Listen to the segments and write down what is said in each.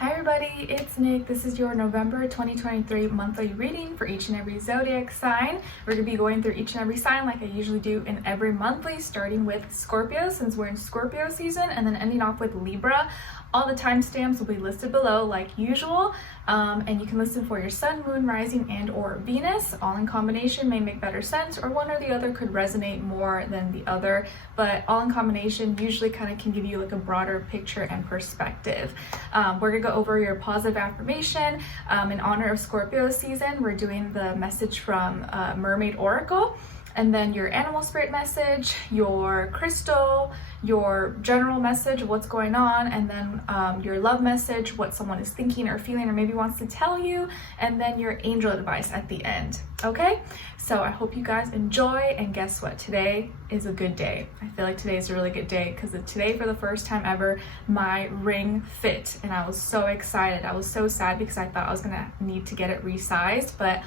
Hi everybody, it's Nick. This is your November 2023 monthly reading for each and every zodiac sign. We're going to be going through each and every sign like I usually do in every monthly, starting with Scorpio since we're in Scorpio season, and then ending off with Libra. All the timestamps will be listed below like usual, and you can listen for your sun, moon, rising, and or Venus. All in combination may make better sense, or one or the other could resonate more than the other, but all in combination usually kind of can give you like a broader picture and perspective. We're gonna go over your positive affirmation. In honor of Scorpio season, we're doing the message from Mermaid Oracle, and then your animal spirit message, your crystal, your general message of what's going on, and then your love message, what someone is thinking or feeling or maybe wants to tell you, and then your angel advice at the end. Okay, so I hope you guys enjoy, and guess what, today is a good day. I feel like today is a really good day because today, for the first time ever, my ring fit, and I was so excited. I was so sad because I thought I was gonna need to get it resized, but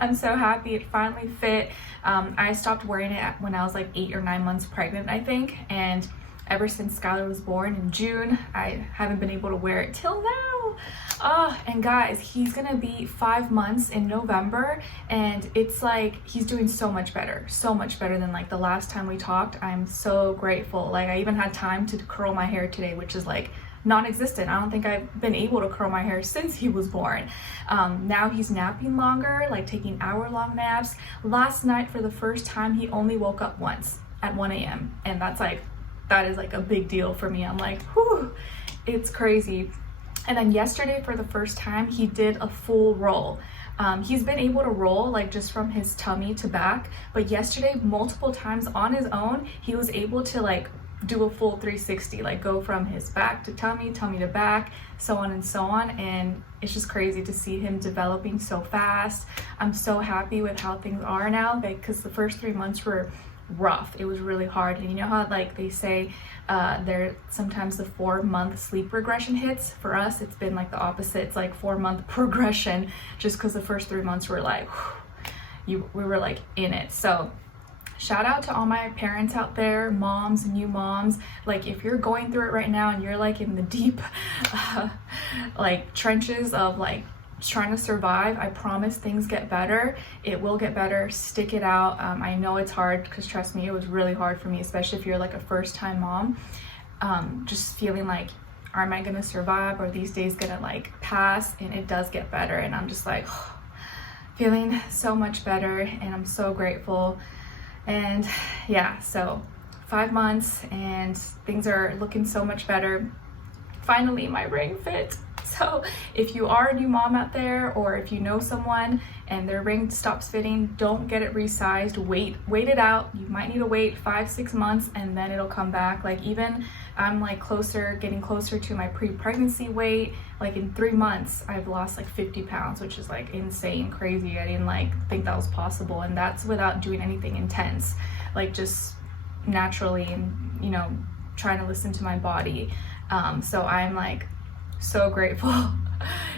I'm so happy it finally fit. I stopped wearing it when I was like 8 or 9 months pregnant, I think, and ever since Skylar was born in June, I haven't been able to wear it till now. And guys, he's gonna be 5 months in November, and it's like he's doing so much better than like the last time we talked. I'm so grateful. Like, I even had time to curl my hair today, which is like non-existent. I don't think I've been able to curl my hair since he was born. Now he's napping longer, like taking hour-long naps. Last night, for the first time, he only woke up once at 1 a.m. and that is like a big deal for me. I'm like, whew, it's crazy. And then yesterday, for the first time, he did a full roll. He's been able to roll like just from his tummy to back, but yesterday, multiple times on his own, he was able to like do a full 360, like go from his back to tummy, tummy to back, so on and so on. And it's just crazy to see him developing so fast. I'm so happy with how things are now, because the first 3 months were rough. It was really hard. And you know how like they say there sometimes the 4-month sleep regression hits? For us, it's been like the opposite. It's like 4-month progression, just because the first 3 months were like we were like in it. So shout out to all my parents out there, moms, new moms. Like, if you're going through it right now and you're like in the deep like trenches of like trying to survive, I promise things get better. It will get better. Stick it out. I know it's hard, because trust me, it was really hard for me, especially if you're like a first-time mom. Just feeling like, am I gonna survive? Or these days gonna like pass? And it does get better, and I'm just like feeling so much better, and I'm so grateful. And yeah, so 5 months and things are looking so much better. Finally, my ring fit. So if you are a new mom out there, or if you know someone and their ring stops fitting, don't get it resized. Wait it out. You might need to wait 5-6 months, and then it'll come back. Like, even I'm like getting closer to my pre-pregnancy weight. Like, in 3 months I've lost like 50 pounds, which is like insane, crazy. I didn't like think that was possible, and that's without doing anything intense, like just naturally, and you know, trying to listen to my body. So I'm like so grateful.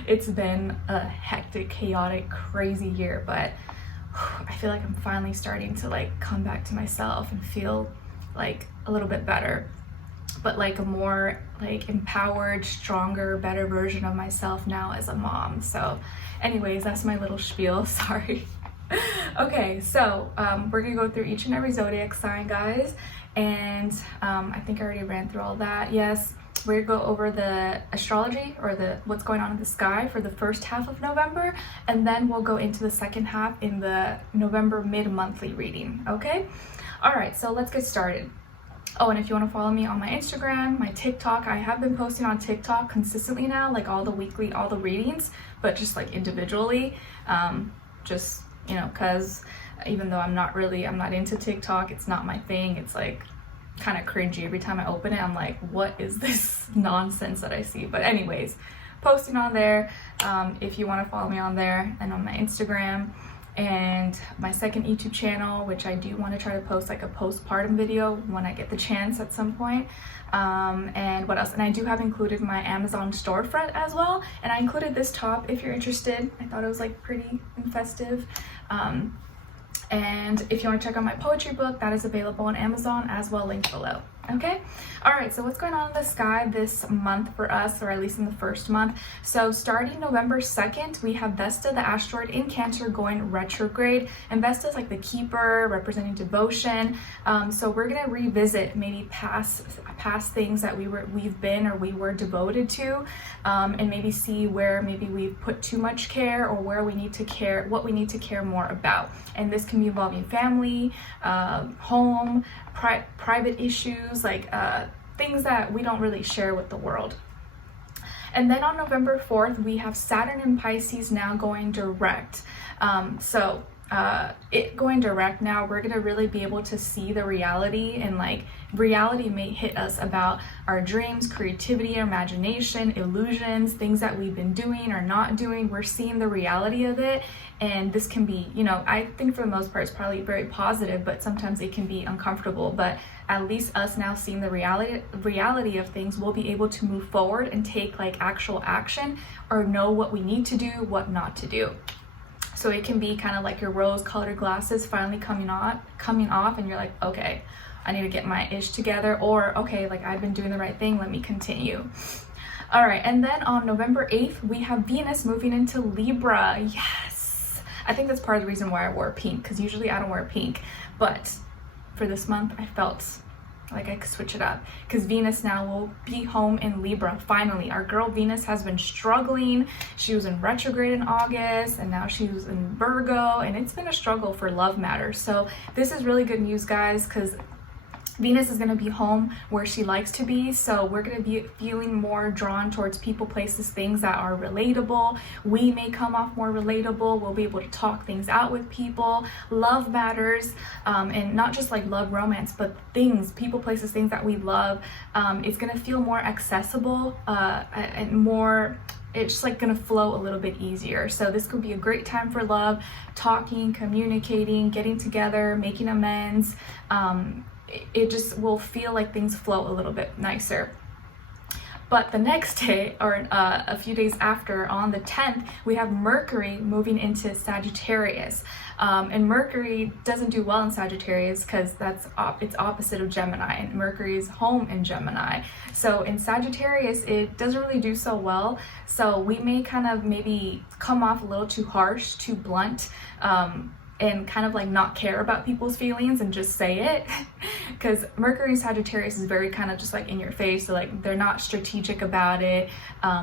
It's been a hectic, chaotic, crazy year, but I feel like I'm finally starting to like come back to myself and feel like a little bit better, but like a more like empowered, stronger, better version of myself now as a mom. So anyways, that's my little spiel. Sorry. Okay, so we're gonna go through each and every zodiac sign, guys, and I think I already ran through all that. Yes, we're gonna go over the astrology, or the what's going on in the sky for the first half of November, and then we'll go into the second half in the November mid-monthly reading. Okay, all right, so let's get started. Oh, and if you want to follow me on my Instagram, my TikTok, I have been posting on TikTok consistently now, like all the readings, but just like individually, just, you know, because even though I'm not into TikTok, it's not my thing. It's like kind of cringy. Every time I open it, I'm like, what is this nonsense that I see? But anyways, posting on there, if you want to follow me on there, and on my Instagram, and my second YouTube channel, which I do want to try to post like a postpartum video when I get the chance at some point. And what else? And I do have included my Amazon storefront as well, and I included this top if you're interested. I thought it was like pretty and festive. And if you want to check out my poetry book, that is available on Amazon as well, linked below. Okay, all right, so what's going on in the sky this month for us, or at least in the first month? So starting November 2nd, we have Vesta, the asteroid in Cancer, going retrograde. And Vesta is like the keeper, representing devotion. So we're gonna revisit maybe past things that we were devoted to, and maybe see where maybe we've put too much care, or where we need to care, what we need to care more about. And this can be involving family, home, private issues, like things that we don't really share with the world. And then on November 4th, we have Saturn in Pisces now going direct. It going direct now, we're gonna really be able to see the reality, and like reality may hit us about our dreams, creativity, imagination, illusions, things that we've been doing or not doing. We're seeing the reality of it, and this can be, you know, I think for the most part it's probably very positive, but sometimes it can be uncomfortable. But at least us now seeing the reality of things, we'll be able to move forward and take like actual action, or know what we need to do, what not to do. So it can be kind of like your rose-colored glasses finally coming off, and you're like, okay, I need to get my ish together, or okay, like I've been doing the right thing, let me continue. All right, and then on November 8th, we have Venus moving into Libra. Yes, I think that's part of the reason why I wore pink, because usually I don't wear pink, but for this month I felt like I could switch it up, because Venus now will be home in Libra. Finally, our girl Venus has been struggling. She was in retrograde in August, and now she was in Virgo, and it's been a struggle for love matters. So this is really good news, guys, because Venus is going to be home where she likes to be, so we're going to be feeling more drawn towards people, places, things that are relatable. We may come off more relatable. We'll be able to talk things out with people. Love matters, and not just like love romance, but things, people, places, things that we love. It's going to feel more accessible, and more, it's just like gonna flow a little bit easier. So this could be a great time for love, talking, communicating, getting together, making amends. It just will feel like things flow a little bit nicer. But the next day, or a few days after, on the 10th, we have Mercury moving into Sagittarius. And Mercury doesn't do well in Sagittarius because it's opposite of Gemini, and Mercury is home in Gemini. So in Sagittarius, it doesn't really do so well. So we may kind of maybe come off a little too harsh, too blunt, and kind of like not care about people's feelings and just say it, because Mercury in Sagittarius is very kind of just like in your face. So like they're not strategic about it,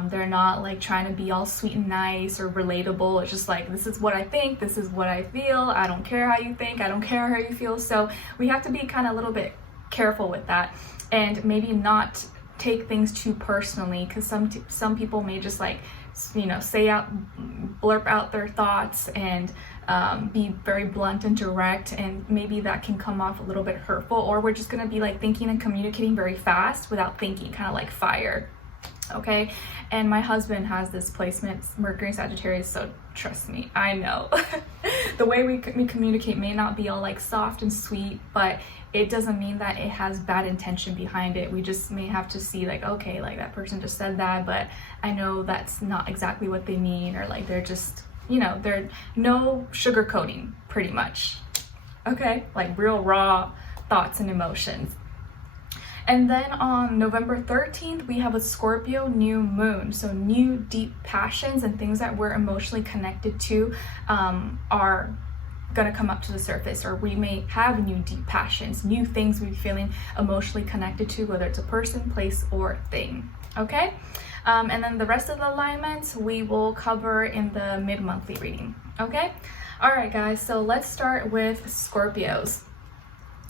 they're not like trying to be all sweet and nice or relatable. It's just like, this is what I think, this is what I feel, I don't care how you think, I don't care how you feel. So we have to be kind of a little bit careful with that, and maybe not take things too personally, because some people may just like, you know, blurb out their thoughts and be very blunt and direct, and maybe that can come off a little bit hurtful. Or we're just going to be like thinking and communicating very fast without thinking, kind of like fire. Okay, and my husband has this placement, Mercury in Sagittarius, so trust me, I know. The way we communicate may not be all like soft and sweet, but it doesn't mean that it has bad intention behind it. We just may have to see like, okay, like that person just said that, but I know that's not exactly what they mean, or like they're just, you know, they're no sugarcoating, pretty much. Okay, like real raw thoughts and emotions. And then on November 13th, we have a Scorpio new moon. So new deep passions and things that we're emotionally connected to are gonna come up to the surface, or we may have new deep passions, new things we're feeling emotionally connected to, whether it's a person, place, or thing. Okay, and then the rest of the alignments we will cover in the mid-monthly reading. Okay, all right guys, so let's start with Scorpios.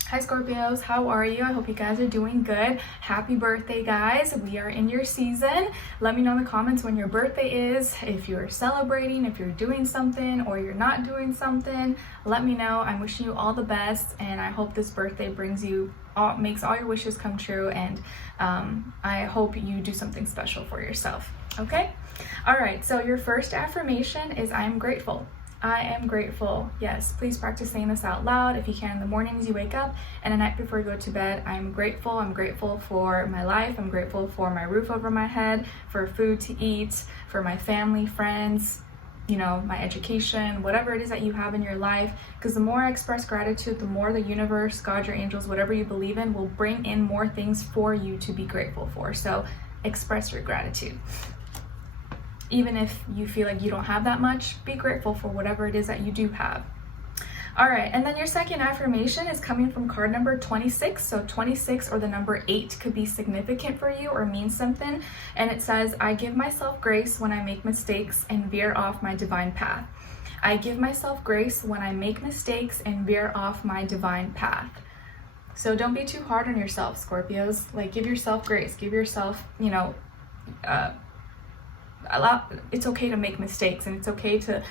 Hi Scorpios, how are you? I hope you guys are doing good. Happy birthday, guys. We are in your season. Let me know in the comments when your birthday is, if you're celebrating, if you're doing something or you're not doing something. Let me know. I'm wishing you all the best, and I hope this birthday makes all your wishes come true, and I hope you do something special for yourself. Okay? All right, so your first affirmation is I am grateful. I am grateful. Yes, please practice saying this out loud if you can in the mornings you wake up and the night before you go to bed. I'm grateful. I'm grateful for my life. I'm grateful for my roof over my head, for food to eat, for my family, friends, you know, my education, whatever it is that you have in your life, because the more I express gratitude, the more the universe, God, your angels, whatever you believe in, will bring in more things for you to be grateful for. So express your gratitude. Even if you feel like you don't have that much, be grateful for whatever it is that you do have. All right, and then your second affirmation is coming from card number 26. So 26 or the number 8 could be significant for you or mean something. And it says, I give myself grace when I make mistakes and veer off my divine path. I give myself grace when I make mistakes and veer off my divine path. So don't be too hard on yourself, Scorpios. Like, give yourself grace. Give yourself, you know, it's okay to make mistakes, and it's okay to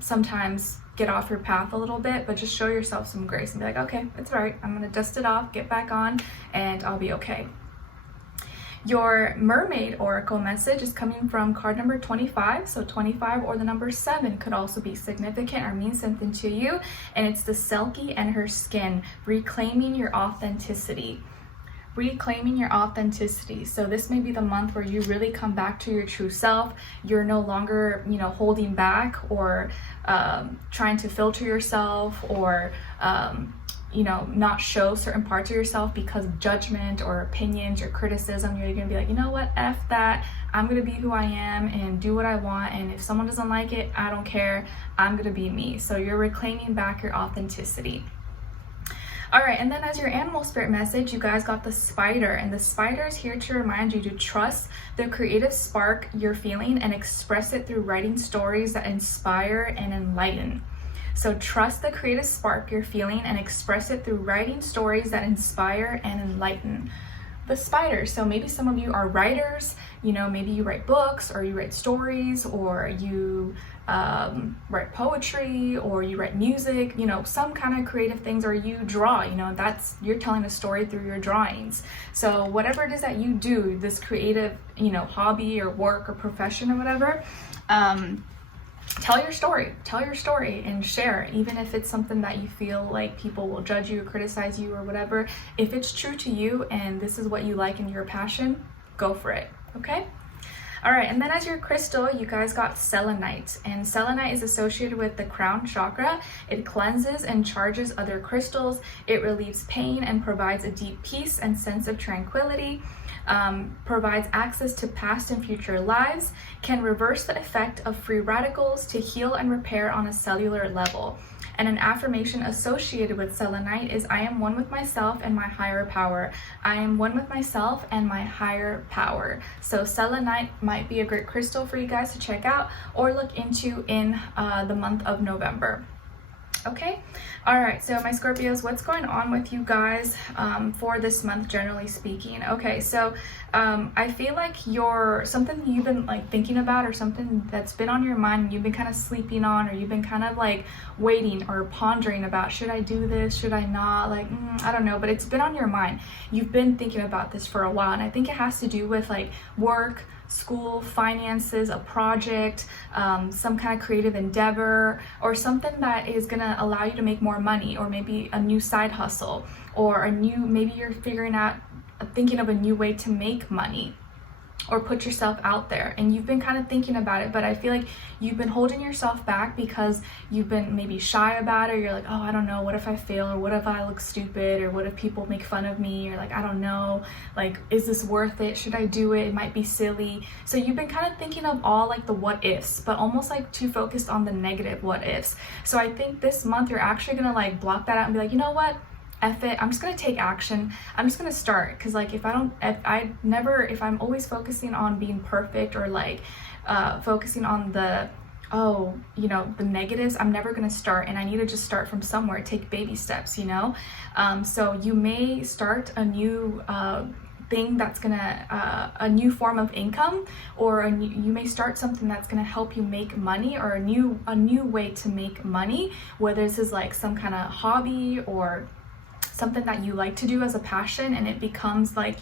sometimes get off your path a little bit, but just show yourself some grace and be like, okay, it's all right. I'm gonna dust it off, get back on, and I'll be okay. Your mermaid oracle message is coming from card number 25. So 25 or the number 7 could also be significant or mean something to you. And it's the Selkie and her skin, reclaiming your authenticity. Reclaiming your authenticity. So this may be the month where you really come back to your true self. You're no longer, you know, holding back or trying to filter yourself or you know, not show certain parts of yourself because of judgment or opinions or criticism. You're gonna be like, you know what, F that, I'm gonna be who I am and do what I want, and if someone doesn't like it, I don't care, I'm gonna be me. So you're reclaiming back your authenticity. All right, and then as your animal spirit message, you guys got the spider, and the spider is here to remind you to trust the creative spark you're feeling and express it through writing stories that inspire and enlighten. So trust the creative spark you're feeling and express it through writing stories that inspire and enlighten. The spider. So maybe some of you are writers, you know, maybe you write books or you write stories or you write poetry or you write music, you know, some kind of creative things, or you draw, you know, that's, you're telling a story through your drawings. So whatever it is that you do, this creative, you know, hobby or work or profession or whatever, tell your story and share, even if it's something that you feel like people will judge you or criticize you or whatever. If it's true to you and this is what you like and your passion, go for it, okay? All right, and then as your crystal, you guys got selenite, and selenite is associated with the crown chakra. It cleanses and charges other crystals. It relieves pain and provides a deep peace and sense of tranquility. Provides access to past and future lives, can reverse the effect of free radicals to heal and repair on a cellular level. And an affirmation associated with selenite is, I am one with myself and my higher power. I am one with myself and my higher power. So selenite might be a great crystal for you guys to check out or look into in the month of November. Okay, all right, so my Scorpios, what's going on with you guys for this month, generally speaking? Okay, so I feel like something you've been like thinking about, or something that's been on your mind, you've been kind of sleeping on, or you've been kind of like waiting or pondering about, should I do this, should I not, like I don't know, but it's been on your mind. You've been thinking about this for a while, and I think it has to do with like work, school, finances, a project, some kind of creative endeavor, or something that is gonna allow you to make more money, or maybe a new side hustle, or maybe you're thinking of a new way to make money or put yourself out there, and you've been kind of thinking about it, but I feel like you've been holding yourself back because you've been maybe shy about it. You're like, oh, I don't know, what if I fail, or what if I look stupid, or what if people make fun of me, or like, I don't know, like, is this worth it, should I do it, it might be silly. So you've been kind of thinking of all like the what ifs, but almost like too focused on the negative what ifs. So I think this month you're actually gonna like block that out and be like, you know what, F it, I'm just gonna take action. I'm just gonna start, because like if I'm always focusing on being perfect, or like focusing on the the negatives, I'm never gonna start, and I need to just start from somewhere, take baby steps, you know. So you may start a new thing that's gonna a new form of income, or you may start something that's gonna help you make money, or a new way to make money, whether this is like some kind of hobby or something that you like to do as a passion, and it becomes like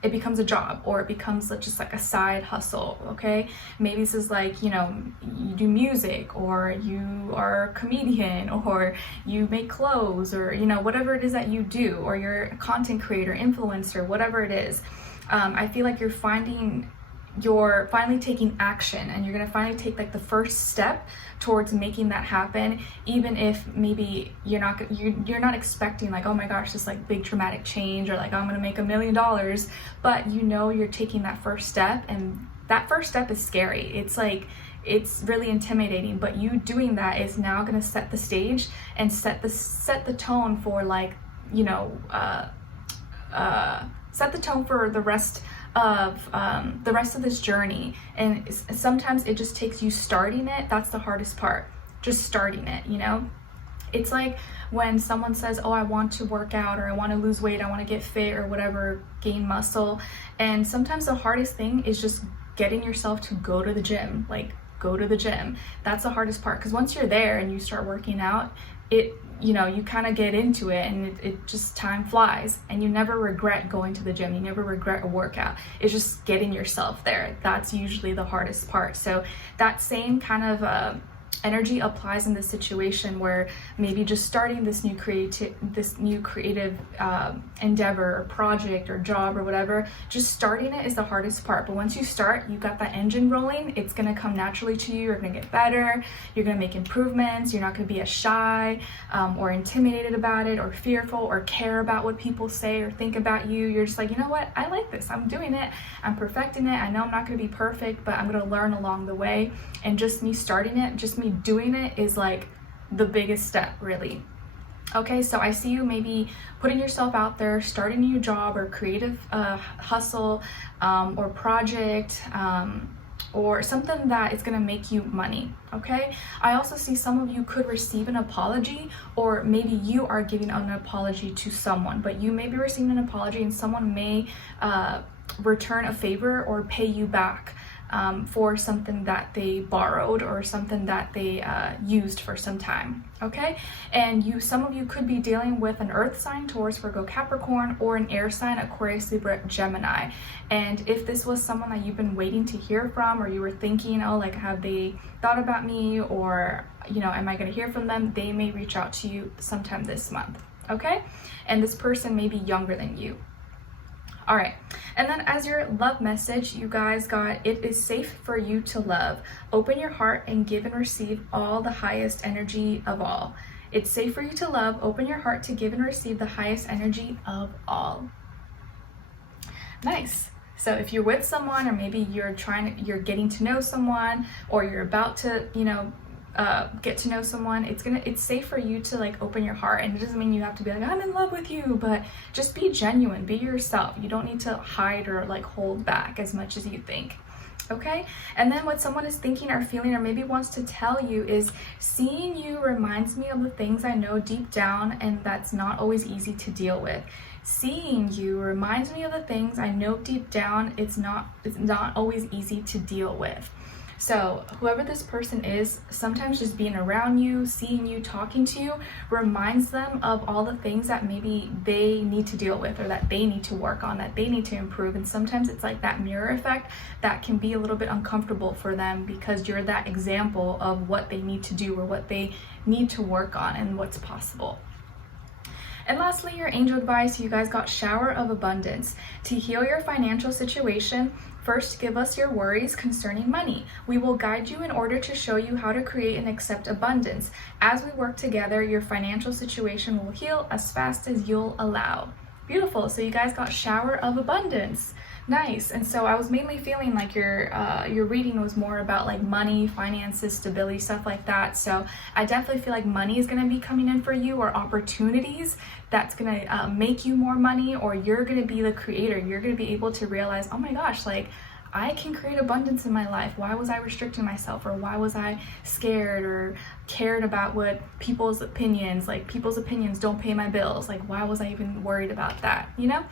it becomes a job, or it becomes just like a side hustle. Okay, maybe this is like, you know, you do music, or you are a comedian, or you make clothes, or you know, whatever it is that you do, or you're a content creator, influencer, whatever it is. I feel like you're finding you're finally taking action, and you're gonna finally take like the first step towards making that happen, even if maybe you're not expecting like, oh my gosh, this like big dramatic change, or like I'm gonna make $1 million, but you know you're taking that first step, and that first step is scary. It's like, it's really intimidating, but you doing that is now gonna set the stage and set the tone for like, you know, set the tone for the rest of this journey. And sometimes it just takes you starting it. That's the hardest part, just starting it, you know. It's like when someone says, oh, I want to work out, or I want to lose weight, I want to get fit, or whatever, gain muscle. And sometimes the hardest thing is just getting yourself to go to the gym. Like, go to the gym. That's the hardest part, because once you're there and you start working out, you know, you kind of get into it, and it just, time flies, and you never regret going to the gym. You never regret a workout. It's just getting yourself there. That's usually the hardest part. So that same kind of energy applies in this situation, where maybe just starting this new creative endeavor or project or job or whatever, just starting it is the hardest part. But once you start, you got that engine rolling, it's gonna come naturally to you. You're gonna get better, you're gonna make improvements, you're not gonna be as shy or intimidated about it, or fearful, or care about what people say or think about you. You're just like, you know what, I like this, I'm doing it, I'm perfecting it. I know I'm not gonna be perfect, but I'm gonna learn along the way. And just me starting it, just me doing it is like the biggest step, really. Okay, so I see you maybe putting yourself out there, starting a new job or creative hustle or project, or something that is gonna make you money, okay? I also see some of you could receive an apology, or maybe you are giving an apology to someone, but you may be receiving an apology, and someone may return a favor or pay you back for something that they borrowed, or something that they used for some time, okay? And some of you could be dealing with an earth sign, Taurus, Virgo, Capricorn, or an air sign, Aquarius, Libra, Gemini. And if this was someone that you've been waiting to hear from, or you were thinking, oh, like, have they thought about me, or, you know, am I gonna hear from them, they may reach out to you sometime this month, okay? And this person may be younger than you. All right, and then as your love message, you guys got, it is safe for you to love. Open your heart and give and receive all the highest energy of all. It's safe for you to love. Open your heart to give and receive the highest energy of all. Nice. So if you're with someone, or maybe you're getting to know someone, or you're about to, you know, get to know someone, it's safe for you to like open your heart. And it doesn't mean you have to be like, I'm in love with you, but just be genuine, be yourself. You don't need to hide or like hold back as much as you think, okay? And then what someone is thinking or feeling, or maybe wants to tell you, is seeing you reminds me of the things I know deep down, and that's not always easy to deal with. Seeing you reminds me of the things I know deep down, it's not always easy to deal with. So whoever this person is, sometimes just being around you, seeing you, talking to you, reminds them of all the things that maybe they need to deal with, or that they need to work on, that they need to improve. And sometimes it's like that mirror effect that can be a little bit uncomfortable for them, because you're that example of what they need to do, or what they need to work on, and what's possible. And lastly, your angel advice, you guys got shower of abundance. To heal your financial situation, first give us your worries concerning money. We will guide you in order to show you how to create and accept abundance. As we work together, your financial situation will heal as fast as you'll allow. Beautiful. So you guys got shower of abundance. Nice. And so I was mainly feeling like your reading was more about like money, finances, stability, stuff like that. So I definitely feel like money is going to be coming in for you, or opportunities that's going to make you more money, or you're going to be the creator. You're going to be able to realize, oh my gosh, like I can create abundance in my life. Why was I restricting myself? Or why was I scared or cared about what people's opinions, like people's opinions don't pay my bills? Like, why was I even worried about that, you know?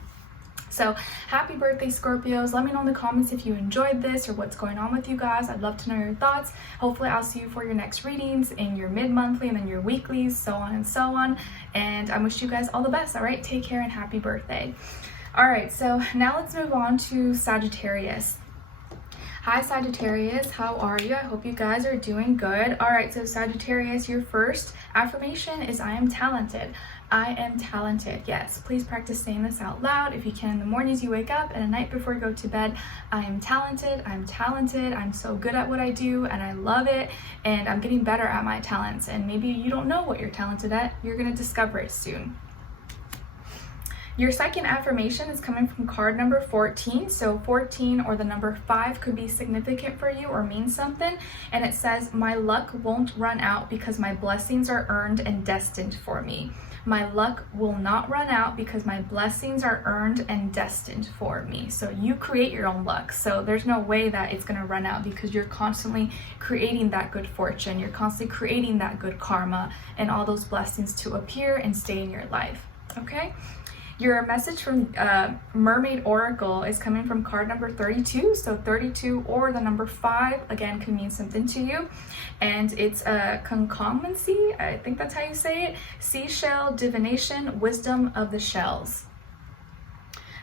So happy birthday, Scorpios. Let me know in the comments if you enjoyed this, or what's going on with you guys. I'd love to know your thoughts. Hopefully I'll see you for your next readings, in your mid-monthly, and then your weeklies, so on and so on. And I wish you guys all the best. All right, take care and happy birthday. All right, so now let's move on to Sagittarius. Hi Sagittarius, how are you? I hope you guys are doing good. All right, so Sagittarius, your first affirmation is I am talented. I am talented. Yes, please practice saying this out loud if you can in the mornings you wake up and at night before you go to bed. I am talented. I'm talented. I'm so good at what I do and I love it, and I'm getting better at my talents. And maybe you don't know what you're talented at. You're going to discover it soon. Your second affirmation is coming from card number 14. So 14 or the number 5 could be significant for you or mean something. And it says, my luck won't run out because my blessings are earned and destined for me. My luck will not run out because my blessings are earned and destined for me. So you create your own luck. So there's no way that it's going to run out because you're constantly creating that good fortune. You're constantly creating that good karma and all those blessings to appear and stay in your life. Okay? Your message from Mermaid Oracle is coming from card number 32. So 32 or the number 5, again, can mean something to you. And it's a concomancy, I think that's how you say it. Seashell divination, wisdom of the shells.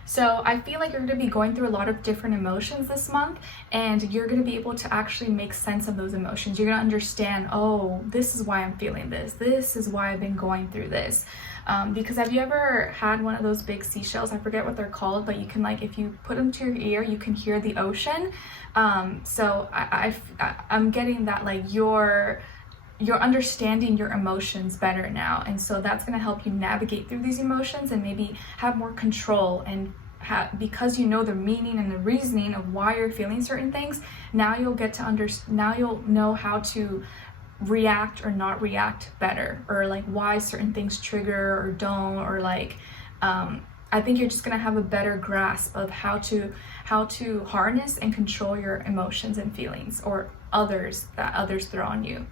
So I feel like you're going to be going through a lot of different emotions this month, and you're going to be able to actually make sense of those emotions. You're going to understand, oh, this is why I'm feeling this. This is why I've been going through this. Because have you ever had one of those big seashells? I forget what they're called, but you can, like, if you put them to your ear, you can hear the ocean. So I'm getting that, like, you're understanding your emotions better now, and so that's going to help you navigate through these emotions and maybe have more control, and because you know the meaning and the reasoning of why you're feeling certain things. Now you'll get to now you'll know how to react or not react better, or like why certain things trigger or don't, or like I think you're just going to have a better grasp of how to harness and control your emotions and feelings, or that others throw on you.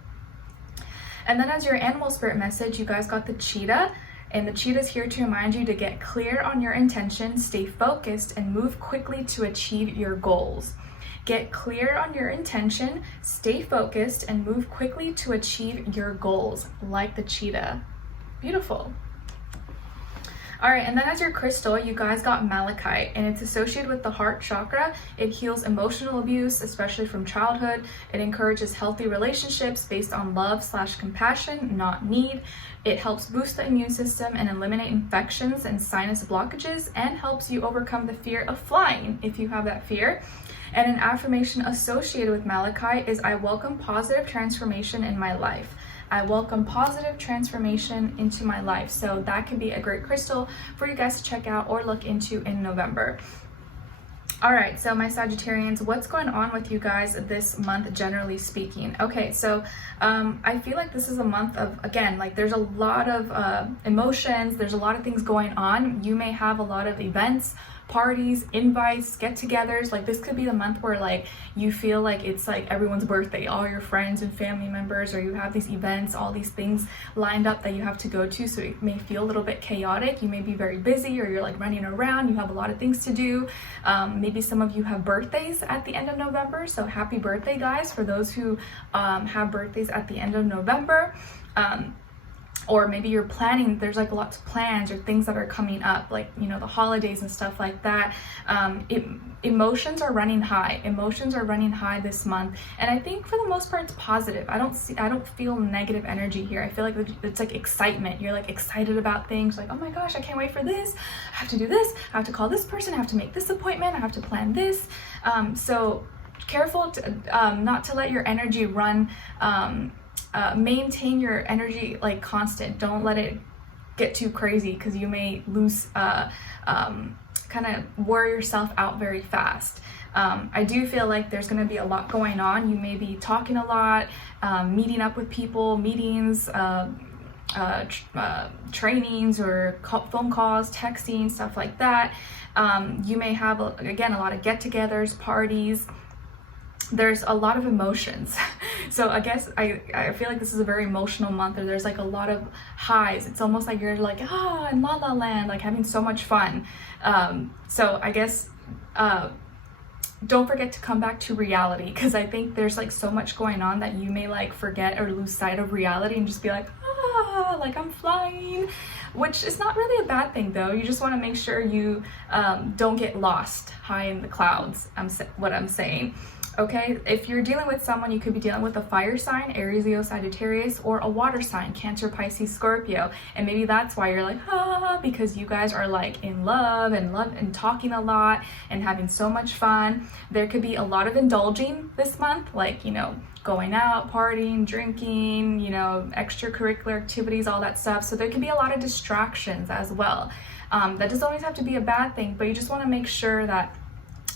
And then as your animal spirit message, you guys got the cheetah, and the cheetah is here to remind you to get clear on your intentions, stay focused, and move quickly to achieve your goals. Get clear on your intention, stay focused, and move quickly to achieve your goals, like the cheetah. Beautiful. All right, and then as your crystal, you guys got malachite, and it's associated with the heart chakra. It heals emotional abuse, especially from childhood. It encourages healthy relationships based on love/compassion, not need. It helps boost the immune system and eliminate infections and sinus blockages, and helps you overcome the fear of flying if you have that fear. And an affirmation associated with malachite is, I welcome positive transformation in my life. I welcome positive transformation into my life. So that could be a great crystal for you guys to check out or look into in November. All right, so my Sagittarians, what's going on with you guys this month, generally speaking? Okay, so I feel like this is a month of, again, like there's a lot of emotions, there's a lot of things going on. You may have a lot of events, parties, invites, get-togethers. Like this could be the month where like you feel like it's like everyone's birthday, all your friends and family members, or you have these events, all these things lined up that you have to go to. So it may feel a little bit chaotic. You may be very busy, or you're like running around, you have a lot of things to do. Maybe some of you have birthdays at the end of November. So happy birthday, guys, for those who have birthdays at the end of November. Or maybe you're planning, there's like lots of plans or things that are coming up, like, you know, the holidays and stuff like that. Emotions are running high. Emotions are running high this month. And I think for the most part, it's positive. I don't feel negative energy here. I feel like it's like excitement. You're like excited about things, like, oh my gosh, I can't wait for this. I have to do this. I have to call this person. I have to make this appointment. I have to plan this. So careful to, not to let your energy run, maintain your energy like constant. Don't let it get too crazy, because you may lose, kind of wear yourself out very fast. I do feel like there's going to be a lot going on. You may be talking a lot, meeting up with people, meetings, trainings, or phone calls, texting, stuff like that. You may have, again, a lot of get-togethers, parties. There's a lot of emotions. So I guess I feel like this is a very emotional month, or there's like a lot of highs. It's almost like you're like, in la la land, like having so much fun. So I guess don't forget to come back to reality, because I think there's like so much going on that you may like forget or lose sight of reality and just be like, like I'm flying, which is not really a bad thing though. You just want to make sure you don't get lost high in the clouds. What I'm saying. Okay, if you're dealing with someone, you could be dealing with a fire sign, Aries, Leo, Sagittarius, or a water sign, Cancer, Pisces, Scorpio. And maybe that's why you're like, because you guys are like in love and talking a lot and having so much fun. There could be a lot of indulging this month, like, you know, going out, partying, drinking, you know, extracurricular activities, all that stuff. So there can be a lot of distractions as well. That doesn't always have to be a bad thing, but you just want to make sure that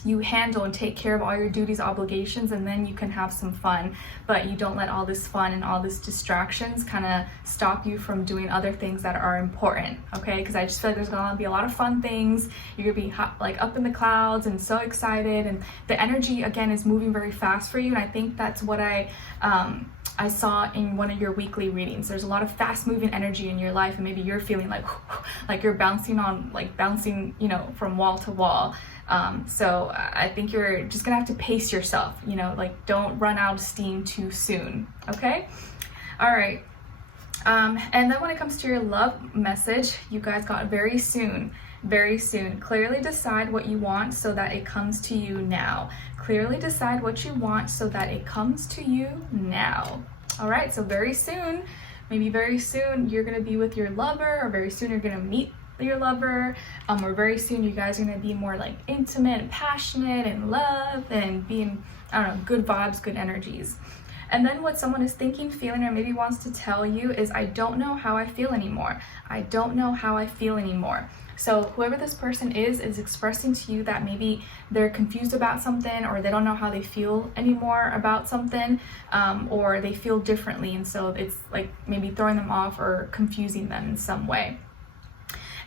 you handle and take care of all your duties, obligations, and then you can have some fun. But you don't let all this fun and all this distractions kind of stop you from doing other things that are important, okay? Because I just feel like there's gonna be a lot of fun things. You're gonna be like up in the clouds and so excited, and the energy again is moving very fast for you. And I think that's what I saw in one of your weekly readings. There's a lot of fast moving energy in your life, and maybe you're feeling like you're bouncing, you know, from wall to wall. So I think you're just gonna have to pace yourself, you know, like don't run out of steam too soon, okay? All right. And then when it comes to your love message, you guys got very soon. Very soon. Clearly decide what you want so that it comes to you now. Clearly decide what you want so that it comes to you now. All right, so very soon, maybe very soon you're gonna be with your lover, or very soon you're gonna meet your lover, or very soon you guys are gonna be more like intimate and passionate and love and being, I don't know, good vibes, good energies. And then what someone is thinking, feeling, or maybe wants to tell you is, I don't know how I feel anymore. I don't know how I feel anymore. So whoever this person is expressing to you that maybe they're confused about something, or they don't know how they feel anymore about something, or they feel differently. And so it's like maybe throwing them off or confusing them in some way.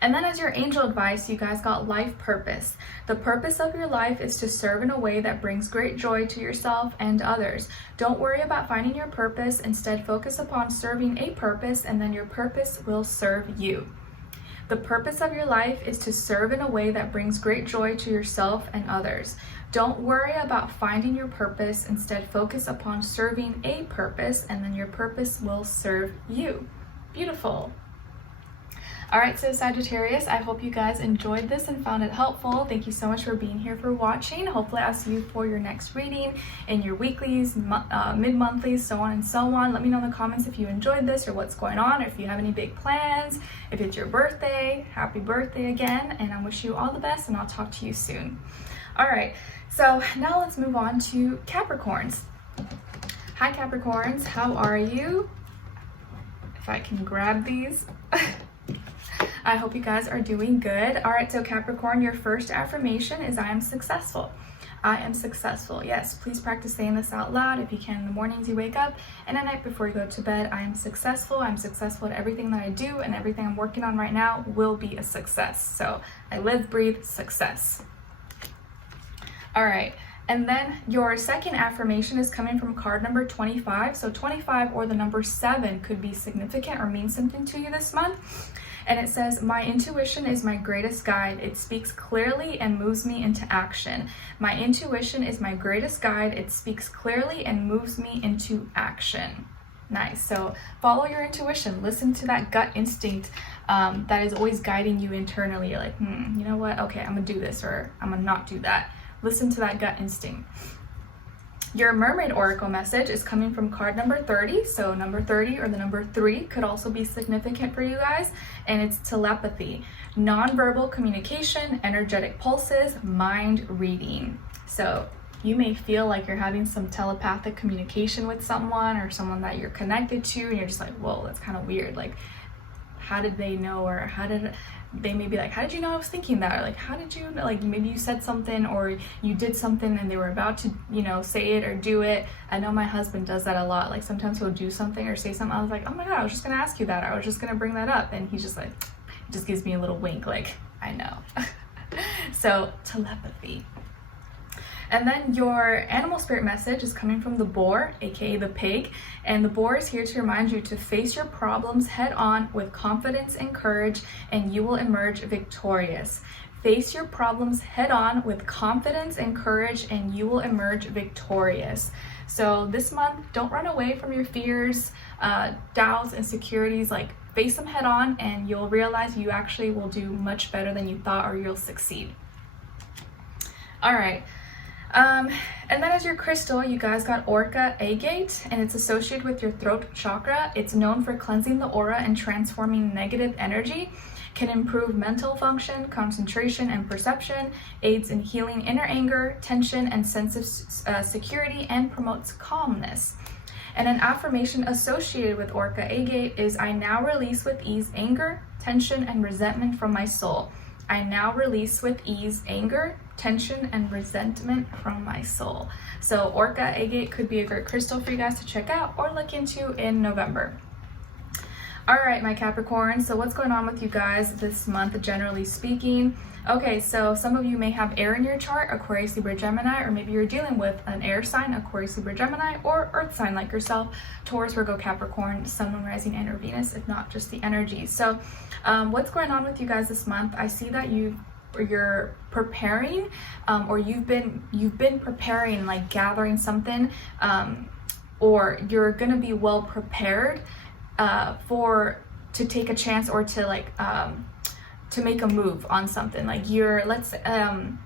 And then as your angel advice, you guys got life purpose. The purpose of your life is to serve in a way that brings great joy to yourself and others. Don't worry about finding your purpose. Instead, focus upon serving a purpose, and then your purpose will serve you. The purpose of your life is to serve in a way that brings great joy to yourself and others. Don't worry about finding your purpose. Instead, focus upon serving a purpose, and then your purpose will serve you. Beautiful. All right, so Sagittarius, I hope you guys enjoyed this and found it helpful. Thank you so much for being here, for watching. Hopefully I'll see you for your next reading in your weeklies, mid-monthlies, so on and so on. Let me know in the comments if you enjoyed this or what's going on, or if you have any big plans. If it's your birthday, happy birthday again, and I wish you all the best, and I'll talk to you soon. All right, so now let's move on to Capricorns. Hi Capricorns, how are you? If I can grab these. I hope you guys are doing good. All right, so Capricorn, your first affirmation is, I am successful. I am successful. Yes, please practice saying this out loud if you can in the mornings you wake up, and at night before you go to bed. I am successful. I'm successful at everything that I do, and everything I'm working on right now will be a success. So I live, breathe, success. All right. And then your second affirmation is coming from card number 25. So 25 or the number 7 could be significant or mean something to you this month. And it says, my intuition is my greatest guide. It speaks clearly and moves me into action. My intuition is my greatest guide. It speaks clearly and moves me into action. Nice. So follow your intuition. Listen to that gut instinct that is always guiding you internally. You're like, you know what? Okay, I'm gonna do this, or I'm gonna not do that. Listen to that gut instinct. Your Mermaid Oracle message is coming from card number 30. So number 30 or the number 3 could also be significant for you guys. And it's telepathy, nonverbal communication, energetic pulses, mind reading. So you may feel like you're having some telepathic communication with someone, or someone that you're connected to, and you're just like, whoa, that's kind of weird. Like, how did they know? Or how did they may be like, how did you know I was thinking that? Or like, how did you, like, maybe you said something or you did something and they were about to, you know, say it or do it. I know my husband does that a lot. Like sometimes he'll do something or say something. I was like, oh my God, I was just gonna ask you that. I was just gonna bring that up. And he's just like, he just gives me a little wink, like, I know. So telepathy. And then your animal spirit message is coming from the boar, aka the pig. And the boar is here to remind you to face your problems head on with confidence and courage, and you will emerge victorious. Face your problems head on with confidence and courage, and you will emerge victorious. So this month, don't run away from your fears, doubts, insecurities. Like, face them head on, and you'll realize you actually will do much better than you thought, or you'll succeed. All right. And then as your crystal, you guys got Orca Agate, and it's associated with your throat chakra. It's known for cleansing the aura and transforming negative energy, can improve mental function, concentration, and perception, aids in healing inner anger, tension, and sense of security, and promotes calmness. And an affirmation associated with Orca Agate is, I now release with ease anger, tension, and resentment from my soul. I now release with ease anger, tension, and resentment from my soul. So Orca Agate could be a great crystal for you guys to check out or look into in November. All right, my Capricorn, so what's going on with you guys this month, generally speaking? Okay, so some of you may have air in your chart, Aquarius, Libra, Gemini, or maybe you're dealing with an air sign, Aquarius, Libra, Gemini, or earth sign like yourself, Taurus, Virgo, Capricorn, Sun, Moon, Rising, and or Venus, if not just the energies. So what's going on with you guys this month? I see that you're preparing, or you've been preparing, like gathering something, or you're gonna be well prepared to take a chance, or to make a move on something. Like the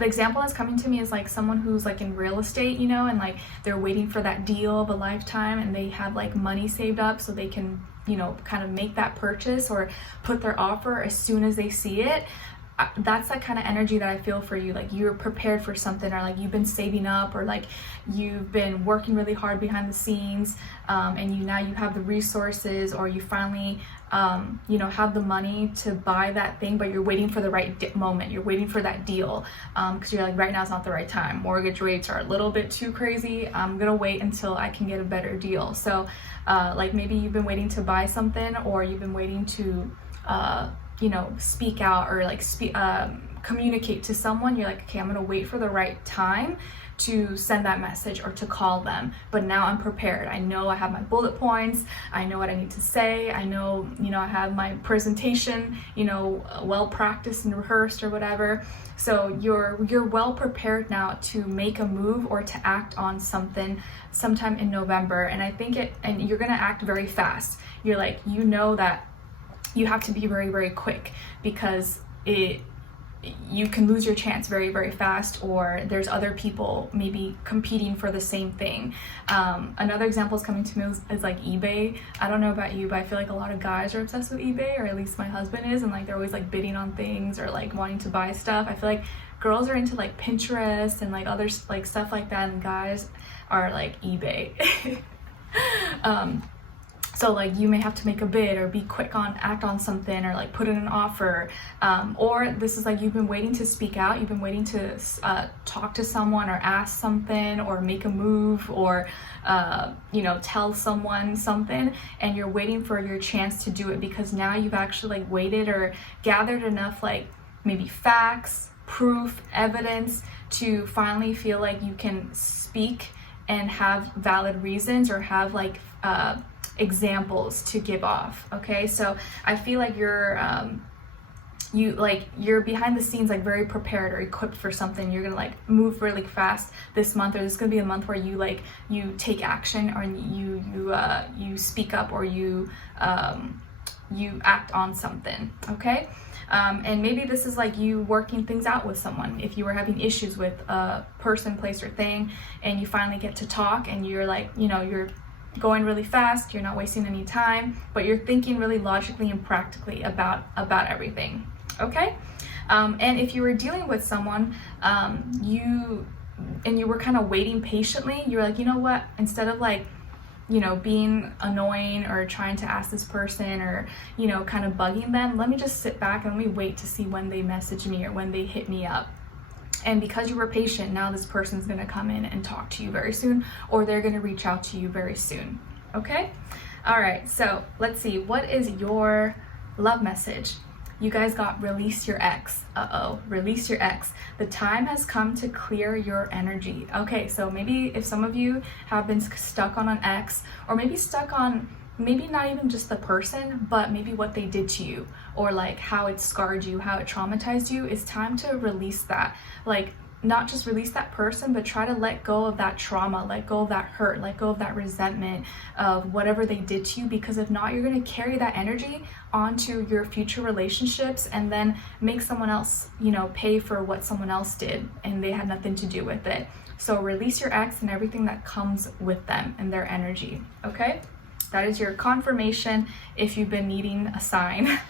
example that's coming to me is like someone who's like in real estate, you know, and like they're waiting for that deal of a lifetime, and they have like money saved up so they can, you know, kind of make that purchase or put their offer as soon as they see it. That's that kind of energy that I feel for you. Like you're prepared for something, or like you've been saving up, or like you've been working really hard behind the scenes, and now you have the resources, or you finally have the money to buy that thing, but you're waiting for the right moment. You're waiting for that deal, because you're like, right now is not the right time. Mortgage rates are a little bit too crazy. I'm gonna wait until I can get a better deal. So like maybe you've been waiting to buy something, or you've been waiting to speak out, or like communicate to someone. You're like, okay, I'm gonna wait for the right time to send that message or to call them, but now I'm prepared. I know I have my bullet points, I know what I need to say, I know, I have my presentation, well practiced and rehearsed or whatever. So you're well prepared now to make a move or to act on something sometime in November. And I think and you're gonna act very fast. You're like, that you have to be very, very quick, because you can lose your chance very, very fast, or there's other people maybe competing for the same thing. Another example is coming to me is like eBay. I don't know about you, but I feel like a lot of guys are obsessed with eBay, or at least my husband is, and like they're always like bidding on things or like wanting to buy stuff. I feel like girls are into like Pinterest and like other like stuff like that, and guys are like eBay. So like you may have to make a bid, or be quick act on something, or like put in an offer, or this is like you've been waiting to speak out, you've been waiting to talk to someone, or ask something, or make a move, or tell someone something, and you're waiting for your chance to do it, because now you've actually like waited or gathered enough like maybe facts, proof, evidence to finally feel like you can speak and have valid reasons, or have like examples to give off. Okay, so I feel like you're behind the scenes, like very prepared or equipped for something. You're gonna like move really fast this month, or this is gonna be a month where you take action, or you speak up, or you act on something. Okay. And maybe this is like you working things out with someone. If you were having issues with a person, place, or thing, and you finally get to talk, and you're like, you're going really fast, you're not wasting any time, but you're thinking really logically and practically about everything. Okay. And if you were dealing with someone, you were kind of waiting patiently, you're like, you know what, instead of like, being annoying or trying to ask this person, or, kind of bugging them, let me just sit back and let me wait to see when they message me or when they hit me up. And because you were patient, now this person's gonna come in and talk to you very soon, or they're gonna reach out to you very soon. Okay? All right, so let's see, what is your love message? You guys got release your ex. Release your ex. The time has come to clear your energy. Okay, so maybe if some of you have been stuck on an ex, or maybe stuck on maybe not even just the person, but maybe what they did to you, or like how it scarred you, how it traumatized you, it's time to release that. Like not just release that person, but try to let go of that trauma, let go of that hurt, let go of that resentment of whatever they did to you, because if not, you're going to carry that energy onto your future relationships and then make someone else, you know, pay for what someone else did and they had nothing to do with it. So release your ex and everything that comes with them and their energy, okay? That is your confirmation if you've been needing a sign.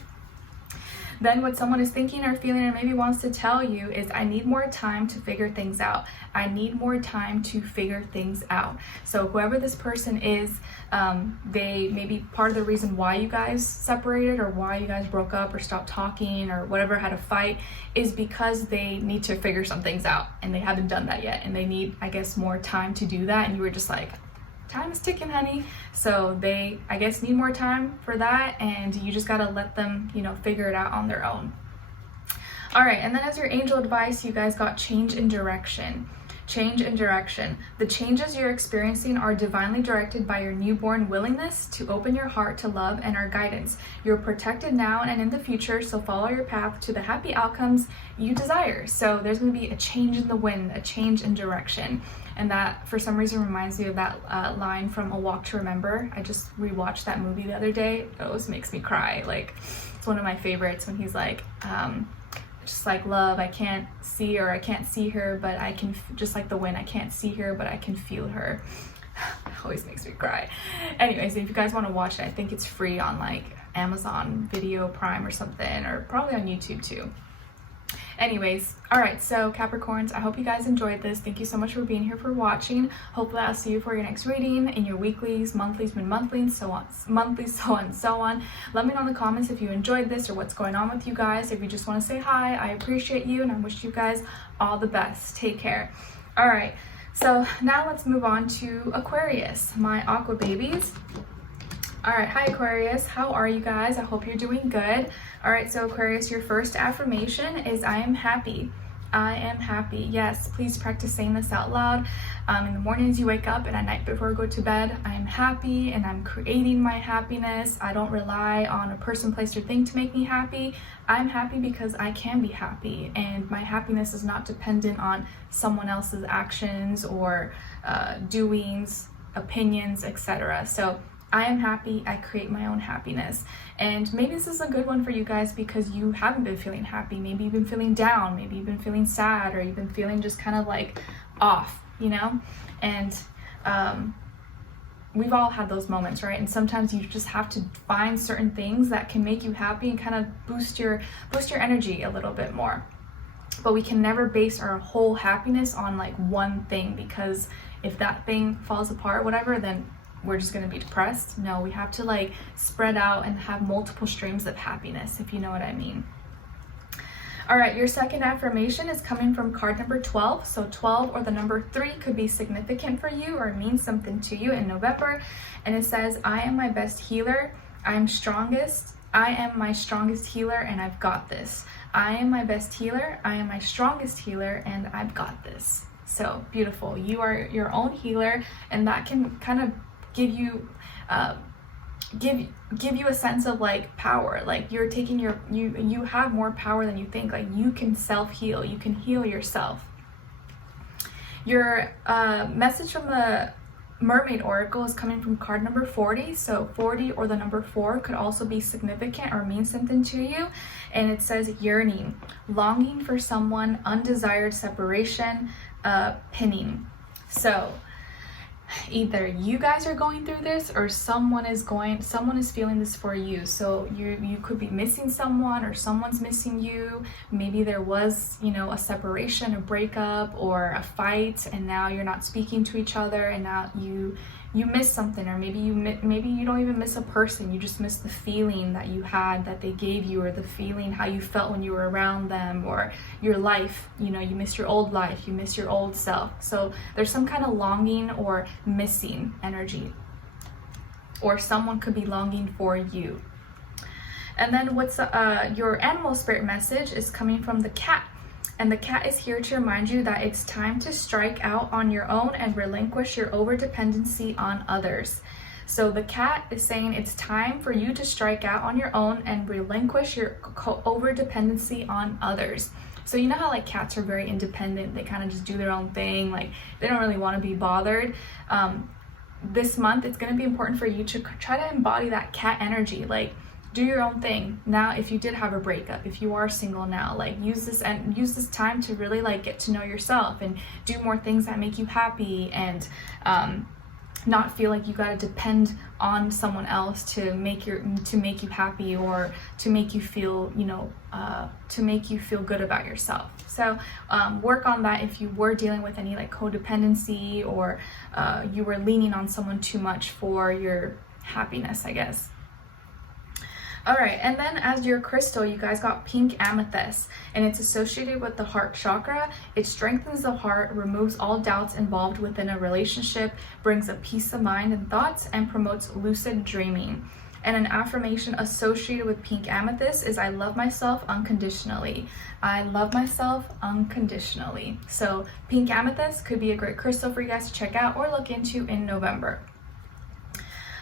Then what someone is thinking or feeling or maybe wants to tell you is, I need more time to figure things out. I need more time to figure things out. So whoever this person is, they maybe part of the reason why you guys separated or why you guys broke up or stopped talking or whatever, had a fight, is because they need to figure some things out and they haven't done that yet. And they need, I guess, more time to do that. And you were just like, time is ticking, honey. So they, I guess, need more time for that, and you just gotta let them, you know, figure it out on their own. All right, and then as your angel advice, you guys got change in direction. Change in direction. The changes you're experiencing are divinely directed by your newborn willingness to open your heart to love and our guidance. You're protected now and in the future, so follow your path to the happy outcomes you desire. So there's going to be a change in the wind, a change in direction. And that, for some reason, reminds me of that line from A Walk to Remember. I just rewatched that movie the other day. It always makes me cry. Like, it's one of my favorites when he's like, just like, love, I can't see her, I can't see her, but I can, just like the wind, I can't see her, but I can feel her. It always makes me cry. Anyways, if you guys want to watch it, I think it's free on like Amazon Video Prime or something, or probably on YouTube too. Anyways, all right, so Capricorns, I hope you guys enjoyed this. Thank you so much for being here, for watching. Hopefully I'll see you for your next reading in your weeklies, monthlies, mid-monthlies, so on, monthlies, so on and so on. Let me know in the comments if you enjoyed this or what's going on with you guys. If you just want to say hi, I appreciate you, and I wish you guys all the best. Take care. All right, so now let's move on to Aquarius, my aqua babies. All right, hi Aquarius, how are you guys? I hope you're doing good. All right, so Aquarius, your first affirmation is, I am happy. I am happy. Yes, please practice saying this out loud. In the mornings you wake up and at night before you go to bed, I am happy and I'm creating my happiness. I don't rely on a person, place, or thing to make me happy. I'm happy because I can be happy, and my happiness is not dependent on someone else's actions or doings, opinions, etc. So I am happy, I create my own happiness. And maybe this is a good one for you guys because you haven't been feeling happy. Maybe you've been feeling down, maybe you've been feeling sad, or you've been feeling just kind of like off, you know? And we've all had those moments, right? And sometimes you just have to find certain things that can make you happy and kind of boost your energy a little bit more. But we can never base our whole happiness on like one thing, because if that thing falls apart, whatever, then we're just going to be depressed. No, we have to like spread out and have multiple streams of happiness, if you know what I mean. All right, your second affirmation is coming from card number 12. So 12 or the number 3 could be significant for you or mean something to you in November. And it says, I am my best healer. I am strongest. I am my strongest healer, and I've got this. I am my best healer. I am my strongest healer, and I've got this. So beautiful. You are your own healer, and that can kind of give you give you a sense of like power. Like you're taking you have more power than you think. Like you can self-heal, you can heal yourself. Your message from the Mermaid Oracle is coming from card number 40. So 40 or the number 4 could also be significant or mean something to you. And it says yearning, longing for someone, undesired separation, pinning. So either you guys are going through this or someone is feeling this for you. So you could be missing someone, or someone's missing you. Maybe there was, you know, a separation, a breakup, or a fight, and now you're not speaking to each other, and now you miss something. Or maybe you don't even miss a person, you just miss the feeling that you had, that they gave you, or the feeling how you felt when you were around them, or your life, you know, you miss your old life, you miss your old self. So there's some kind of longing or missing energy, or someone could be longing for you. And then what's your animal spirit message is coming from the cat. And the cat is here to remind you that it's time to strike out on your own and relinquish your over-dependency on others. So the cat is saying it's time for you to strike out on your own and relinquish your over-dependency on others. So you know how like cats are very independent, they kind of just do their own thing, like they don't really want to be bothered. This month it's going to be important for you to try to embody that cat energy, like do your own thing. Now if you did have a breakup, if you are single now, like use this time to really like get to know yourself and do more things that make you happy, and not feel like you got to depend on someone else to make you happy, or to make you feel, you know, to make you feel good about yourself. So work on that if you were dealing with any like codependency, or you were leaning on someone too much for your happiness, I guess. All right, and then as your crystal, you guys got pink amethyst, and it's associated with the heart chakra. It strengthens the heart, removes all doubts involved within a relationship, brings a peace of mind and thoughts, and promotes lucid dreaming. And an affirmation associated with pink amethyst is I love myself unconditionally. I love myself unconditionally. So pink amethyst could be a great crystal for you guys to check out or look into in November.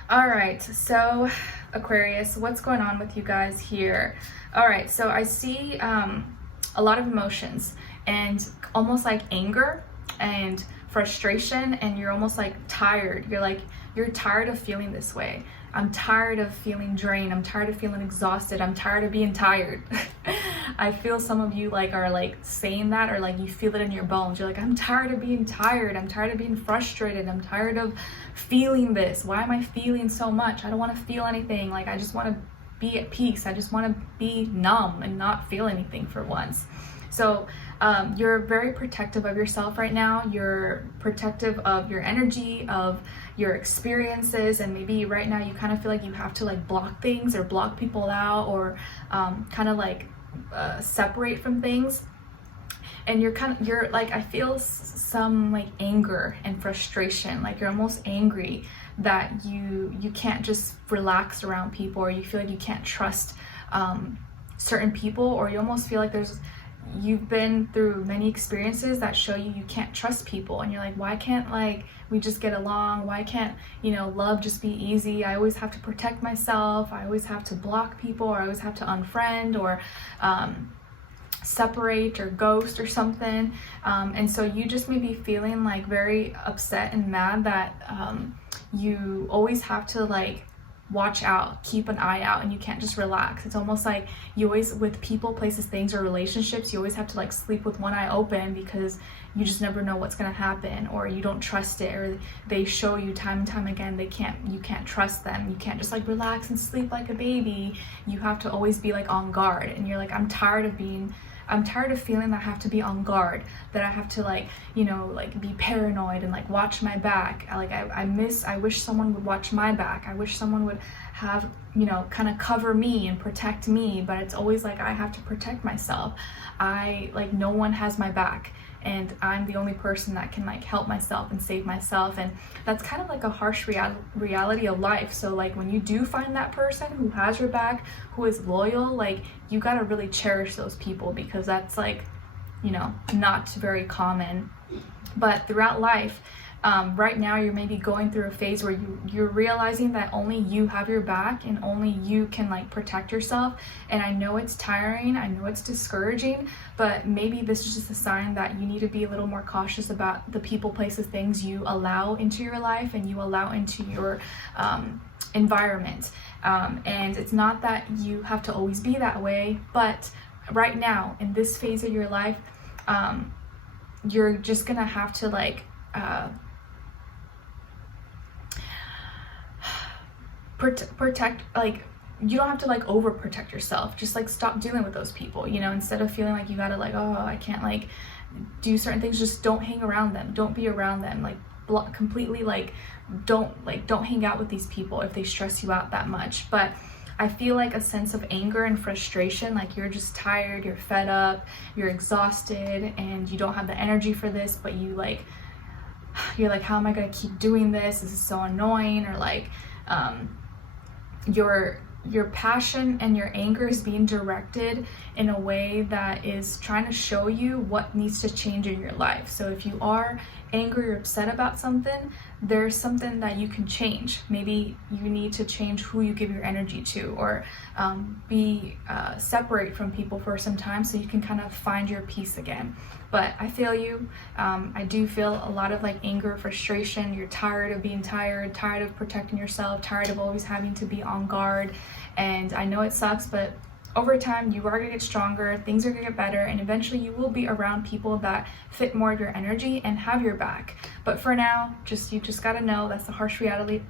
All right, so Aquarius, what's going on with you guys here? All right, so I see a lot of emotions, and almost like anger and frustration, and you're almost like tired. You're tired of feeling this way. I'm tired of feeling drained. I'm tired of feeling exhausted. I'm tired of being tired. I feel some of you like are like saying that, or like you feel it in your bones. You're like, I'm tired of being tired. I'm tired of being frustrated. I'm tired of feeling this. Why am I feeling so much? I don't want to feel anything. Like I just want to be at peace. I just want to be numb and not feel anything for once. So you're very protective of yourself right now. You're protective of your energy, of your experiences, and maybe right now you kind of feel like you have to like block things or block people out, or kind of like separate from things. And you're like, I feel some like anger and frustration, like you're almost angry that you can't just relax around people, or you feel like you can't trust certain people, or you almost feel like you've been through many experiences that show you can't trust people, and you're like, why can't like we just get along? Why can't, you know, love just be easy? I always have to protect myself. I always have to block people, or I always have to unfriend, or separate, or ghost, or something. And so you just may be feeling like very upset and mad that you always have to like watch out, keep an eye out, and you can't just relax. It's almost like you always, with people, places, things, or relationships, you always have to like sleep with one eye open, because you just never know what's gonna happen, or you don't trust it, or they show you time and time again you can't trust them. You can't just like relax and sleep like a baby. You have to always be like on guard, and you're like, I'm tired of feeling that I have to be on guard, that I have to like, you know, like be paranoid and like watch my back. I wish someone would watch my back. I wish someone would have, you know, kind of cover me and protect me, but it's always like I have to protect myself. No one has my back, and I'm the only person that can like help myself and save myself. And that's kind of like a harsh reality of life. So like when you do find that person who has your back, who is loyal, like you got to really cherish those people, because that's like, you know, not very common. But throughout life, right now you're maybe going through a phase where you're realizing that only you have your back, and only you can like protect yourself. And I know it's tiring, I know it's discouraging, but maybe this is just a sign that you need to be a little more cautious about the people, places, things you allow into your life and you allow into your environment. And it's not that you have to always be that way, but right now in this phase of your life, you're just gonna have to like protect, like you don't have to like overprotect yourself. Just like stop dealing with those people, you know, instead of feeling like you gotta like, oh, I can't like do certain things. Just don't hang around them, don't be around them, like completely like don't hang out with these people if they stress you out that much. But I feel like a sense of anger and frustration, like you're just tired, you're fed up, you're exhausted, and you don't have the energy for this, but you're like, how am I gonna keep doing this? This is so annoying. Or like your passion and your anger is being directed in a way that is trying to show you what needs to change in your life. So if you are angry or upset about something, there's something that you can change. Maybe you need to change who you give your energy to, or separate from people for some time so you can kind of find your peace again. But I feel you. I do feel a lot of like anger, frustration. You're tired of being tired of protecting yourself, tired of always having to be on guard. And I know it sucks, but over time, you are gonna get stronger, things are gonna get better, and eventually you will be around people that fit more of your energy and have your back. But for now, you just gotta know that's the harsh reality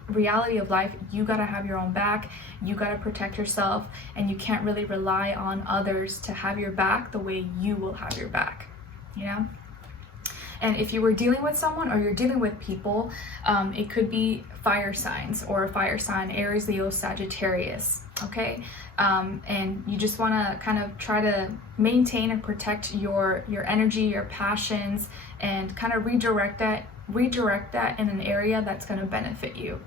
of life. You gotta have your own back, you gotta protect yourself, and you can't really rely on others to have your back the way you will have your back, you know? And if you were dealing with someone or you're dealing with people, it could be fire signs or a fire sign, Aries, Leo, Sagittarius, okay? And you just want to kind of try to maintain and protect your energy, your passions, and kind of redirect that in an area that's going to benefit you.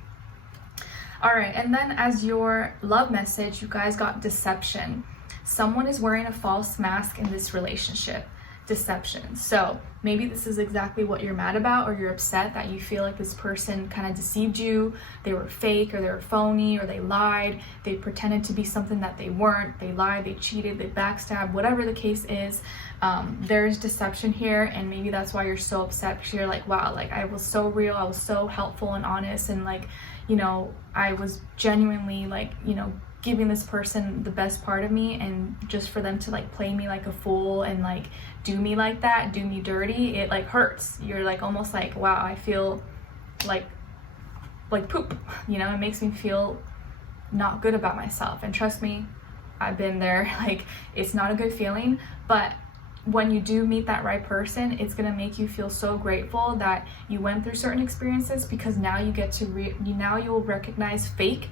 All right, and then as your love message, you guys got deception. Someone is wearing a false mask in this relationship. Deception. So maybe this is exactly what you're mad about, or you're upset that you feel like this person kind of deceived you. They were fake, or they were phony, or they lied. They pretended to be something that they weren't. They lied, they cheated, they backstabbed, whatever the case is. There's deception here, and maybe that's why you're so upset, because you're like, wow, like I was so real, I was so helpful and honest, and like, you know, I was genuinely like, you know, giving this person the best part of me, and just for them to like play me like a fool and like do me like that, do me dirty, it like hurts. You're like almost like, wow, I feel like poop, you know. It makes me feel not good about myself, and trust me, I've been there. Like, it's not a good feeling, but when you do meet that right person, it's gonna make you feel so grateful that you went through certain experiences, because now you get to now you will recognize fake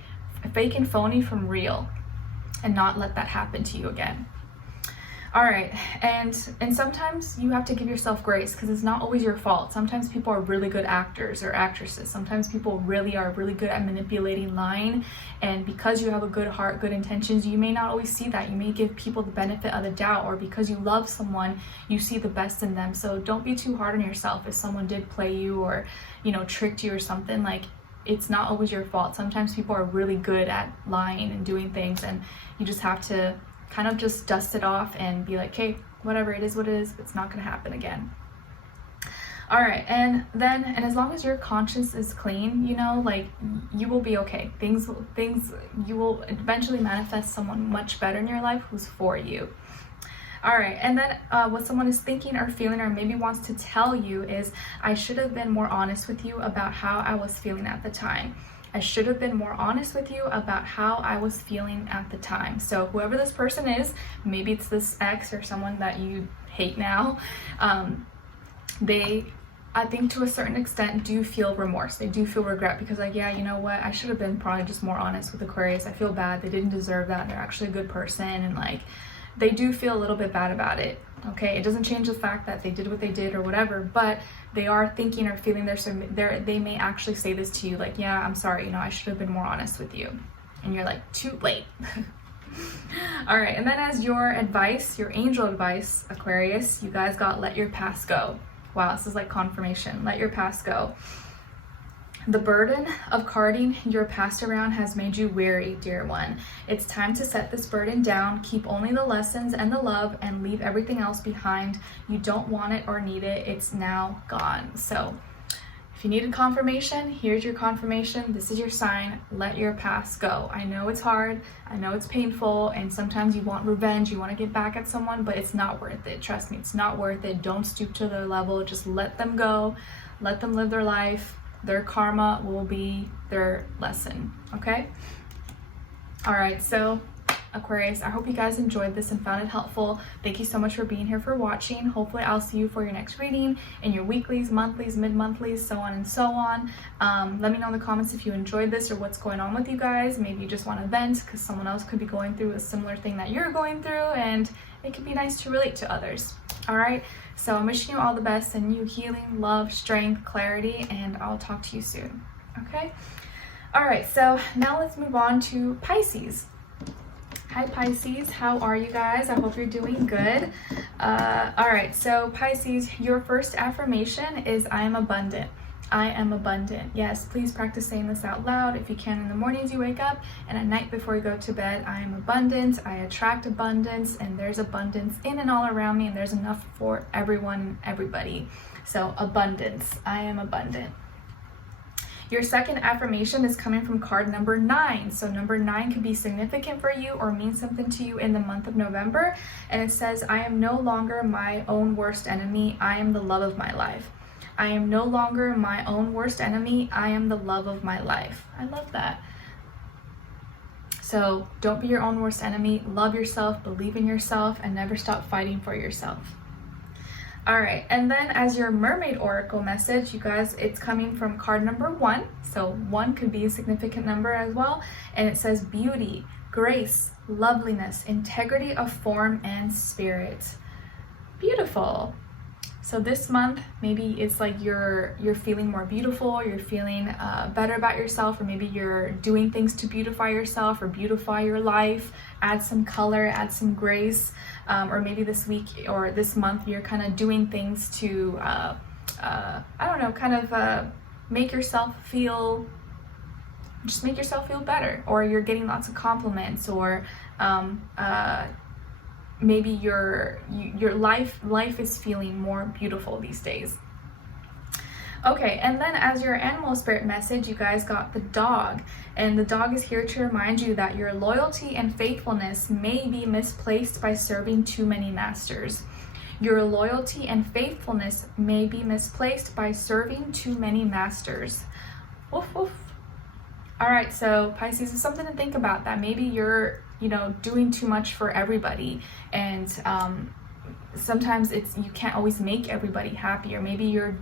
and phony from real, and not let that happen to you again. All right, and sometimes you have to give yourself grace, because it's not always your fault. Sometimes people are really good actors or actresses. Sometimes people really are really good at manipulating, lying, and because you have a good heart, good intentions, you may not always see that. You may give people the benefit of the doubt, or because you love someone, you see the best in them. So don't be too hard on yourself if someone did play you, or, you know, tricked you or something. Like, it's not always your fault. Sometimes people are really good at lying and doing things, and you just have to kind of just dust it off and be like, hey, whatever, it is what it is. It's not going to happen again. All right, and as long as your conscience is clean, you know, like, you will be okay. Things you will eventually manifest someone much better in your life who's for you. All right, and then what someone is thinking or feeling, or maybe wants to tell you, is, I should have been more honest with you about how I was feeling at the time. I should have been more honest with you about how I was feeling at the time. So whoever this person is, maybe it's this ex or someone that you hate now, they, I think to a certain extent, do feel remorse. They do feel regret, because like, yeah, you know what, I should have been probably just more honest with Aquarius. I feel bad. They didn't deserve that. They're actually a good person, and like, they do feel a little bit bad about it. Okay, it doesn't change the fact that they did what they did or whatever, but they are thinking or feeling they may actually say this to you, like, yeah, I'm sorry, you know, I should have been more honest with you. And you're like, too late. All right, and then as your advice, your angel advice, Aquarius, you guys got let your past go. Wow, this is like confirmation. Let your past go. The burden of carting your past around has made you weary, dear one. It's time to set this burden down. Keep only the lessons and the love, and leave everything else behind. You don't want it or need it. It's now gone. So if you needed confirmation, here's your confirmation. This is your sign. Let your past go. I know it's hard. I know it's painful. And sometimes you want revenge. You want to get back at someone, but it's not worth it. Trust me, it's not worth it. Don't stoop to their level. Just let them go. Let them live their life. Their karma will be their lesson, okay? All right, so Aquarius, I hope you guys enjoyed this and found it helpful. Thank you so much for being here, for watching. Hopefully I'll see you for your next reading, in your weeklies, monthlies, mid-monthlies, so on and so on. Let me know in the comments if you enjoyed this or what's going on with you guys. Maybe you just want to vent because someone else could be going through a similar thing that you're going through, and it could be nice to relate to others. All right, so I'm wishing you all the best, and you healing, love, strength, clarity, and I'll talk to you soon. Okay? All right, so now let's move on to Pisces. Hi Pisces, how are you guys? I hope you're doing good. All right, so Pisces, your first affirmation is I am abundant. I am abundant. Yes, please practice saying this out loud if you can in the mornings you wake up, and at night before you go to bed. I am abundant. I attract abundance, and there's abundance in and all around me, and there's enough for everyone, everybody. So abundance. I am abundant. Your second affirmation is coming from card number 9. So number 9 could be significant for you or mean something to you in the month of November. And it says, I am no longer my own worst enemy. I am the love of my life. I am no longer my own worst enemy. I am the love of my life. I love that. So don't be your own worst enemy. Love yourself, believe in yourself, and never stop fighting for yourself. All right, and then as your mermaid oracle message, you guys, it's coming from card number 1. So 1 could be a significant number as well. And it says beauty, grace, loveliness, integrity of form and spirit. Beautiful. So this month, maybe it's like you're feeling more beautiful, you're feeling better about yourself, or maybe you're doing things to beautify yourself or beautify your life, add some color, add some grace, or maybe this week or this month you're kind of doing things to, I don't know, kind of make yourself feel better, or you're getting lots of compliments, or maybe your life is feeling more beautiful these days. Okay, and then as your animal spirit message, you guys got the dog, and the dog is here to remind you that your loyalty and faithfulness may be misplaced by serving too many masters. Your loyalty and faithfulness may be misplaced by serving too many masters. Woof woof. All right, so Pisces, is something to think about, that maybe you're doing too much for everybody, and sometimes you can't always make everybody happy, or maybe your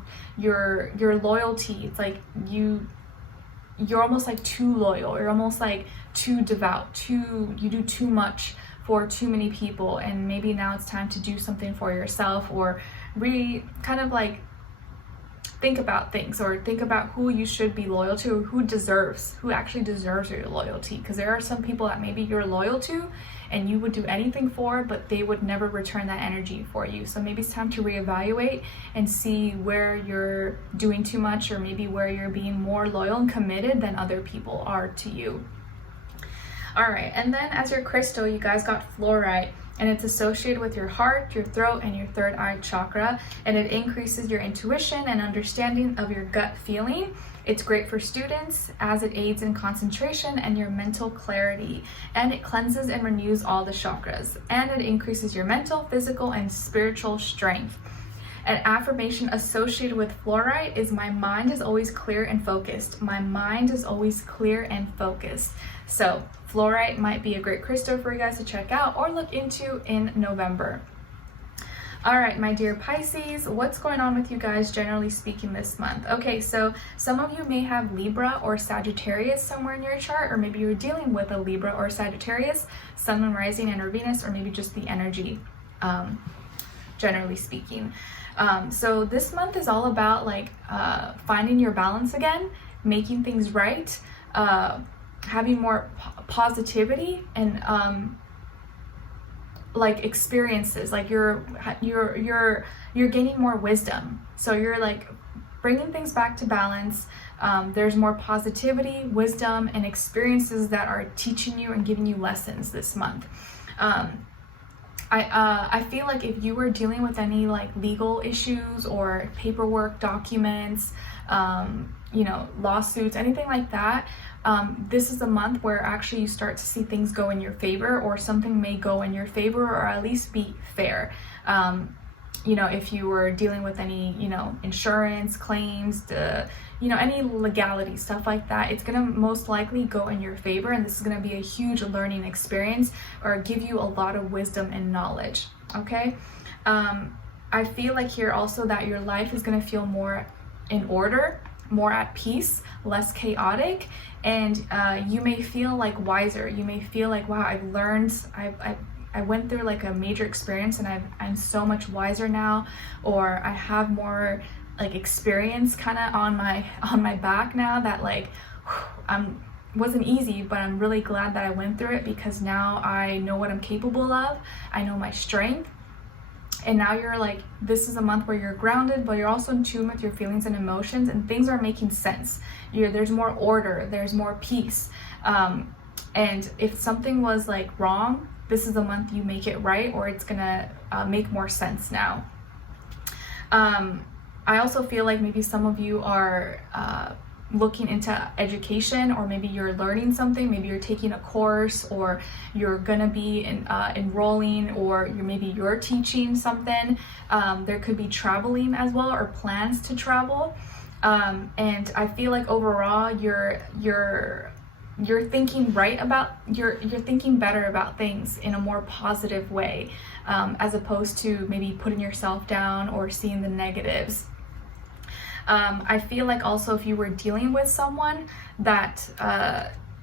loyalty, it's like you're almost like too loyal, you're almost like too devout, you do too much for too many people, and maybe now it's time to do something for yourself, or kind of like think about things, or think about who you should be loyal to, or who actually deserves your loyalty. Because there are some people that maybe you're loyal to and you would do anything for, but they would never return that energy for you. So maybe it's time to reevaluate and see where you're doing too much, or maybe where you're being more loyal and committed than other people are to you. All right, and then as your crystal, you guys got fluorite, and it's associated with your heart, your throat, and your third eye chakra, and it increases your intuition and understanding of your gut feeling. It's great for students as it aids in concentration and your mental clarity, and it cleanses and renews all the chakras, and it increases your mental, physical, and spiritual strength. An affirmation associated with fluorite is, my mind is always clear and focused. My mind is always clear and focused. So fluorite might be a great crystal for you guys to check out or look into in November. All right, my dear Pisces, what's going on with you guys generally speaking this month? Okay, so some of you may have Libra or Sagittarius somewhere in your chart, or maybe you're dealing with a Libra or Sagittarius, Sun and Rising and or Venus, or maybe just the energy, generally speaking. So this month is all about like finding your balance again, making things right, having more positivity, and like experiences, like you're gaining more wisdom. So you're like bringing things back to balance. There's more positivity, wisdom, and experiences that are teaching you and giving you lessons this month. I feel like if you were dealing with any like legal issues or paperwork, documents, lawsuits, anything like that, this is a month where actually you start to see things go in your favor, or something may go in your favor, or at least be fair. If you were dealing with any, insurance claims, any legality, stuff like that, it's gonna most likely go in your favor, and this is gonna be a huge learning experience, or give you a lot of wisdom and knowledge, okay? I feel like here also that your life is gonna feel more in order, more at peace, less chaotic, and you may feel like wiser. You may feel like, wow, I've learned, I went through like a major experience, and I'm so much wiser now, or I have more like experience kind of on my back now, that like I'm wasn't easy, but I'm really glad that I went through it, because now I know what I'm capable of. I know my strength. And now you're like, this is a month where you're grounded, but you're also in tune with your feelings and emotions, and things are making sense. There's more order, there's more peace. And if something was like wrong, this is the month you make it right, or it's gonna make more sense now. I also feel like maybe some of you are looking into education, or maybe you're learning something, maybe you're taking a course, or you're gonna be enrolling, or maybe you're teaching something. There could be traveling as well, or plans to travel. And I feel like overall you're thinking right about, you're thinking better about things in a more positive way, as opposed to maybe putting yourself down or seeing the negatives. I feel like also if you were dealing with someone, that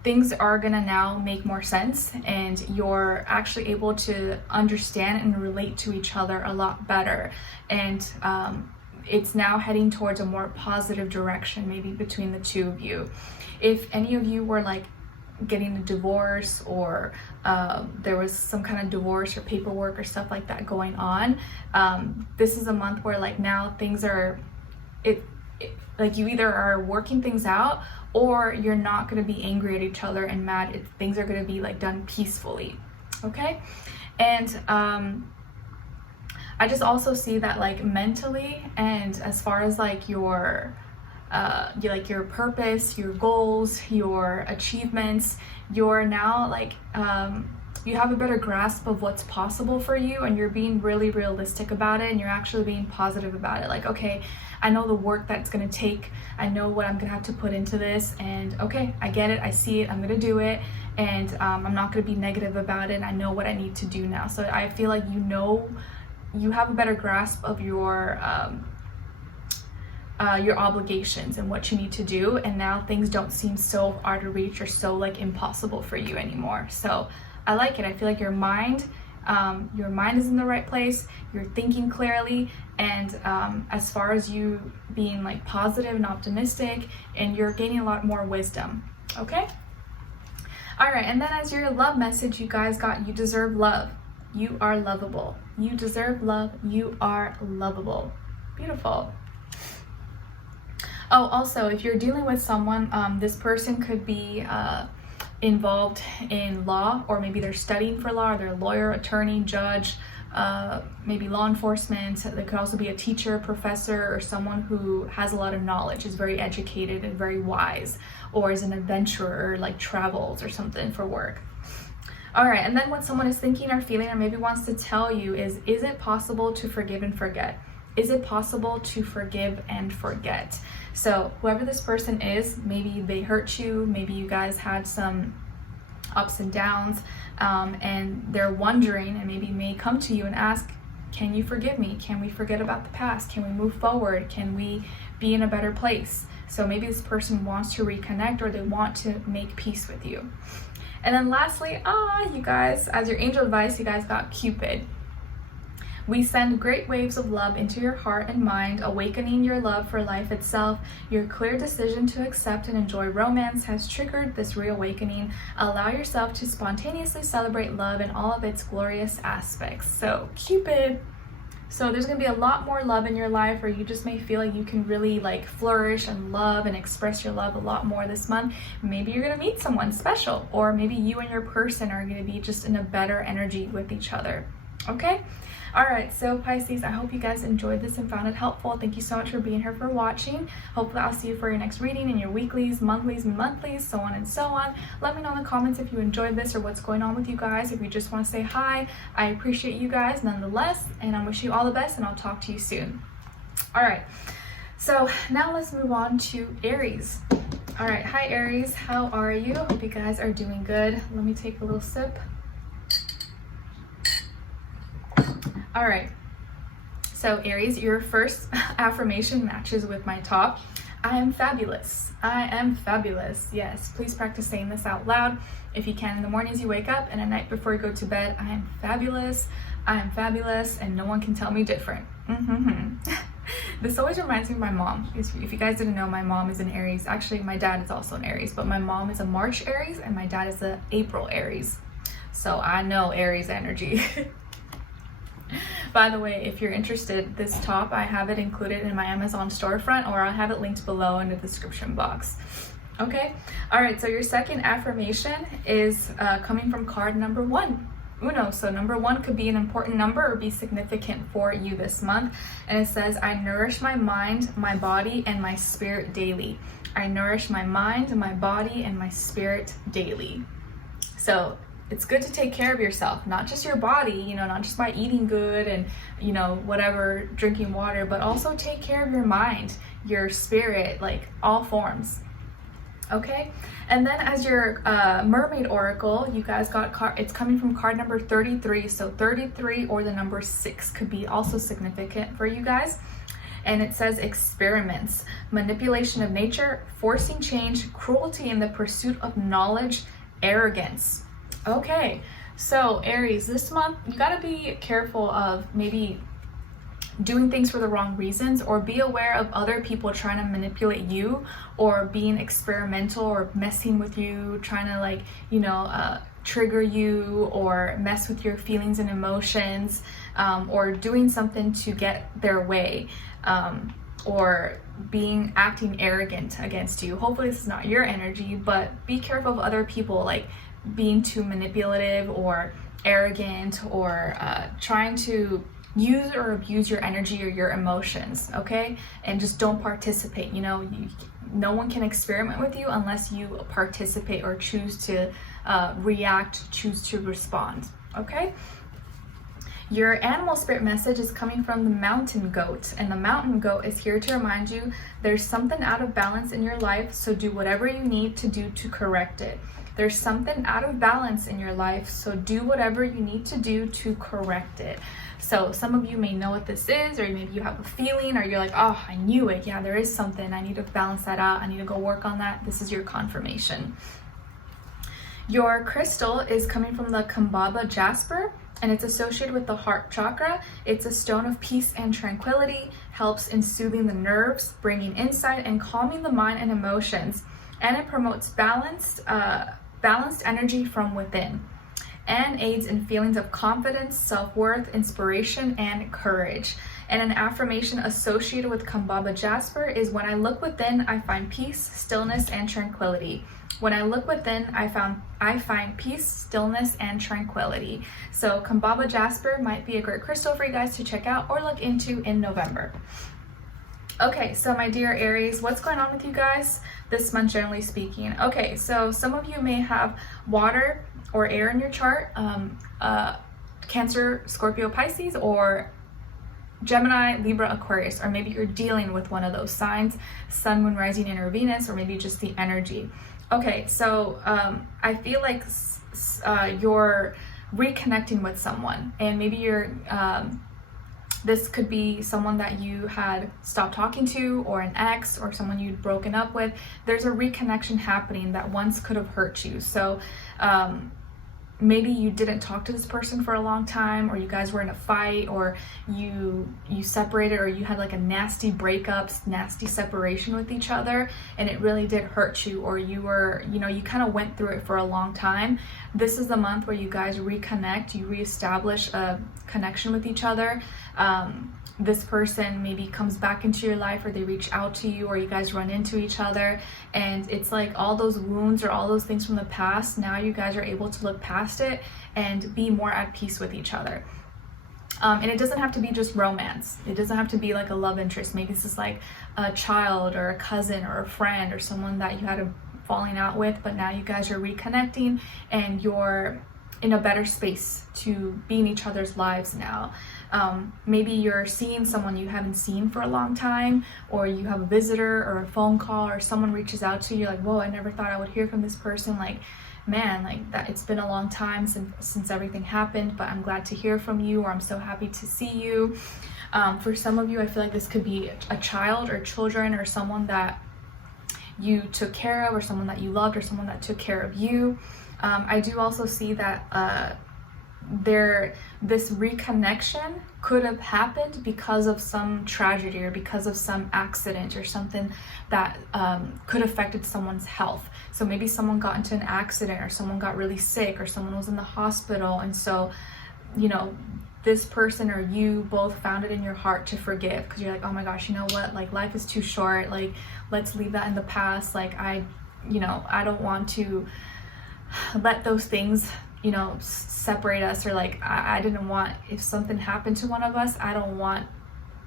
things are gonna now make more sense, and you're actually able to understand and relate to each other a lot better. And it's now heading towards a more positive direction, maybe between the two of you. If any of you were like getting a divorce, or there was some kind of divorce or paperwork or stuff like that going on, this is a month where like now things are, like you either are working things out, or you're not going to be angry at each other and mad. Things are going to be like done peacefully. Okay. And I just also see that like mentally, and as far as like your purpose, your goals, your achievements, you're now like you have a better grasp of what's possible for you, and you're being really realistic about it, and you're actually being positive about it. Like, okay, I know the work that's gonna take, I know what I'm gonna have to put into this, and okay, I get it, I see it, I'm gonna do it, and I'm not gonna be negative about it. I know what I need to do now. So I feel like you have a better grasp of your obligations and what you need to do, and now things don't seem so out of reach or so like impossible for you anymore. So I like it. I feel like your mind is in the right place, you're thinking clearly, and as far as you being like positive and optimistic, and you're gaining a lot more wisdom. Okay. All right. And then as your love message, you guys got, you deserve love. You are lovable. You deserve love. You are lovable. Beautiful. Oh, also, if you're dealing with someone, this person could be involved in law, or maybe they're studying for law, or they're a lawyer, attorney, judge, maybe law enforcement. They could also be a teacher, professor, or someone who has a lot of knowledge, is very educated and very wise, or is an adventurer, like travels or something for work. All right, and then what someone is thinking or feeling, or maybe wants to tell you is it possible to forgive and forget? Is it possible to forgive and forget? So whoever this person is, maybe they hurt you, maybe you guys had some ups and downs, and they're wondering, and maybe may come to you and ask, can you forgive me? Can we forget about the past? Can we move forward? Can we be in a better place? So maybe this person wants to reconnect, or they want to make peace with you. And then lastly, you guys, as your angel advice, you guys got Cupid. We send great waves of love into your heart and mind, awakening your love for life itself. Your clear decision to accept and enjoy romance has triggered this reawakening. Allow yourself to spontaneously celebrate love in all of its glorious aspects. So Cupid. So there's going to be a lot more love in your life, or you just may feel like you can really like flourish and love and express your love a lot more this month. Maybe you're going to meet someone special, or maybe you and your person are going to be just in a better energy with each other. Okay? All right, so Pisces, I hope you guys enjoyed this and found it helpful. Thank you so much for being here, for watching. Hopefully I'll see you for your next reading in your weeklies, monthlies, so on and so on. Let me know in the comments if you enjoyed this or what's going on with you guys. If you just want to say hi, I appreciate you guys nonetheless, and I wish you all the best, and I'll talk to you soon. All right, so now let's move on to Aries. All right, hi Aries, how are you? Hope you guys are doing good. Let me take a little sip. All right, so Aries, your first affirmation matches with my top. I am fabulous. I am fabulous. Yes, please practice saying this out loud if you can in the mornings you wake up, and at night before you go to bed. I am fabulous. I am fabulous, and no one can tell me different. This always reminds me of my mom. If you guys didn't know, my mom is an Aries. Actually, my dad is also an Aries, but my mom is a March Aries and my dad is a April Aries. So I know Aries energy. By the way, if you're interested, this top, I have it included in my Amazon storefront, or I'll have it linked below in the description box. Okay, all right, so your second affirmation is coming from card number 1. Uno. So number 1 could be an important number or be significant for you this month. And it says, I nourish my mind, my body, and my spirit daily. I nourish my mind, my body, and my spirit daily. So it's good to take care of yourself, not just your body, you know, not just by eating good and, you know, whatever, drinking water, but also take care of your mind, your spirit, like all forms. Okay, and then as your mermaid oracle, you guys got it's coming from card number 33. So 33 or the number 6 could be also significant for you guys. And it says experiments, manipulation of nature, forcing change, cruelty in the pursuit of knowledge, arrogance. Okay, so Aries, this month you got to be careful of maybe doing things for the wrong reasons, or be aware of other people trying to manipulate you or being experimental or messing with you, trying to, like, you know, trigger you or mess with your feelings and emotions, or doing something to get their way, or acting arrogant against you. Hopefully this is not your energy, but be careful of other people, like being too manipulative or arrogant, or trying to use or abuse your energy or your emotions. Okay, and just don't participate. You know, no one can experiment with you unless you participate or choose to react, choose to respond. Okay, your animal spirit message is coming from the mountain goat, and the mountain goat is here to remind you there's something out of balance in your life, so do whatever you need to do to correct it. There's something out of balance in your life, so do whatever you need to do to correct it. So some of you may know what this is, or maybe you have a feeling, or you're like, oh, I knew it. Yeah, there is something. I need to balance that out. I need to go work on that. This is your confirmation. Your crystal is coming from the Kambaba jasper, and it's associated with the heart chakra. It's a stone of peace and tranquility, helps in soothing the nerves, bringing insight, and calming the mind and emotions. And it promotes balanced energy from within, and aids in feelings of confidence, self-worth, inspiration, and courage. And an affirmation associated with Kambaba jasper is, when I look within, I find peace, stillness, and tranquility. When I look within, I find peace, stillness, and tranquility. So Kambaba jasper might be a great crystal for you guys to check out or look into in November. Okay, so my dear Aries, what's going on with you guys this month, generally speaking? Okay, so some of you may have water or air in your chart, Cancer, Scorpio, Pisces, or Gemini, Libra, Aquarius, or maybe you're dealing with one of those signs, Sun, Moon, Rising, and or Venus, or maybe just the energy. Okay, so I feel like you're reconnecting with someone, and maybe you're this could be someone that you had stopped talking to, or an ex, or someone you'd broken up with. There's a reconnection happening that once could have hurt you. So maybe you didn't talk to this person for a long time, or you guys were in a fight, or you separated, or you had like a nasty breakup, nasty separation with each other, and it really did hurt you, or you were, you know, you kind of went through it for a long time. This is the month where you guys reconnect, you reestablish a connection with each other. This person maybe comes back into your life, or they reach out to you, or you guys run into each other, and it's like all those wounds or all those things from the past, now you guys are able to look past it and be more at peace with each other. And it doesn't have to be just romance. It doesn't have to be like a love interest. Maybe it's just like a child or a cousin or a friend or someone that you had a falling out with, but now you guys are reconnecting and you're in a better space to be in each other's lives now. Maybe you're seeing someone you haven't seen for a long time, or you have a visitor or a phone call, or someone reaches out to you like, whoa, I never thought I would hear from this person. Like, man, like that, it's been a long time since everything happened, but I'm glad to hear from you, or I'm so happy to see you. For some of you, I feel like this could be a child or children, or someone that you took care of, or someone that you loved, or someone that took care of you. I do also see that this reconnection could have happened because of some tragedy or because of some accident or something that could have affected someone's health. So maybe someone got into an accident, or someone got really sick, or someone was in the hospital, and so, you know, this person or you both found it in your heart to forgive, because you're like, oh my gosh, you know what, like life is too short, like let's leave that in the past. Like I don't want to let those things, you know, separate us, or like I didn't want, if something happened to one of us, I don't want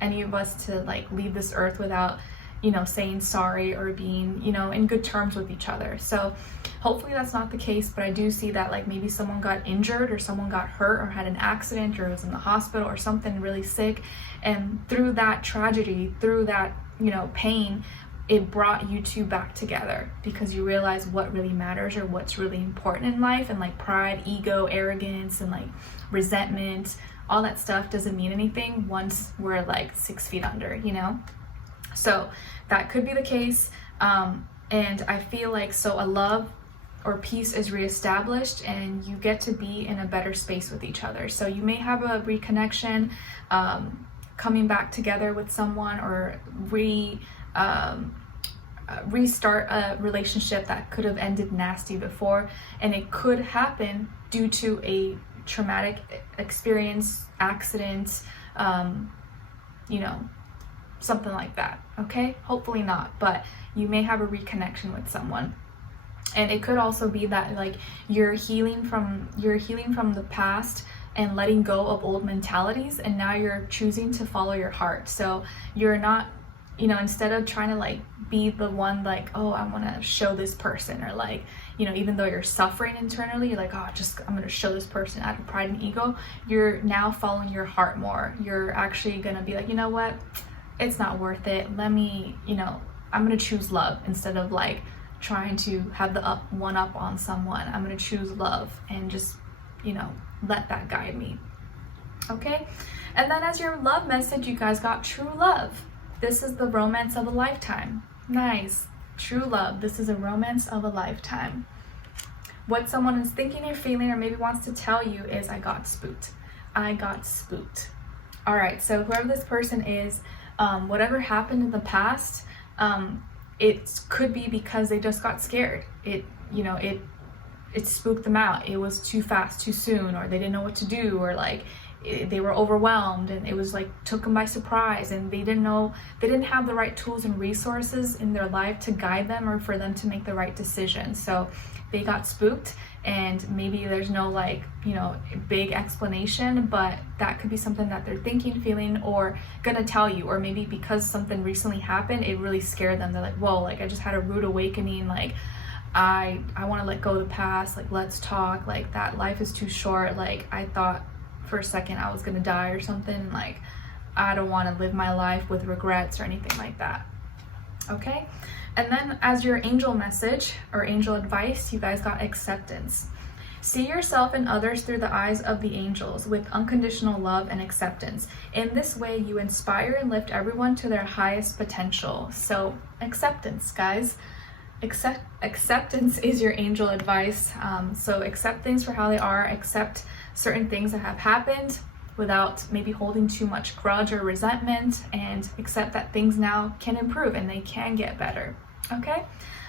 any of us to like leave this earth without, you know, saying sorry or being, you know, in good terms with each other. So hopefully that's not the case, but I do see that like maybe someone got injured, or someone got hurt, or had an accident, or was in the hospital, or something really sick, and through that tragedy, through that, you know, pain, it brought you two back together, because you realize what really matters, or what's really important in life. And like pride, ego, arrogance, and like resentment, all that stuff doesn't mean anything once we're like 6 feet under, you know? So that could be the case. And I feel like, so a love or peace is reestablished, and you get to be in a better space with each other. So you may have a reconnection, coming back together with someone, or restart a relationship that could have ended nasty before. And it could happen due to a traumatic experience, accident, you know, something like that. Okay, hopefully not, but you may have a reconnection with someone. And it could also be that like you're healing from the past and letting go of old mentalities, and now you're choosing to follow your heart. So you're not, you know, instead of trying to like be the one like, oh, I want to show this person, or like, you know, even though you're suffering internally, you're like, oh, I'm going to show this person out of pride and ego. You're now following your heart more. You're actually going to be like, you know what, it's not worth it. Let me, you know, I'm going to choose love instead of like trying to have the one up on someone. I'm going to choose love and just, you know, let that guide me. Okay. And then as your love message, you guys got true love. This is the romance of a lifetime. Nice. True love. This is a romance of a lifetime. What someone is thinking or feeling, or maybe wants to tell you, is I got spooked. I got spooked. All right. So whoever this person is, whatever happened in the past, it could be because they just got scared. It spooked them out. It was too fast, too soon, or they didn't know what to do, or like they were overwhelmed, and it was like took them by surprise, and they didn't have the right tools and resources in their life to guide them or for them to make the right decision. So they got spooked, and maybe there's no like, you know, big explanation, but that could be something that they're thinking, feeling, or gonna tell you. Or maybe because something recently happened, it really scared them. They're like, whoa, like I just had a rude awakening, like I want to let go of the past, like let's talk, like that life is too short, like I thought for a second I was gonna die or something, like I don't want to live my life with regrets or anything like that. Okay. And then as your angel message or angel advice, you guys got acceptance. See yourself and others through the eyes of the angels with unconditional love and acceptance. In this way, you inspire and lift everyone to their highest potential. So acceptance, guys. Acceptance is your angel advice. So accept things for how they are. Accept certain things that have happened without maybe holding too much grudge or resentment, and accept that things now can improve and they can get better. Okay.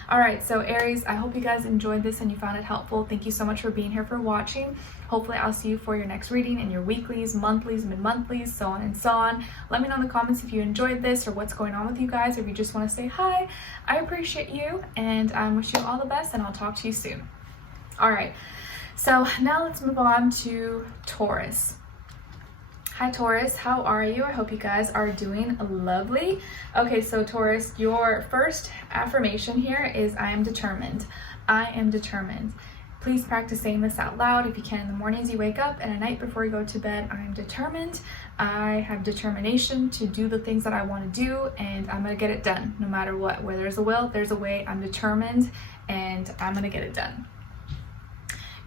All right. So Aries, I hope you guys enjoyed this and you found it helpful. Thank you so much for being here, for watching. Hopefully I'll see you for your next reading in your weeklies, monthlies, mid-monthlies, so on and so on. Let me know in the comments if you enjoyed this or what's going on with you guys. If you just want to say hi, I appreciate you, and I wish you all the best, and I'll talk to you soon. All right. So now let's move on to Taurus. Hi Taurus, how are you? I hope you guys are doing lovely. Okay, so Taurus, your first affirmation here is I am determined. I am determined. Please practice saying this out loud if you can in the mornings you wake up and at night before you go to bed. I am determined. I have determination to do the things that I want to do, and I'm going to get it done no matter what. Where there's a will, there's a way. I'm determined and I'm going to get it done.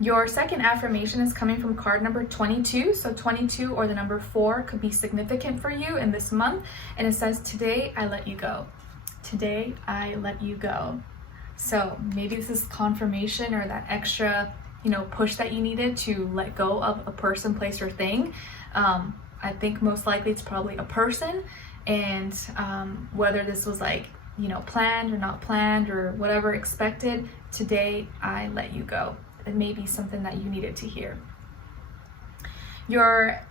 Your second affirmation is coming from card number 22. So 22 or the number 4 could be significant for you in this month. And it says, today I let you go. Today I let you go. So maybe this is confirmation or that extra push that you needed to let go of a person, place, or thing. I think most likely it's probably a person, and whether this was like, planned or not planned or whatever expected, today I let you go. It may be something that you needed to hear. Your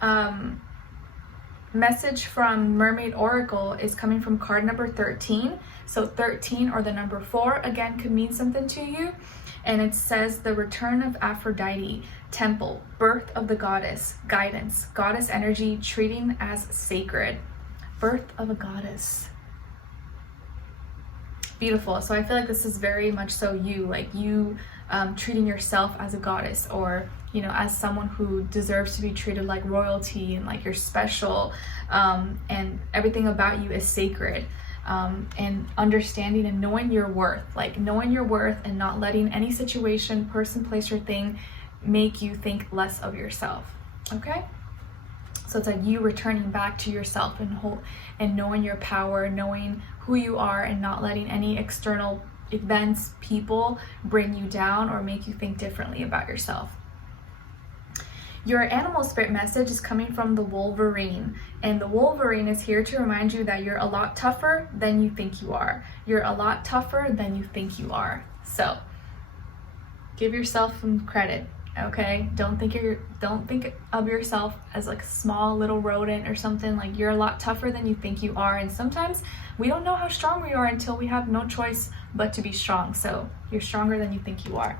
message from Mermaid Oracle is coming from card number 13. So 13 or the number 4 again could mean something to you. And it says the return of Aphrodite, temple, birth of the goddess, guidance, goddess energy, treating as sacred. Birth of a goddess. Beautiful. So I feel like this is very much so you, like you treating yourself as a goddess, or as someone who deserves to be treated like royalty, and like you're special, and everything about you is sacred, and understanding and knowing your worth, and not letting any situation, person, place, or thing make you think less of yourself. Okay, so it's like you returning back to yourself and knowing your power, knowing who you are, and not letting any external events, people bring you down or make you think differently about yourself. Your animal spirit message is coming from the Wolverine, and the Wolverine is here to remind you that you're a lot tougher than you think you are. You're a lot tougher than you think you are. So give yourself some credit, okay? Don't think of yourself as like a small little rodent or something. Like, you're a lot tougher than you think you are, and sometimes we don't know how strong we are until we have no choice but to be strong. So you're stronger than you think you are.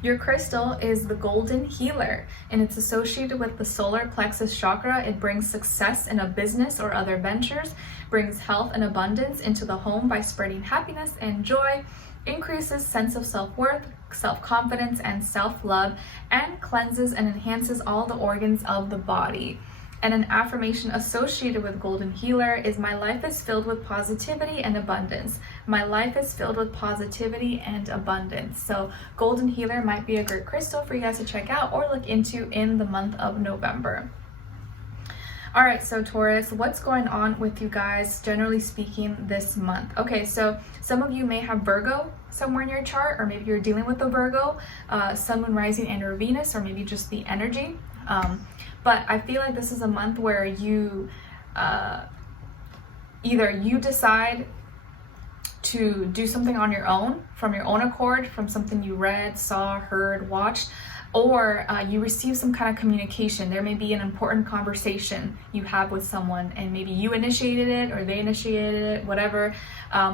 Your crystal is the golden healer, and it's associated with the solar plexus chakra. It brings success in a business or other ventures, brings health and abundance into the home by spreading happiness and joy, increases sense of self-worth, self-confidence, and self-love, and cleanses and enhances all the organs of the body. And an affirmation associated with golden healer is, my life is filled with positivity and abundance. My life is filled with positivity and abundance. So golden healer might be a great crystal for you guys to check out or look into in the month of November. All right, so Taurus, what's going on with you guys, generally speaking, this month? Okay, so some of you may have Virgo somewhere in your chart, or maybe you're dealing with a Virgo, Sun, Moon, Rising, and or Venus, or maybe just the energy. But I feel like this is a month where you either you decide to do something on your own, from your own accord, from something you read, saw, heard, watched, or you receive some kind of communication. There may be an important conversation you have with someone, and maybe you initiated it or they initiated it, whatever,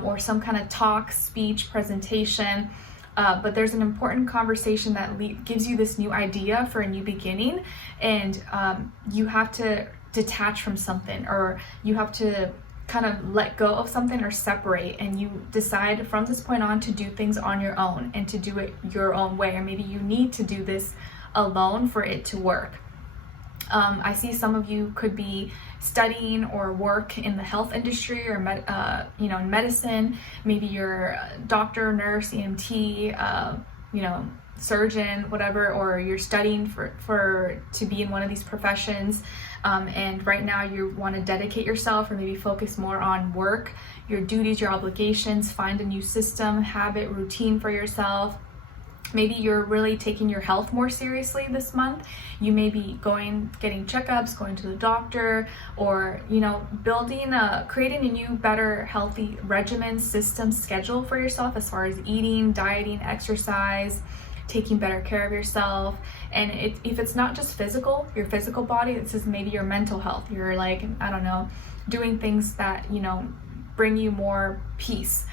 or some kind of talk, speech, presentation. But there's an important conversation that gives you this new idea for a new beginning, and you have to detach from something, or you have to kind of let go of something or separate, and you decide from this point on to do things on your own and to do it your own way, or maybe you need to do this alone for it to work. I see some of you could be studying or work in the health industry, or in medicine. Maybe you're a doctor, nurse, EMT, surgeon, whatever, or you're studying to be in one of these professions, and right now you want to dedicate yourself, or maybe focus more on work, your duties, your obligations, find a new system, habit, routine for yourself. Maybe you're really taking your health more seriously this month. You may be getting checkups, going to the doctor, or creating a new, better, healthy regimen, system, schedule for yourself as far as eating, dieting, exercise, taking better care of yourself. And if it's not just physical, your physical body, it's just maybe your mental health. You're doing things that bring you more peace,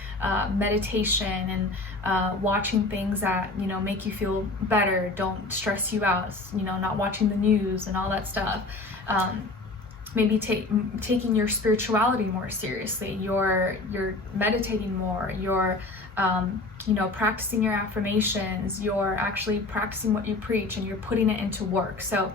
meditation, and watching things that make you feel better, don't stress you out, not watching the news and all that stuff. Maybe taking your spirituality more seriously, you're meditating more, you're practicing your affirmations, you're actually practicing what you preach, and you're putting it into work. So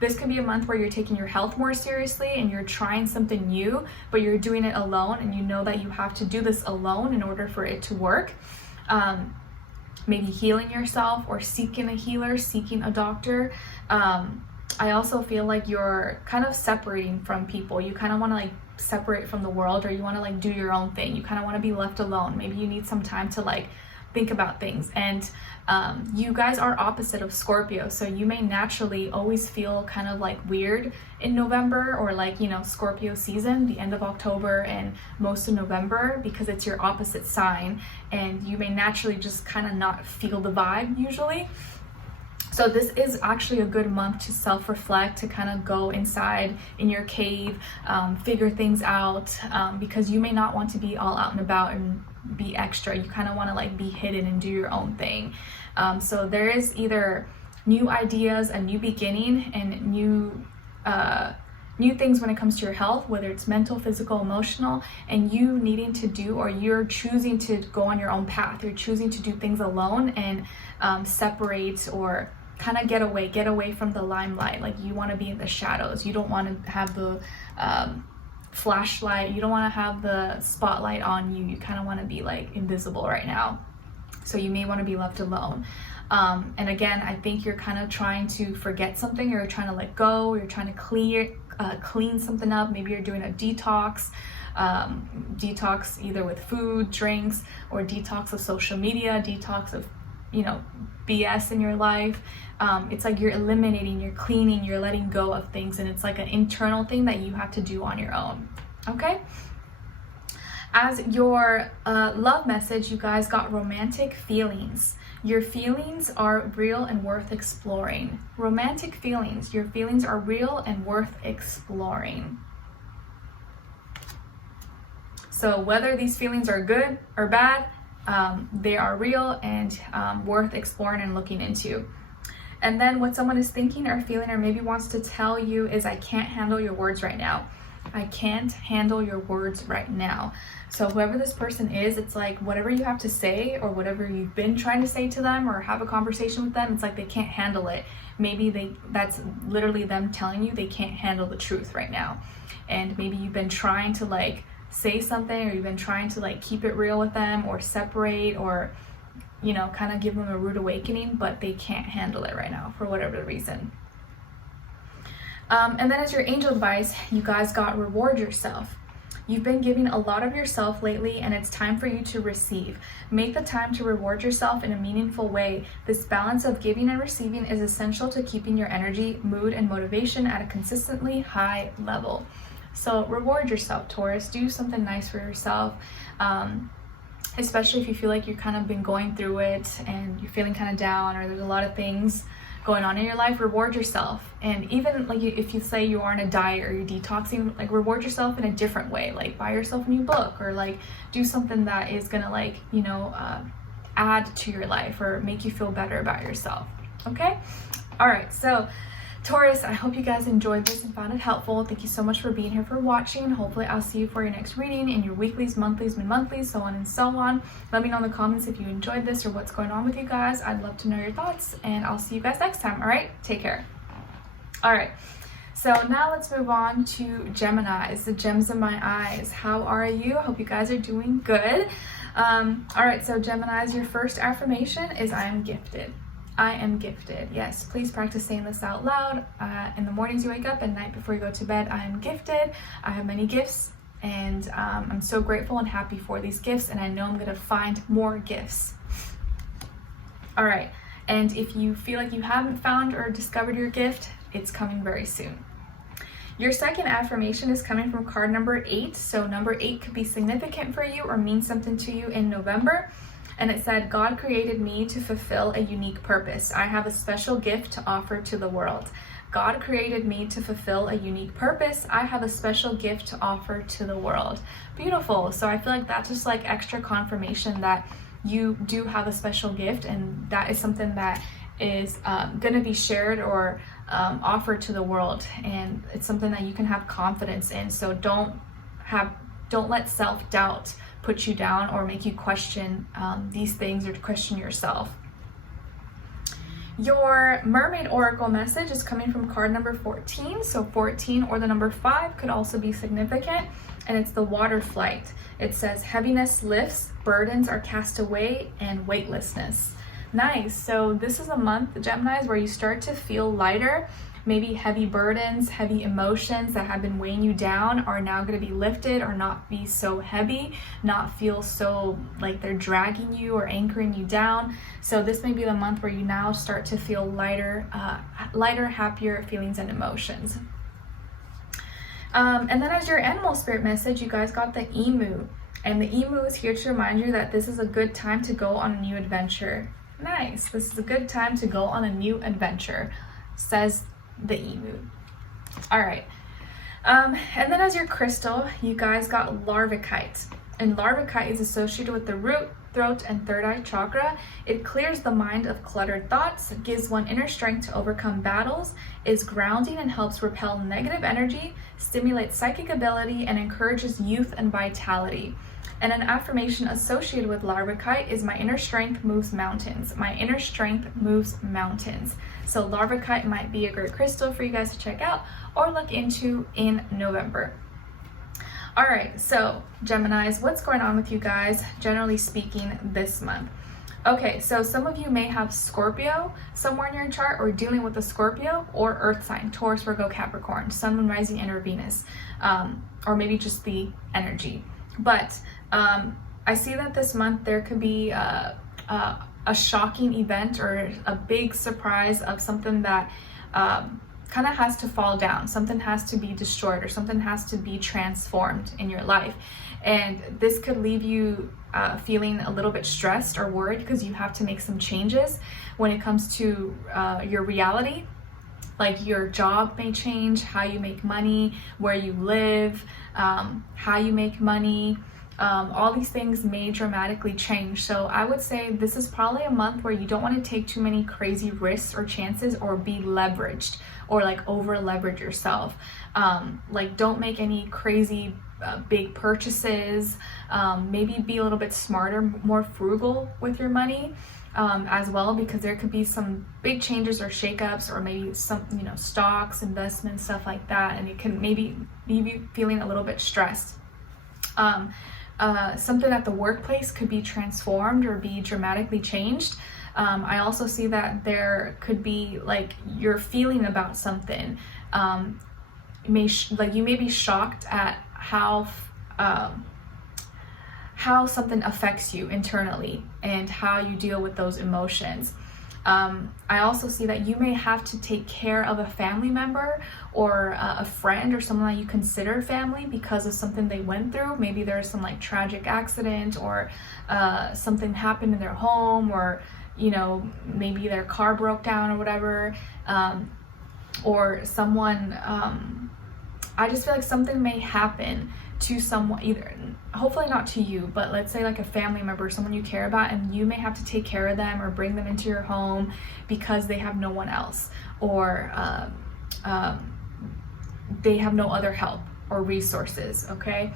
this could be a month where you're taking your health more seriously, and you're trying something new, but you're doing it alone, and you know that you have to do this alone in order for it to work. Maybe healing yourself, or seeking a healer, seeking a doctor. I also feel like you're kind of separating from people. You kind of want to separate from the world, or you want to do your own thing. You kind of want to be left alone. Maybe you need some time to think about things. And you guys are opposite of Scorpio, so you may naturally always feel kind of like weird in November, or like, you know, Scorpio season, the end of October and most of November, because it's your opposite sign, and you may naturally just kind of not feel the vibe usually. So this is actually a good month to self-reflect, to kind of go inside in your cave, figure things out, because you may not want to be all out and about and be extra. You kind of want to like be hidden and do your own thing. So there is either new ideas, a new beginning, and new things when it comes to your health, whether it's mental, physical, emotional, and you needing to do, or you're choosing to go on your own path. You're choosing to do things alone and separate, or kind of get away from the limelight. Like, you want to be in the shadows. You don't want to have the flashlight. You don't want to have the spotlight on you. You kind of want to be like invisible right now. So you may want to be left alone. And again, I think you're kind of trying to forget something, or you're trying to let go, or you're trying to clean something up. Maybe you're doing a detox either with food, drinks, or detox of social media, detox of, you know, BS in your life. It's like you're eliminating, you're cleaning, you're letting go of things, and it's like an internal thing that you have to do on your own. Okay? As your love message, you guys got romantic feelings. Your feelings are real and worth exploring. Romantic feelings. Your feelings are real and worth exploring. So whether these feelings are good or bad, they are real and worth exploring and looking into. And then what someone is thinking or feeling, or maybe wants to tell you, is, I can't handle your words right now. I can't handle your words right now. So whoever this person is, it's like whatever you have to say, or whatever you've been trying to say to them or have a conversation with them, it's like they can't handle it. Maybe that's literally them telling you they can't handle the truth right now. And maybe you've been trying to like say something, or you've been trying to like keep it real with them, or separate, or, you know, kind of give them a rude awakening, but they can't handle it right now for whatever reason. And then as your angel advice, you guys got reward yourself. You've been giving a lot of yourself lately, and it's time for you to receive. Make the time to reward yourself in a meaningful way. This balance of giving and receiving is essential to keeping your energy, mood, and motivation at a consistently high level. So reward yourself, Taurus. Do something nice for yourself. Especially if you feel like you've kind of been going through it and you're feeling kind of down, or there's a lot of things going on in your life. Reward yourself. And even like if you say you are on a diet or you're detoxing, like reward yourself in a different way. Like buy yourself a new book, or like do something that is gonna like, you know, add to your life or make you feel better about yourself. Okay? All right, so Taurus, I hope you guys enjoyed this and found it helpful. Thank you so much for being here, for watching. Hopefully I'll see you for your next reading in your weeklies, monthlies, mid-monthlies, so on and so on. Let me know in the comments if you enjoyed this or what's going on with you guys. I'd love to know your thoughts, and I'll see you guys next time. All right, take care. All right, so now let's move on to Geminis, the gems in my eyes. How are you? I hope you guys are doing good. All right, so Geminis, your first affirmation is, I am gifted. I am gifted. Yes, please practice saying this out loud in the mornings you wake up and night before you go to bed. I am gifted. I have many gifts, and I'm so grateful and happy for these gifts, and I know I'm going to find more gifts. All right, and if you feel like you haven't found or discovered your gift, it's coming very soon. Your second affirmation is coming from card number 8. So number 8 could be significant for you or mean something to you in November. And it said, God created me to fulfill a unique purpose. I have a special gift to offer to the world. God created me to fulfill a unique purpose. I have a special gift to offer to the world. Beautiful. So I feel like that's just like extra confirmation that you do have a special gift, and that is something that is going to be shared or offered to the world, and it's something that you can have confidence in. So don't let self-doubt put you down or make you question these things or question yourself. Your Mermaid Oracle message is coming from card number 14. So 14 or the number 5 could also be significant, and it's the water flight. It says, heaviness lifts, burdens are cast away, and weightlessness. Nice. So this is a month, Geminis, where you start to feel lighter. Maybe heavy burdens, heavy emotions that have been weighing you down are now going to be lifted, or not be so heavy, not feel so like they're dragging you or anchoring you down. So this may be the month where you now start to feel lighter, happier feelings and emotions. And then as your animal spirit message, you guys got the emu. And the emu is here to remind you that this is a good time to go on a new adventure. Nice. This is a good time to go on a new adventure, says the emu. All right. And then as your crystal, you guys got larvikite. And larvikite is associated with the root, throat, and third eye chakra. It clears the mind of cluttered thoughts, gives one inner strength to overcome battles, is grounding and helps repel negative energy, stimulates psychic ability, and encourages youth and vitality. And an affirmation associated with larvikite is, my inner strength moves mountains. My inner strength moves mountains. So larvikite might be a great crystal for you guys to check out or look into in November. All right, so Geminis, what's going on with you guys, generally speaking, this month? Okay, so some of you may have Scorpio somewhere in your chart, or dealing with a Scorpio or Earth sign, Taurus, Virgo, Capricorn, Sun, Moon, Rising, and or Venus, or maybe just the energy. But I see that this month there could be a shocking event or a big surprise of something that kind of has to fall down. Something has to be destroyed, or something has to be transformed in your life. And this could leave you feeling a little bit stressed or worried, because you have to make some changes when it comes to your reality. Like your job may change, how you make money, where you live, how you make money. All these things may dramatically change. So I would say this is probably a month where you don't want to take too many crazy risks or chances, or be leveraged, or like over leverage yourself. Like don't make any crazy big purchases. Maybe be a little bit smarter, more frugal with your money as well, because there could be some big changes or shakeups, or maybe some, stocks, investments, stuff like that. And it can maybe leave you feeling a little bit stressed. Something at the workplace could be transformed or be dramatically changed. I also see that there could be like you're feeling about something. You may be shocked at how something affects you internally and how you deal with those emotions. I also see that you may have to take care of a family member or a friend or someone that you consider family because of something they went through. Maybe there's some like tragic accident, or something happened in their home, or maybe their car broke down or whatever, or someone, I just feel like something may happen to someone, either hopefully not to you, but let's say like a family member, someone you care about, and you may have to take care of them or bring them into your home because they have no one else, or they have no other help or resources. Okay,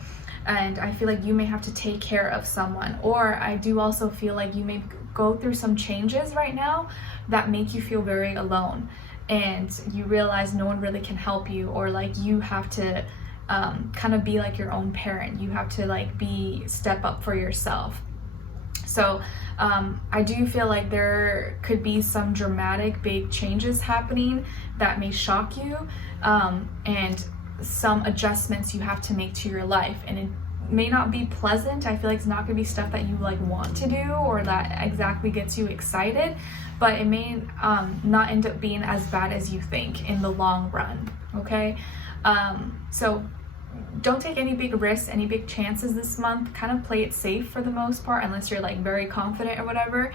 and I feel like you may have to take care of someone. Or I do also feel like you may go through some changes right now that make you feel very alone, and you realize no one really can help you, or like you have to kind of be like your own parent. You have to like step up for yourself. So I do feel like there could be some dramatic big changes happening that may shock you, and some adjustments you have to make to your life. And it may not be pleasant. I feel like it's not gonna be stuff that you like want to do, or that exactly gets you excited, but it may not end up being as bad as you think in the long run. Okay, so don't take any big risks, any big chances this month. Kind of play it safe for the most part, unless you're like very confident or whatever.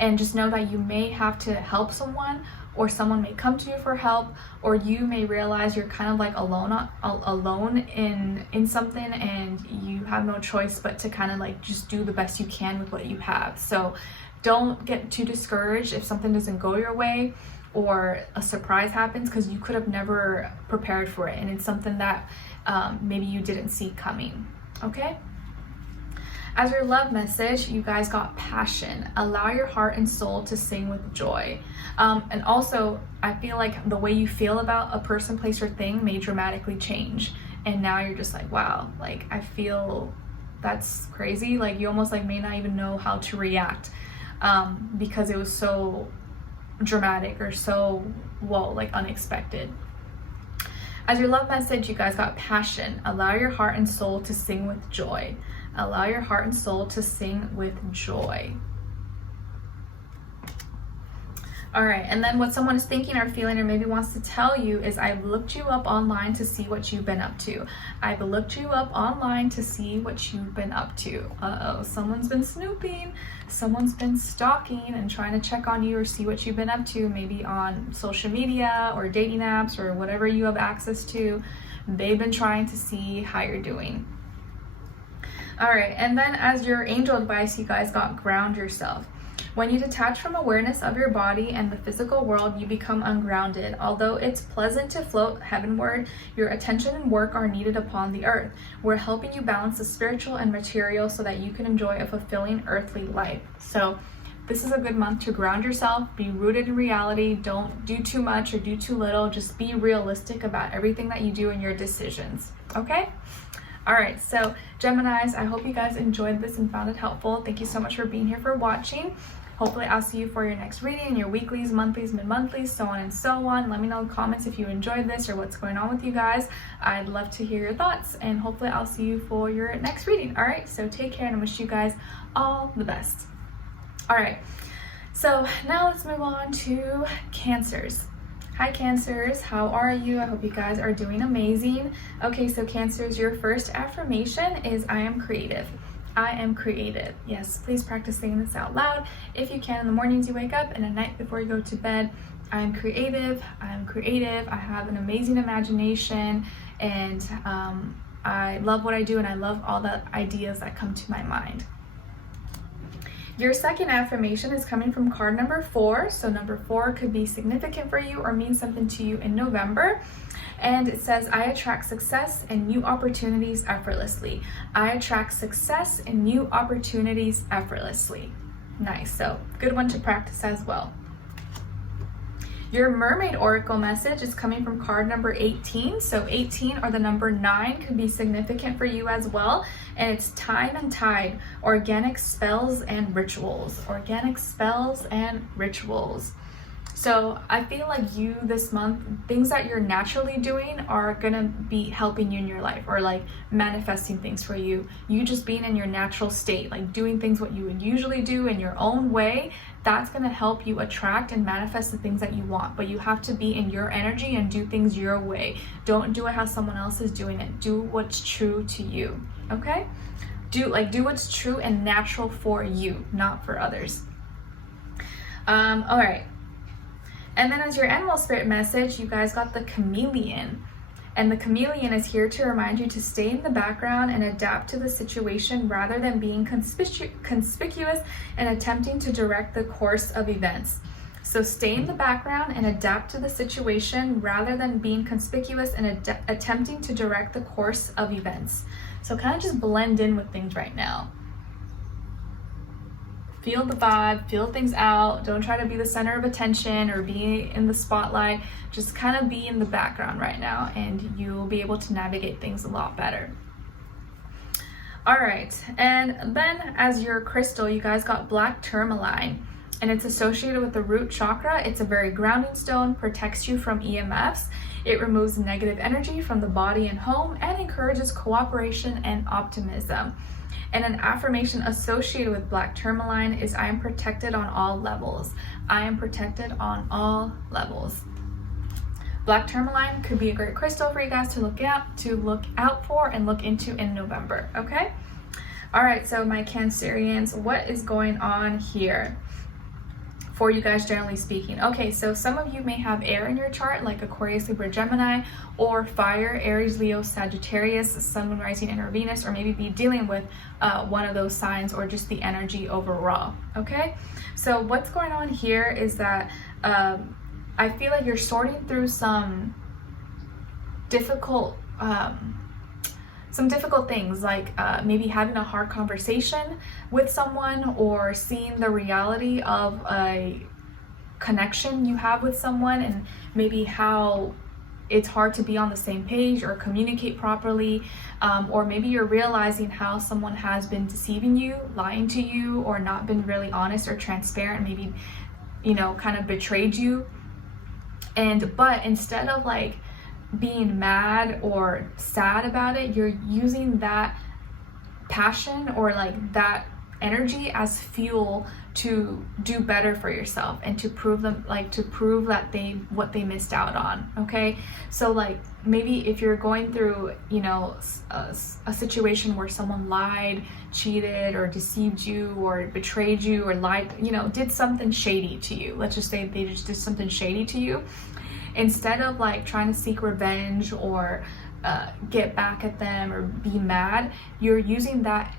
And just know that you may have to help someone, or someone may come to you for help, or you may realize you're kind of like alone in something, and you have no choice but to kind of like just do the best you can with what you have. So don't get too discouraged if something doesn't go your way, or a surprise happens, because you could have never prepared for it, and it's something that maybe you didn't see coming. Okay, as your love message, you guys got passion. Allow your heart and soul to sing with joy. And also, I feel like the way you feel about a person, place, or thing may dramatically change, and now you're just like, wow, like I feel that's crazy. Like you almost like may not even know how to react, because it was so dramatic or so, well, like unexpected. As your love message, you guys got passion. Allow your heart and soul to sing with joy. Allow your heart and soul to sing with joy. All right, and then what someone is thinking or feeling or maybe wants to tell you is, I've looked you up online to see what you've been up to. I've looked you up online to see what you've been up to. Uh-oh, someone's been snooping. Someone's been stalking and trying to check on you or see what you've been up to, maybe on social media or dating apps or whatever you have access to. They've been trying to see how you're doing. All right, and then as your angel advice, you guys got ground yourself. When you detach from awareness of your body and the physical world, you become ungrounded. Although it's pleasant to float heavenward, your attention and work are needed upon the earth. We're helping you balance the spiritual and material so that you can enjoy a fulfilling earthly life. So this is a good month to ground yourself, be rooted in reality. Don't do too much or do too little. Just be realistic about everything that you do and your decisions. Okay? All right, so Geminis, I hope you guys enjoyed this and found it helpful. Thank you so much for being here, for watching. Hopefully I'll see you for your next reading, your weeklies, monthlies, mid-monthlies, so on and so on. Let me know in the comments if you enjoyed this or what's going on with you guys. I'd love to hear your thoughts, and hopefully I'll see you for your next reading. All right, so take care, and I wish you guys all the best. All right, so now let's move on to Cancers. Hi Cancers, how are you? I hope you guys are doing amazing. Okay, so Cancers, your first affirmation is, I am creative. I am creative. Yes, please practice saying this out loud if you can in the mornings you wake up and at night before you go to bed. I am creative. I am creative. I have an amazing imagination, and I love what I do, and I love all the ideas that come to my mind. Your second affirmation is coming from card number 4. So number 4 could be significant for you or mean something to you in November. And it says, I attract success and new opportunities effortlessly. I attract success and new opportunities effortlessly. Nice, so good one to practice as well. Your Mermaid Oracle message is coming from card number 18. So 18 or the number 9 could be significant for you as well. And it's Time and Tide, organic spells and rituals. Organic spells and rituals. So I feel like you this month, things that you're naturally doing are gonna be helping you in your life, or like manifesting things for you. You just being in your natural state, like doing things what you would usually do in your own way, that's gonna help you attract and manifest the things that you want. But you have to be in your energy and do things your way. Don't do it how someone else is doing it. Do what's true to you, okay? Do what's true and natural for you, not for others. All right. And then as your animal spirit message, you guys got the Chameleon. And the Chameleon is here to remind you to stay in the background and adapt to the situation rather than being conspicuous and attempting to direct the course of events. So stay in the background and adapt to the situation rather than being conspicuous and attempting to direct the course of events. So kind of just blend in with things right now. Feel the vibe, feel things out. Don't try to be the center of attention or be in the spotlight. Just kind of be in the background right now, and you'll be able to navigate things a lot better. All right, and then as your crystal, you guys got black tourmaline, and it's associated with the root chakra. It's a very grounding stone, protects you from EMFs. It removes negative energy from the body and home, and encourages cooperation and optimism. And an affirmation associated with black tourmaline is, I am protected on all levels. I am protected on all levels. Black tourmaline could be a great crystal for you guys to look out for and look into in November, okay? All right, so my Cancerians, what is going on here for you guys generally speaking? Okay, so some of you may have air in your chart, like Aquarius, Libra, Gemini, or fire, Aries, Leo, Sagittarius, Sun, Moon, Rising, and Venus, or maybe be dealing with one of those signs or just the energy overall, okay? So what's going on here is that I feel like you're sorting through some difficult things, like maybe having a hard conversation with someone, or seeing the reality of a connection you have with someone, and maybe how it's hard to be on the same page or communicate properly, or maybe you're realizing how someone has been deceiving you, lying to you, or not been really honest or transparent, maybe you know, kind of betrayed you. But instead of like being mad or sad about it, you're using that passion or like that energy as fuel to do better for yourself and to prove them, like to prove that what they missed out on. Okay, so like maybe if you're going through, you know, a situation where someone lied, cheated, or deceived you, or betrayed you, or lied, you know, did something shady to you, let's just say they just did something shady to you, instead of like trying to seek revenge or get back at them or be mad, you're using that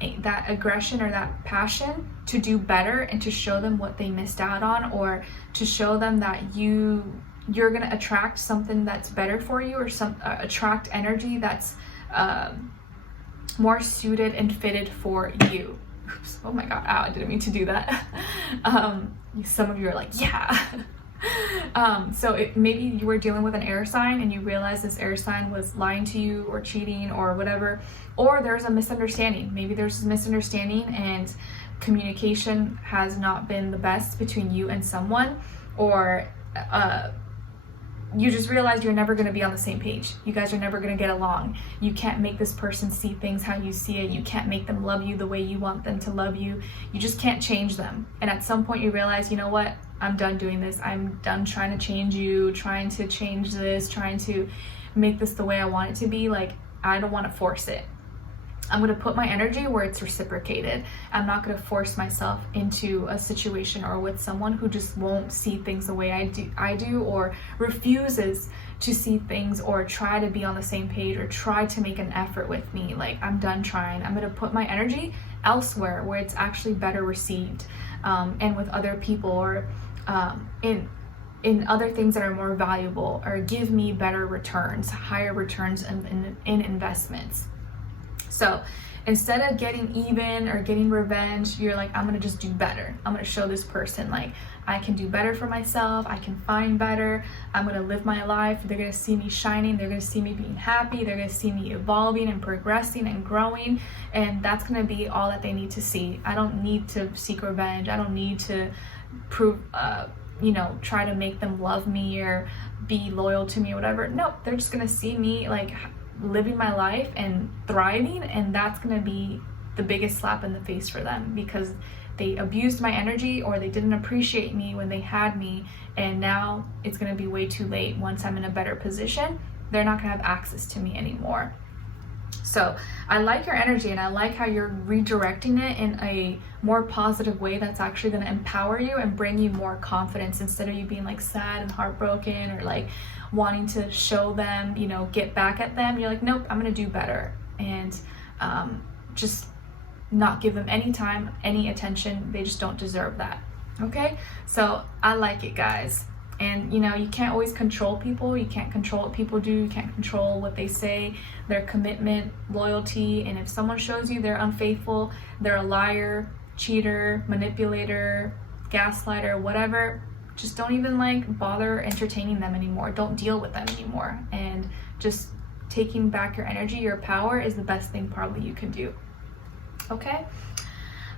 aggression or that passion to do better and to show them what they missed out on, or to show them that you're gonna attract something that's better for you, or attract energy that's more suited and fitted for you. Oops, oh my god, ow, I didn't mean to do that. Some of you are like, yeah. So maybe you were dealing with an air sign and you realized this air sign was lying to you or cheating or whatever, or there's a misunderstanding. Maybe there's a misunderstanding and communication has not been the best between you and someone, or you just realized you're never going to be on the same page. You guys are never going to get along. You can't make this person see things how you see it. You can't make them love you the way you want them to love you. You just can't change them. And at some point you realize, you know what? I'm done doing this. I'm done trying to change you, trying to change this, trying to make this the way I want it to be. Like, I don't want to force it. I'm going to put my energy where it's reciprocated. I'm not going to force myself into a situation or with someone who just won't see things the way I do, or refuses to see things or try to be on the same page or try to make an effort with me. Like, I'm done trying. I'm going to put my energy elsewhere where it's actually better received, and with other people, or in other things that are more valuable or give me better returns, higher returns in investments. So instead of getting even or getting revenge, you're like, I'm gonna just do better. I'm gonna show this person like I can do better for myself. I can find better. I'm gonna live my life. They're gonna see me shining. They're gonna see me being happy. They're gonna see me evolving and progressing and growing. And that's gonna be all that they need to see. I don't need to seek revenge. I don't need to prove, try to make them love me or be loyal to me or whatever. No, they're just gonna see me like living my life and thriving, and that's gonna be the biggest slap in the face for them, because they abused my energy or they didn't appreciate me when they had me, and now it's gonna be way too late. Once I'm in a better position, they're not gonna have access to me anymore. So I like your energy, and I like how you're redirecting it in a more positive way that's actually going to empower you and bring you more confidence, instead of you being like sad and heartbroken or like wanting to show them, get back at them. You're like, nope, I'm going to do better, and just not give them any time, any attention. They just don't deserve that. Okay, so I like it, guys. And you can't always control people. You can't control what people do. You can't control what they say, their commitment, loyalty. And if someone shows you they're unfaithful, they're a liar, cheater, manipulator, gaslighter, whatever, just don't even bother entertaining them anymore. Don't deal with them anymore. And just taking back your energy, your power, is the best thing probably you can do. Okay?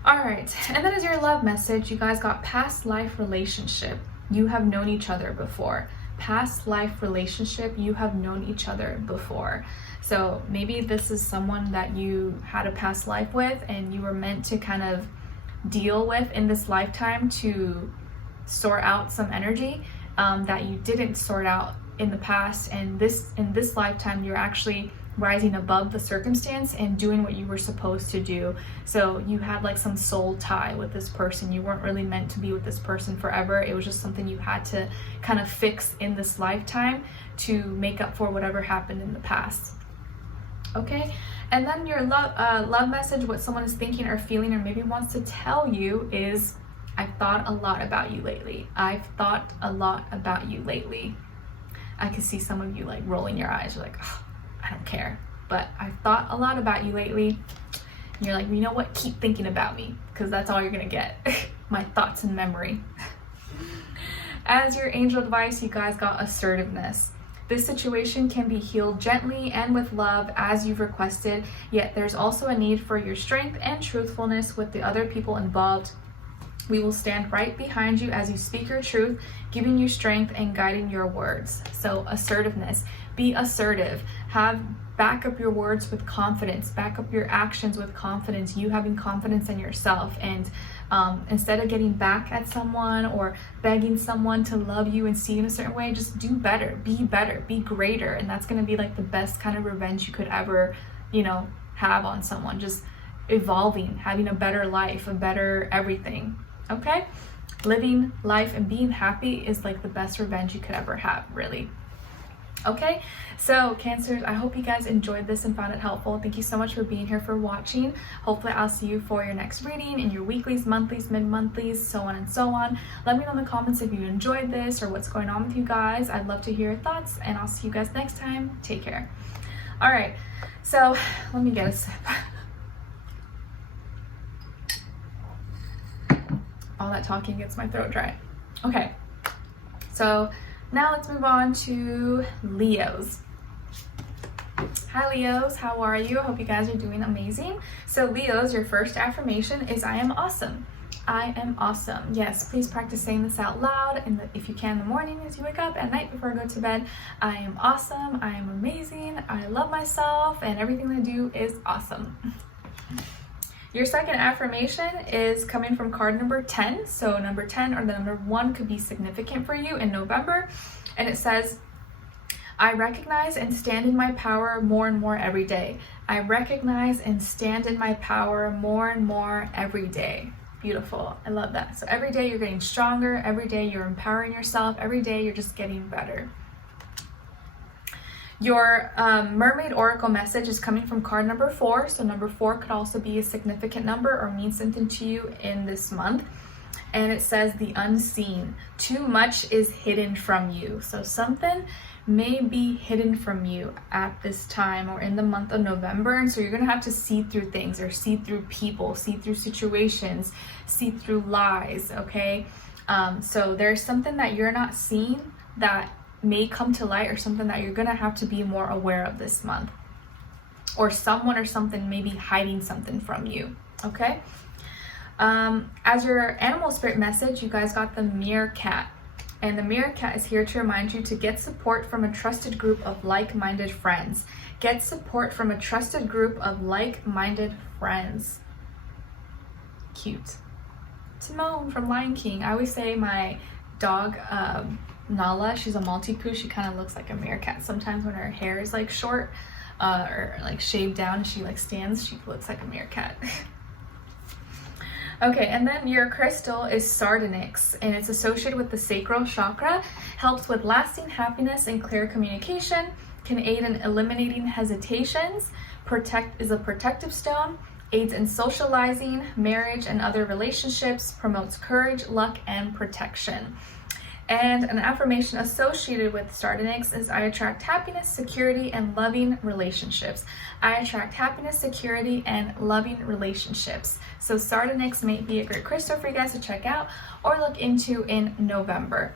All right. And that is your love message. You guys got past life relationship. You have known each other before. Past life relationship, you have known each other before. So maybe this is someone that you had a past life with, and you were meant to kind of deal with in this lifetime to sort out some energy that you didn't sort out in the past. And in this lifetime, you're actually rising above the circumstance and doing what you were supposed to do. So you had some soul tie with this person. You weren't really meant to be with this person forever. It was just something you had to kind of fix in this lifetime to make up for whatever happened in the past. Okay, and then your love message, what someone is thinking or feeling or maybe wants to tell you is, I've thought a lot about you lately. I've thought a lot about you lately. I can see some of you rolling your eyes. You're like, oh, I don't care, but I've thought a lot about you lately. And you're like, you know what? Keep thinking about me, because that's all you're gonna get. My thoughts and memory. As your angel advice, you guys got assertiveness. This situation can be healed gently and with love as you've requested, yet there's also a need for your strength and truthfulness with the other people involved. We will stand right behind you as you speak your truth, giving you strength and guiding your words. So assertiveness, be assertive, back up your words with confidence, back up your actions with confidence, you having confidence in yourself. And instead of getting back at someone or begging someone to love you and see you in a certain way, just do better, be greater. And that's going to be like the best kind of revenge you could ever, have on someone. Just evolving, having a better life, a better everything. Okay? Living life and being happy is like the best revenge you could ever have, really. Okay, so Cancers, I hope you guys enjoyed this and found it helpful. Thank you so much for being here, for watching. Hopefully I'll see you for your next reading in your weeklies, monthlies, mid-monthlies, so on and so on. Let me know in the comments if you enjoyed this or what's going on with you guys. I'd love to hear your thoughts, and I'll see you guys next time. Take care. All right, so let me get a sip. All that talking gets my throat dry. Okay, so now let's move on to Leos. Hi Leos, how are you? I hope you guys are doing amazing. So Leos, your first affirmation is I am awesome. I am awesome. Yes, please practice saying this out loud, and if you can in the morning as you wake up, at night before I go to bed. I am awesome. I am amazing. I love myself, and everything I do is awesome. Your second affirmation is coming from card number 10. So number 10 or the number 1 could be significant for you in November. And it says, I recognize and stand in my power more and more every day. I recognize and stand in my power more and more every day. Beautiful. I love that. So every day you're getting stronger. Every day you're empowering yourself. Every day you're just getting better. Your Mermaid Oracle message is coming from card number 4. So number 4 could also be a significant number or mean something to you in this month. And it says the unseen. Too much is hidden from you. So something may be hidden from you at this time or in the month of November. And so you're going to have to see through things, or see through people, see through situations, see through lies, okay? So there's something that you're not seeing that may come to light, or something that you're gonna have to be more aware of this month, or someone or something may be hiding something from you. Okay, as your animal spirit message, you guys got the meerkat, and the meerkat is here to remind you to get support from a trusted group of like-minded friends. Get support from a trusted group of like-minded friends. Cute. Timon from Lion King. I always say my dog Nala, she's a Maltipoo. She kind of looks like a meerkat sometimes when her hair is like short or like shaved down and she like stands. She looks like a meerkat. Okay, and then your crystal is sardonyx, and it's associated with the sacral chakra, helps with lasting happiness and clear communication, can aid in eliminating hesitations, is a protective stone, aids in socializing, marriage, and other relationships, promotes courage, luck, and protection. And an affirmation associated with sardonyx is I attract happiness, security, and loving relationships. I attract happiness, security, and loving relationships. So sardonyx may be a great crystal for you guys to check out or look into in November.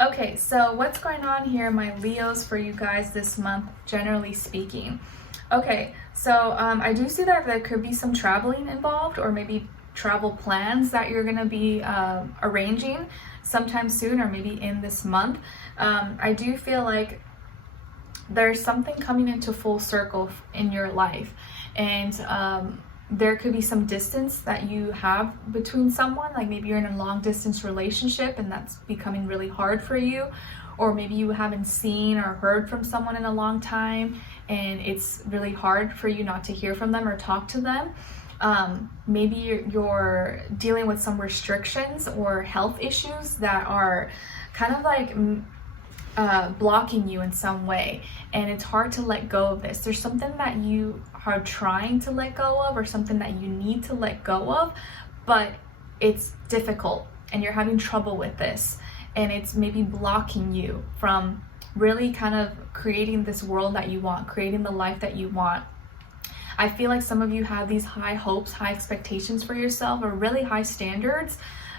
Okay, so what's going on here, my Leos, for you guys this month, generally speaking? Okay, so I do see that there could be some traveling involved, or maybe travel plans that you're going to be arranging sometime soon, or maybe in this month. I do feel like there's something coming into full circle in your life, and there could be some distance that you have between someone, like maybe you're in a long distance relationship and that's becoming really hard for you, or maybe you haven't seen or heard from someone in a long time and it's really hard for you not to hear from them or talk to them. Maybe you're dealing with some restrictions or health issues that are kind of like blocking you in some way, and it's hard to let go of this. There's something that you are trying to let go of, or something that you need to let go of, but it's difficult and you're having trouble with this, and it's maybe blocking you from really kind of creating this world that you want, creating the life that you want. I feel like some of you have these high hopes, high expectations for yourself, or really high standards,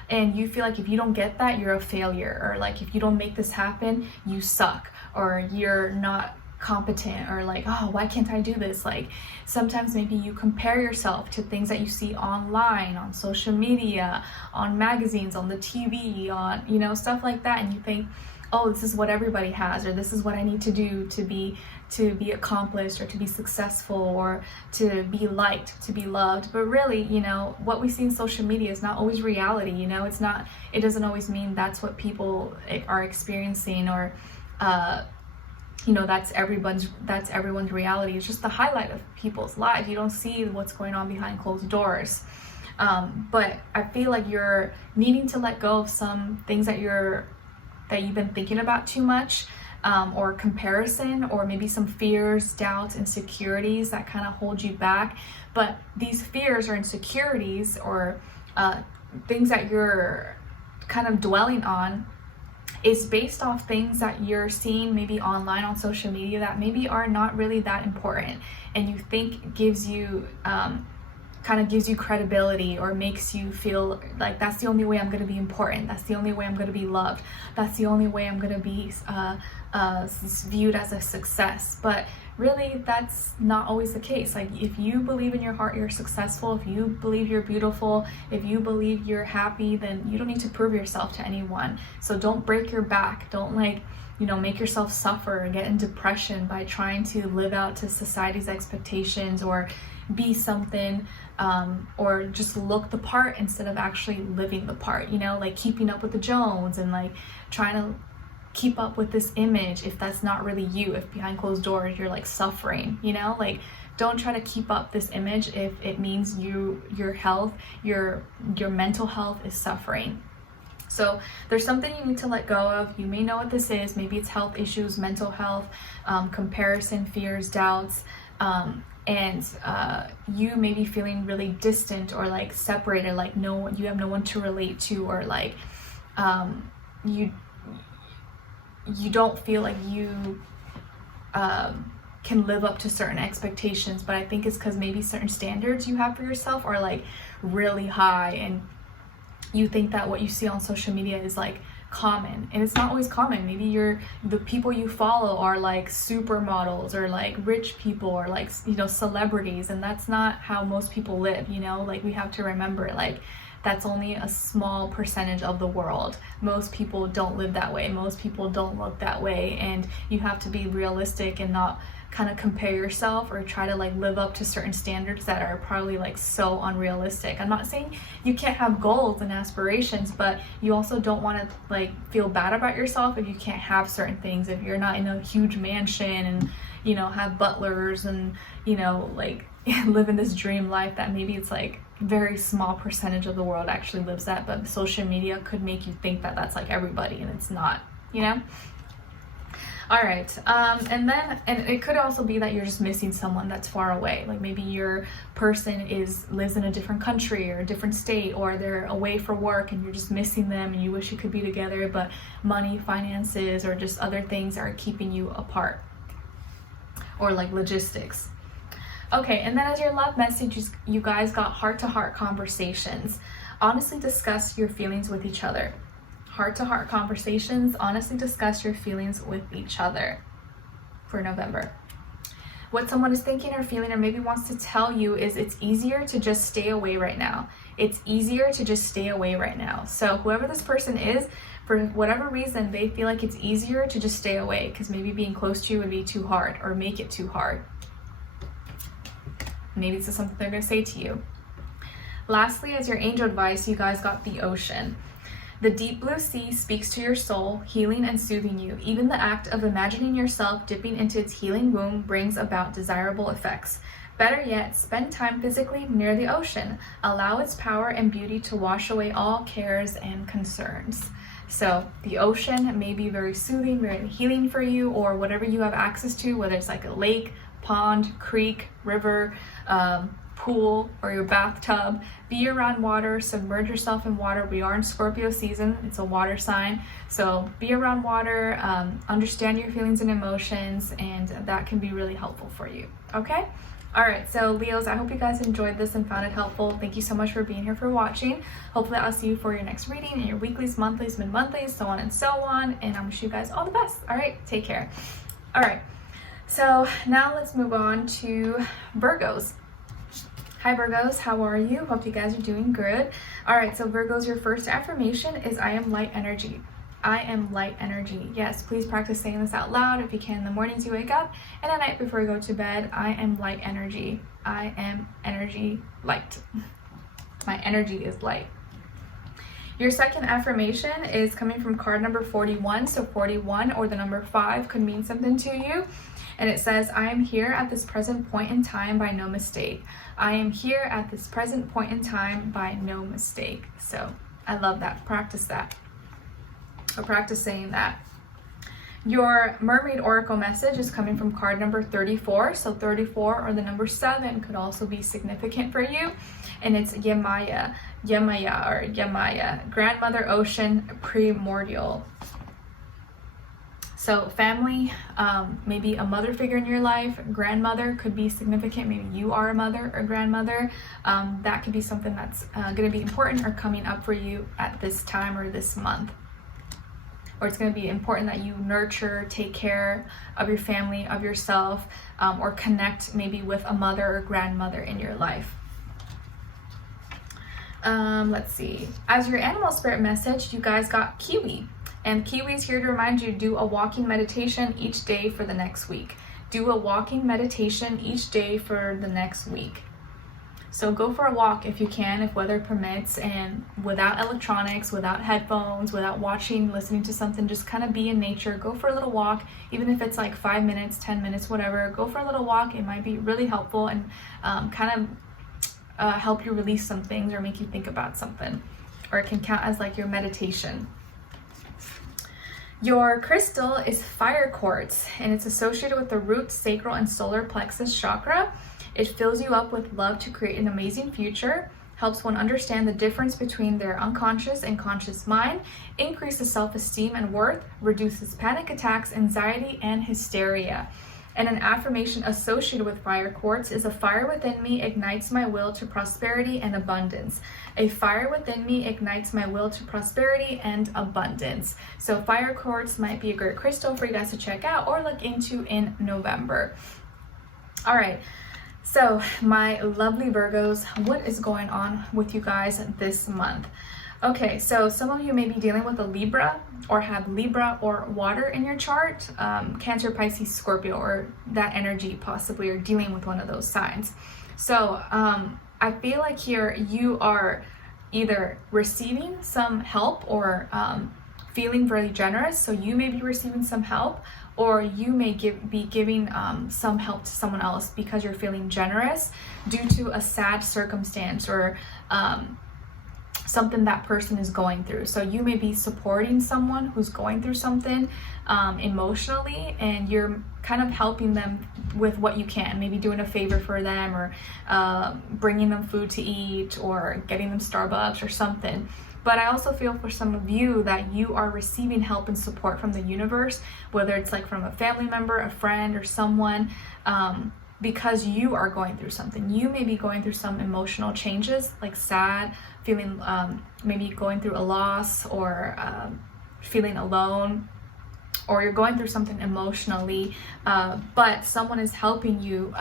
and you feel like if you don't get that, you're a failure, or like if you don't make this happen, you suck, or you're not competent, or like, oh, why can't I do this? Like sometimes maybe you compare yourself to things that you see online, on social media, on magazines, on the TV, on, you know, stuff like that, and you think, oh, this is what everybody has, or this is what I need to do to be accomplished, or to be successful, or to be liked, to be loved. But really, you know, what we see in social media is not always reality. You know, it doesn't always mean that's what people are experiencing, or you know, that's everyone's reality. It's just the highlight of people's lives. You don't see what's going on behind closed doors. But I feel like you're needing to let go of some things that you've been thinking about too much, or comparison, or maybe some fears, doubts, insecurities that kind of hold you back. But these fears or insecurities, or things that you're kind of dwelling on, is based off things that you're seeing maybe online on social media that maybe are not really that important, and you think gives you kind of gives you credibility, or makes you feel like that's the only way I'm going to be important, that's the only way I'm going to be loved, that's the only way I'm going to be viewed as a success. But really, that's not always the case. Like, if you believe in your heart you're successful, if you believe you're beautiful, if you believe you're happy, then you don't need to prove yourself to anyone. So don't break your back. Don't, like, you know, make yourself suffer and get in depression by trying to live out to society's expectations, or be something, or just look the part instead of actually living the part, you know, like keeping up with the Jones, and like trying to keep up with this image if that's not really you, if behind closed doors you're like suffering, you know. Like, don't try to keep up this image if it means your health, your mental health is suffering. So there's something you need to let go of. You may know what this is. Maybe it's health issues, mental health, comparison, fears, doubts, and you may be feeling really distant, or like separated, like you have no one to relate to, or like you don't feel like you can live up to certain expectations. But I think it's because maybe certain standards you have for yourself are like really high, and you think that what you see on social media is like common, and it's not always common. Maybe the people you follow are like supermodels, or like rich people, or like, you know, celebrities, and that's not how most people live, you know. Like, we have to remember, like, that's only a small percentage of the world. Most people don't live that way. Most people don't look that way, and you have to be realistic and not kind of compare yourself, or try to like live up to certain standards that are probably like so unrealistic. I'm not saying you can't have goals and aspirations, but you also don't want to like feel bad about yourself if you can't have certain things, if you're not in a huge mansion and, you know, have butlers and, you know, like live in this dream life that maybe it's like very small percentage of the world actually lives that. But social media could make you think that that's like everybody, and it's not, you know. All right, and it could also be that you're just missing someone that's far away. Like, maybe your person lives in a different country or a different state, or they're away for work and you're just missing them, and you wish you could be together, but money, finances, or just other things are keeping you apart, or like logistics. Okay, and then as your love messages, you guys got heart-to-heart conversations. Honestly discuss your feelings with each other. Heart-to-heart conversations, honestly discuss your feelings with each other for November. What someone is thinking or feeling, or maybe wants to tell you, is it's easier to just stay away right now. It's easier to just stay away right now. So whoever this person is, for whatever reason, they feel like it's easier to just stay away, because maybe being close to you would be too hard, or make it too hard. Maybe this is something they're going to say to you. Lastly, as your angel advice, you guys got the ocean. The deep blue sea speaks to your soul, healing and soothing you. Even the act of imagining yourself dipping into its healing womb brings about desirable effects. Better yet, spend time physically near the ocean. Allow its power and beauty to wash away all cares and concerns. So the ocean may be very soothing, very healing for you, or whatever you have access to, whether it's like a lake, pond, creek, river, pool, or your bathtub. Be around water, submerge yourself in water. We are in Scorpio season, it's a water sign, so be around water, understand your feelings and emotions, and that can be really helpful for you. Okay, all right, so Leos, I hope you guys enjoyed this and found it helpful. Thank you so much for being here, for watching. Hopefully I'll see you for your next reading, and your weeklies, monthlies, mid-monthlies, so on and so on, and I wish you guys all the best. All right, take care. All right, So now let's move on to Virgos. Hi Virgos, how are you? Hope you guys are doing good. All right, so Virgos, your first affirmation is I am light energy. I am light energy. Yes, please practice saying this out loud if you can in the mornings you wake up and at night before you go to bed. I am light energy. I am energy light. My energy is light. Your second affirmation is coming from card number 41. So 41 or the number 5 could mean something to you. And it says, I am here at this present point in time by no mistake. I am here at this present point in time by no mistake. So I love that. Practice that. Or practice saying that. Your Mermaid Oracle message is coming from card number 34. So 34 or the number 7 could also be significant for you. And it's Yemaya, Grandmother Ocean Primordial. So family, maybe a mother figure in your life, grandmother could be significant. Maybe you are a mother or grandmother. That could be something that's going to be important or coming up for you at this time or this month. Or it's going to be important that you nurture, take care of your family, of yourself, or connect maybe with a mother or grandmother in your life. Let's see. As your animal spirit message, you guys got Kiwi. And Kiwi is here to remind you to do a walking meditation each day for the next week. Do a walking meditation each day for the next week. So go for a walk if you can, if weather permits, and without electronics, without headphones, without watching, listening to something, just kind of be in nature. Go for a little walk, even if it's like 5 minutes, 10 minutes, whatever. Go for a little walk. It might be really helpful and kind of help you release some things or make you think about something. Or it can count as like your meditation. Your crystal is fire quartz, and it's associated with the root, sacral, and solar plexus chakra. It fills you up with love to create an amazing future, helps one understand the difference between their unconscious and conscious mind, increases self-esteem and worth, reduces panic attacks, anxiety, and hysteria. And an affirmation associated with fire quartz is a fire within me ignites my will to prosperity and abundance. A fire within me ignites my will to prosperity and abundance. So fire quartz might be a great crystal for you guys to check out or look into in November. All right. So my lovely Virgos, what is going on with you guys this month? Okay, so some of you may be dealing with a Libra or have Libra or water in your chart, Cancer, Pisces, Scorpio, or that energy possibly, or dealing with one of those signs. So I feel like here you are either receiving some help or feeling really generous. So you may be receiving some help, or you may be giving some help to someone else because you're feeling generous due to a sad circumstance or something that person is going through. So you may be supporting someone who's going through something emotionally, and you're kind of helping them with what you can, maybe doing a favor for them, or bringing them food to eat, or getting them Starbucks or something. But I also feel for some of you that you are receiving help and support from the universe, whether it's like from a family member, a friend, or someone, because you are going through something. You may be going through some emotional changes, like sad, feeling, maybe going through a loss, or feeling alone, or you're going through something emotionally, but someone is helping you,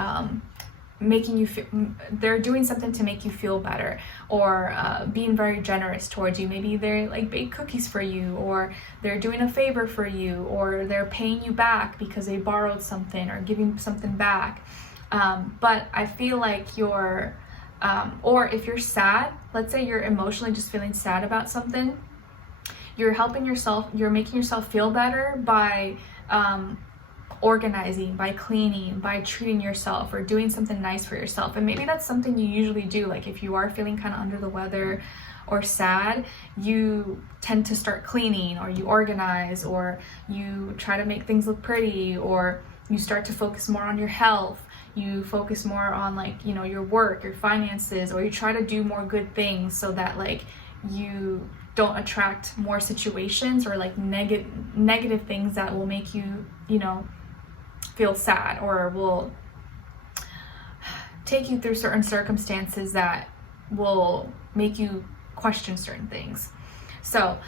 making you feel, they're doing something to make you feel better, or being very generous towards you. Maybe they're like bake cookies for you, or they're doing a favor for you, or they're paying you back because they borrowed something, or giving something back. But I feel like you're, or if you're sad, let's say you're emotionally just feeling sad about something, you're helping yourself, you're making yourself feel better by organizing, by cleaning, by treating yourself, or doing something nice for yourself. And maybe that's something you usually do. Like if you are feeling kind of under the weather or sad, you tend to start cleaning, or you organize, or you try to make things look pretty, or you start to focus more on your health. You focus more on, like, you know, your work, your finances, or you try to do more good things so that like you don't attract more situations or like negative things that will make you, you know, feel sad, or will take you through certain circumstances that will make you question certain things. So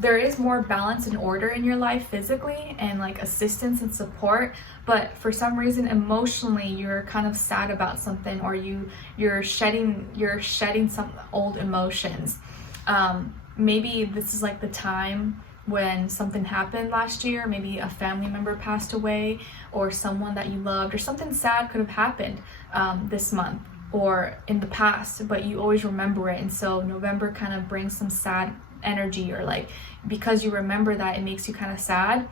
there is more balance and order in your life physically, and like assistance and support, but for some reason emotionally you're kind of sad about something, or you're shedding some old emotions. Maybe this is like the time when something happened last year, maybe a family member passed away, or someone that you loved, or something sad could have happened this month or in the past, but you always remember it. And so November kind of brings some sad energy, or like because you remember that, it makes you kind of sad,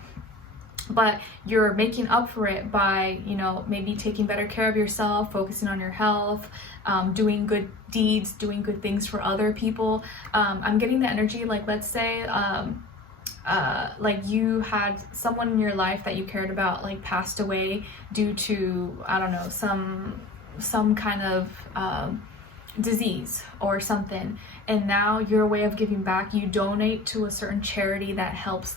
but you're making up for it by, you know, maybe taking better care of yourself, focusing on your health, doing good deeds, doing good things for other people. I'm getting the energy, like let's say like you had someone in your life that you cared about like passed away due to, I don't know, some kind of disease or something, and now your way of giving back, you donate to a certain charity that helps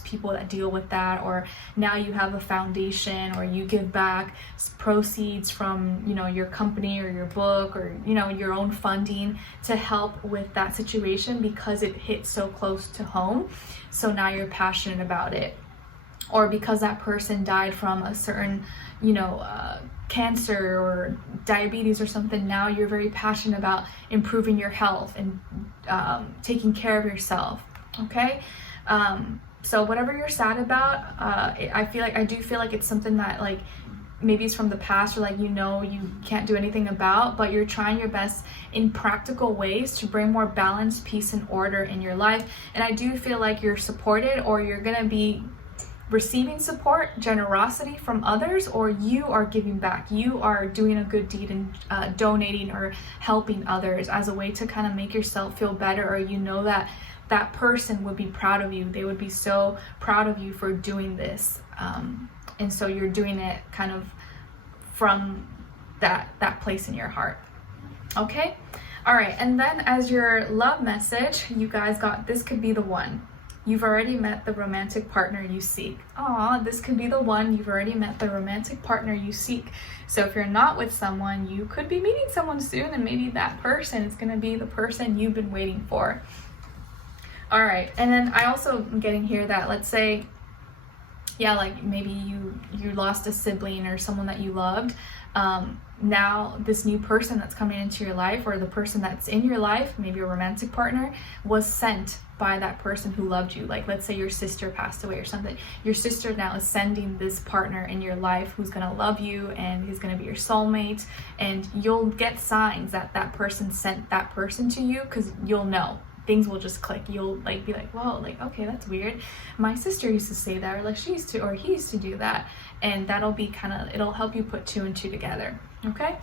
people that deal with that, or now you have a foundation, or you give back proceeds from, you know, your company or your book, or, you know, your own funding to help with that situation because it hit so close to home. So now you're passionate about it. Or because that person died from a certain, you know, cancer or diabetes or something, now you're very passionate about improving your health and taking care of yourself. Okay, so whatever you're sad about, I do feel like it's something that like maybe it's from the past, or like, you know, you can't do anything about, but you're trying your best in practical ways to bring more balance, peace, and order in your life. And I do feel like you're supported, or you're gonna be receiving support, generosity from others, or you are giving back. You are doing a good deed and donating or helping others as a way to kind of make yourself feel better, or you know that that person would be proud of you. They would be so proud of you for doing this. And so you're doing it kind of from that place in your heart. Okay? All right, and then as your love message, you guys got, this could be the one. You've already met the romantic partner you seek. This could be the one. You've already met the romantic partner you seek. So if you're not with someone, you could be meeting someone soon, and maybe that person is going to be the person you've been waiting for. All right, and then I also am getting here that, let's say, yeah, like maybe you lost a sibling or someone that you loved. Now this new person that's coming into your life, or the person that's in your life, maybe a romantic partner, was sent by that person who loved you. Like let's say your sister passed away or something. Your sister now is sending this partner in your life who's gonna love you and he's gonna be your soulmate, and you'll get signs that that person sent that person to you, because you'll know. Things will just click. You'll like be like, whoa, like, okay, that's weird. My sister used to say that, or like she used to, or he used to do that. And that'll be kind of, it'll help you put two and two together. Okay?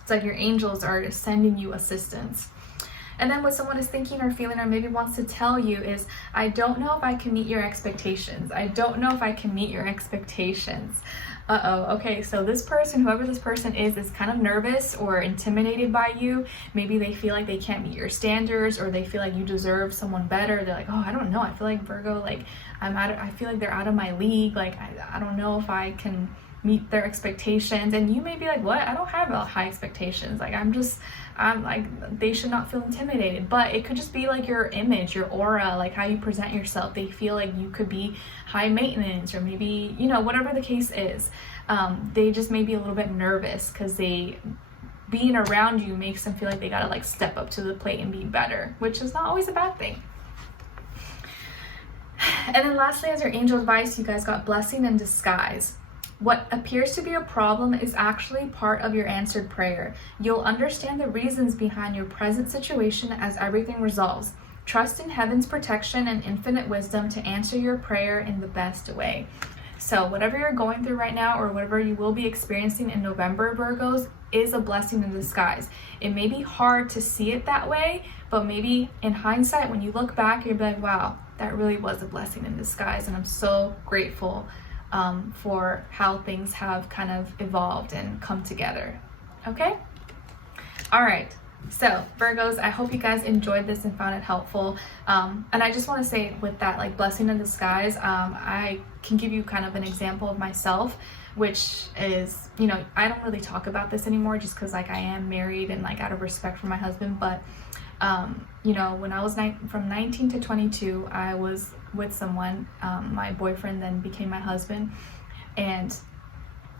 It's like your angels are sending you assistance. And then what someone is thinking or feeling, or maybe wants to tell you is, I don't know if I can meet your expectations. I don't know if I can meet your expectations. Okay, so this person, whoever this person is kind of nervous or intimidated by you. Maybe they feel like they can't meet your standards, or they feel like you deserve someone better. They're like, oh, I don't know. I feel like Virgo, like I feel like they're out of my league. Like, I don't know if I can meet their expectations. And you may be like, what? I don't have high expectations. Like, I'm like, they should not feel intimidated. But it could just be like your image, your aura, like how you present yourself. They feel like you could be high maintenance, or maybe, you know, whatever the case is. They just may be a little bit nervous because being around you makes them feel like they gotta like step up to the plate and be better, which is not always a bad thing. And then lastly, as your angel advice, you guys got blessing in disguise. What appears to be a problem is actually part of your answered prayer. You'll understand the reasons behind your present situation as everything resolves. Trust in heaven's protection and infinite wisdom to answer your prayer in the best way. So whatever you're going through right now, or whatever you will be experiencing in November, Virgos, is a blessing in disguise. It may be hard to see it that way, but maybe in hindsight, when you look back, you'll be like, wow, that really was a blessing in disguise. And I'm so grateful for how things have kind of evolved and come together. Okay? All right. So Virgos, I hope you guys enjoyed this and found it helpful. And I just want to say with that, like blessing in disguise, I can give you kind of an example of myself, which is, you know, I don't really talk about this anymore just because like I am married and like out of respect for my husband, but You know, when I was from 19 to 22, I was with someone. My boyfriend then became my husband, and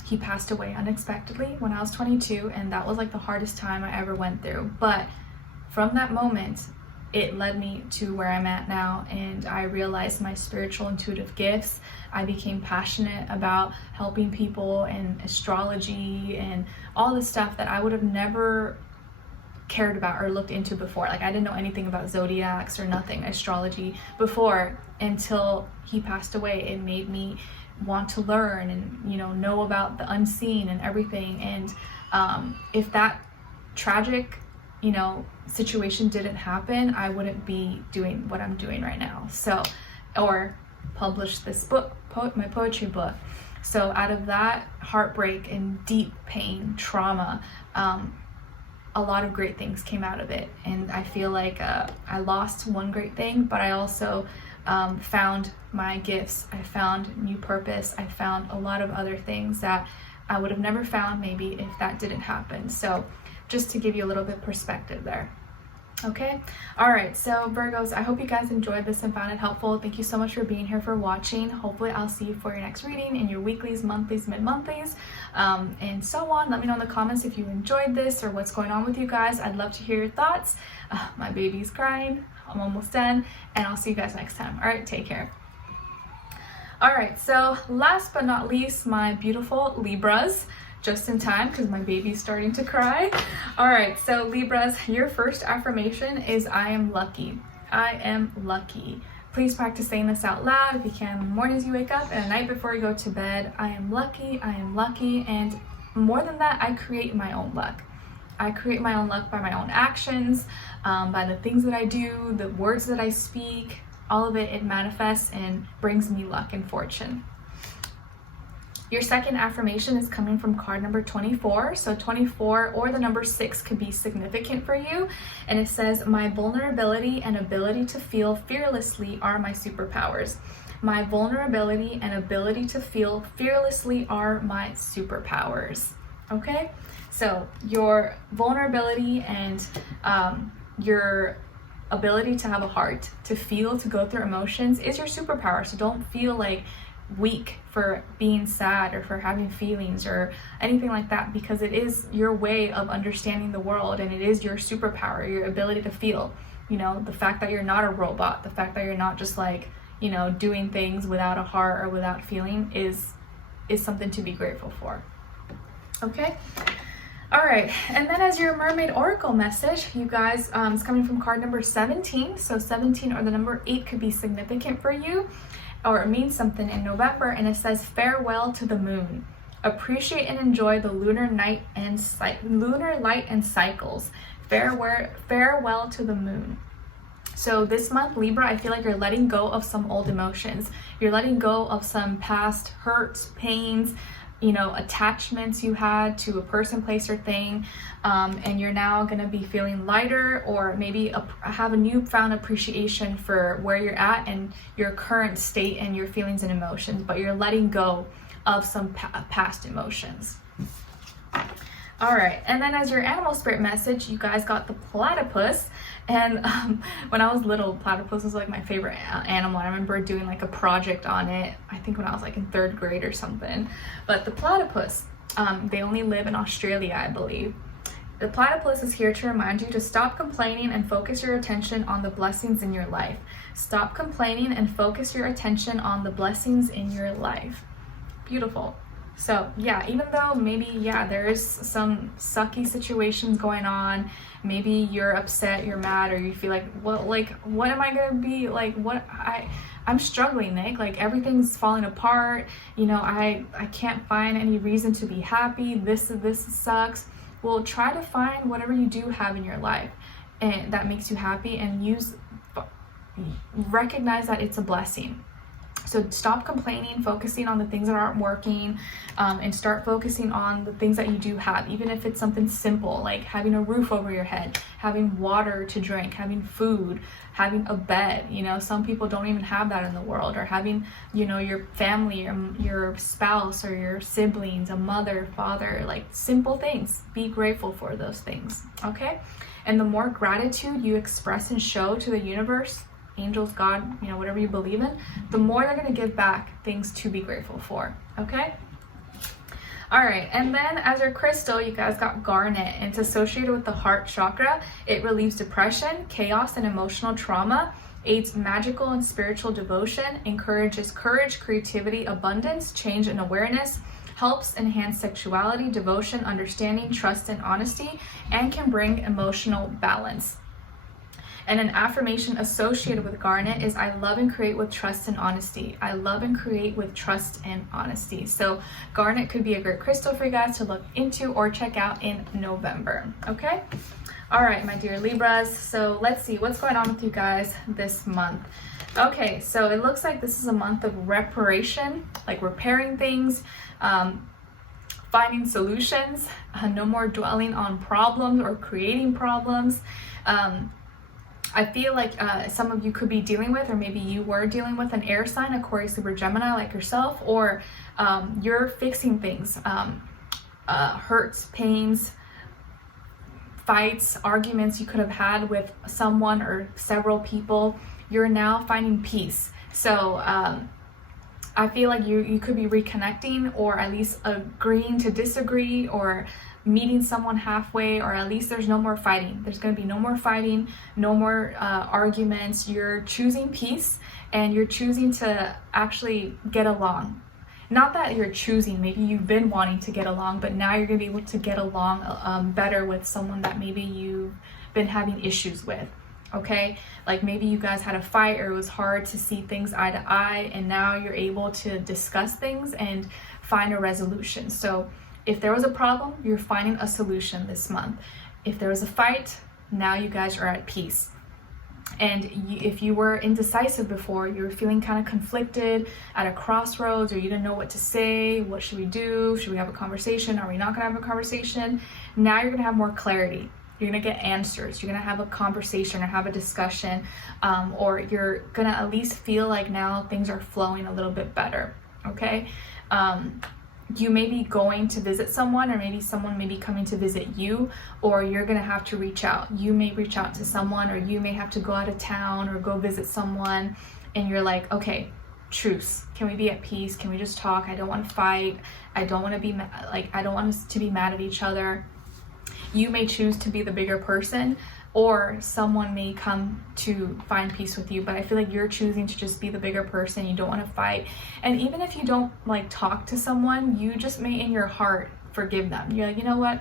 he passed away unexpectedly when I was 22, and that was like the hardest time I ever went through. But from that moment, it led me to where I'm at now, and I realized my spiritual intuitive gifts. I became passionate about helping people and astrology and all this stuff that I would have never cared about or looked into before. Like, I didn't know anything about zodiacs or nothing, astrology, before, until he passed away. It made me want to learn and, you know about the unseen and everything. And if that tragic, you know, situation didn't happen, I wouldn't be doing what I'm doing right now. So, or publish this book, my poetry book. So out of that heartbreak and deep pain, trauma, a lot of great things came out of it. And I feel like I lost one great thing, but I also found my gifts. I found new purpose. I found a lot of other things that I would have never found maybe if that didn't happen. So just to give you a little bit perspective there. Okay, all right, so Virgos, I hope you guys enjoyed this and found it helpful. Thank you so much for being here, for watching. Hopefully I'll see you for your next reading in your weeklies, monthlies, mid-monthlies, and so on. Let me know in the comments if you enjoyed this or what's going on with you guys. I'd love to hear your thoughts. My baby's crying. I'm almost done, and I'll see you guys next time. All right, take care. All right, so last but not least, my beautiful Libras. Just in time because my baby's starting to cry. All right, so Libras, your first affirmation is I am lucky. I am lucky. Please practice saying this out loud if you can in the mornings you wake up and at night before you go to bed. I am lucky, I am lucky, and more than that, I create my own luck. I create my own luck by my own actions, by the things that I do, the words that I speak, all of it, it manifests and brings me luck and fortune. Your second affirmation is coming from card number 24. So 24 or the number 6 could be significant for you. And it says, my vulnerability and ability to feel fearlessly are my superpowers. My vulnerability and ability to feel fearlessly are my superpowers. Okay? So your vulnerability and your ability to have a heart, to feel, to go through emotions is your superpower. So don't feel like weak for being sad or for having feelings or anything like that, because it is your way of understanding the world and it is your superpower, your ability to feel. You know, the fact that you're not a robot, the fact that you're not just like, you know, doing things without a heart or without feeling is something to be grateful for. Okay. All right, and then as your Mermaid Oracle message, you guys, it's coming from card number 17. So 17 or the number 8 could be significant for you, or it means something in November, and it says farewell to the moon. Appreciate and enjoy the lunar light and cycles. Farewell to the moon. So this month, Libra, I feel like you're letting go of some old emotions. You're letting go of some past hurts, pains, you know, attachments you had to a person, place, or thing, and you're now gonna be feeling lighter, or maybe have a newfound appreciation for where you're at and your current state and your feelings and emotions, but you're letting go of some past emotions. All right, and then as your animal spirit message, you guys got the platypus. And when I was little, platypus was like my favorite animal. I remember doing like a project on it, I think when I was like in 3rd grade or something. But the platypus, they only live in Australia, I believe. The platypus is here to remind you to stop complaining and focus your attention on the blessings in your life. Stop complaining and focus your attention on the blessings in your life. Beautiful. So yeah, even though maybe, yeah, there's some sucky situations going on, maybe you're upset, you're mad, or you feel like, well, like, what am I gonna be, like, I'm struggling, Nick, like, everything's falling apart, you know, I can't find any reason to be happy, this sucks. Well, try to find whatever you do have in your life and that makes you happy, and recognize that it's a blessing. So stop complaining, focusing on the things that aren't working, and start focusing on the things that you do have, even if it's something simple like having a roof over your head, having water to drink, having food, having a bed. You know, some people don't even have that in the world, or having, you know, your family, your spouse or your siblings, a mother, father, like simple things. Be grateful for those things, okay? And the more gratitude you express and show to the universe, angels, God, you know, whatever you believe in, the more they're going to give back things to be grateful for, okay? All right, and then as your crystal, you guys got garnet, and it's associated with the heart chakra. It relieves depression, chaos, and emotional trauma, aids magical and spiritual devotion, encourages courage, creativity, abundance, change, and awareness, helps enhance sexuality, devotion, understanding, trust, and honesty, and can bring emotional balance. And an affirmation associated with garnet is, I love and create with trust and honesty. I love and create with trust and honesty. So garnet could be a great crystal for you guys to look into or check out in November, okay? All right, my dear Libras. So let's see what's going on with you guys this month. Okay, so it looks like this is a month of reparation, like repairing things, finding solutions, no more dwelling on problems or creating problems. I feel like some of you could be dealing with, or maybe you were dealing with, an air sign, Aquarius, Libra, Gemini, like yourself, or you're fixing things, hurts, pains, fights, arguments you could have had with someone or several people. You're now finding peace. So I feel like you could be reconnecting, or at least agreeing to disagree, or meeting someone halfway, or at least there's no more fighting. There's going to be no more fighting, no more arguments. You're choosing peace, and you're choosing to actually get along. Not that you're choosing, maybe you've been wanting to get along, but now you're going to be able to get along better with someone that maybe you've been having issues with. Okay, like maybe you guys had a fight, or it was hard to see things eye to eye, and now you're able to discuss things and find a resolution. So if there was a problem, you're finding a solution this month. If there was a fight, now you guys are at peace. And if you were indecisive before, you were feeling kind of conflicted, at a crossroads, or you didn't know what to say, what should we do? Should we have a conversation? Are we not going to have a conversation? Now you're going to have more clarity. You're going to get answers. You're going to have a conversation or have a discussion, or you're going to at least feel like now things are flowing a little bit better, okay? You may be going to visit someone, or maybe someone may be coming to visit you, or you're going to have to reach out. You may reach out to someone, or you may have to go out of town or go visit someone, and you're like, okay, truce. Can we be at peace? Can we just talk? I don't want to fight. I don't want to be I don't want us to be mad at each other. You may choose to be the bigger person, or someone may come to find peace with you, but I feel like you're choosing to just be the bigger person. You don't want to fight. And even if you don't like talk to someone, you just may in your heart forgive them. You're like, you know what,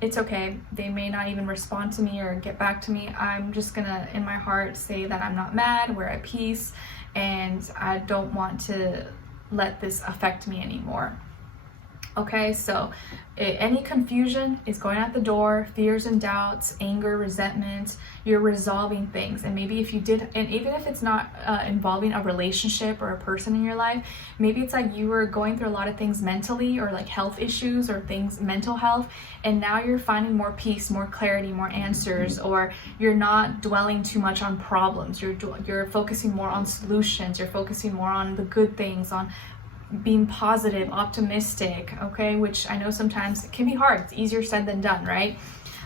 it's okay, they may not even respond to me or get back to me. I'm just gonna in my heart say that I'm not mad, we're at peace, and I don't want to let this affect me anymore. Okay, so any confusion is going out the door, fears and doubts, anger, resentment, you're resolving things. And maybe if you did, and even if it's not involving a relationship or a person in your life, maybe it's like you were going through a lot of things mentally, or like health issues or things, mental health, and now you're finding more peace, more clarity, more answers, or you're not dwelling too much on problems. You're focusing more on solutions, you're focusing more on the good things, on being positive, optimistic, okay, which I know sometimes it can be hard. It's easier said than done, right?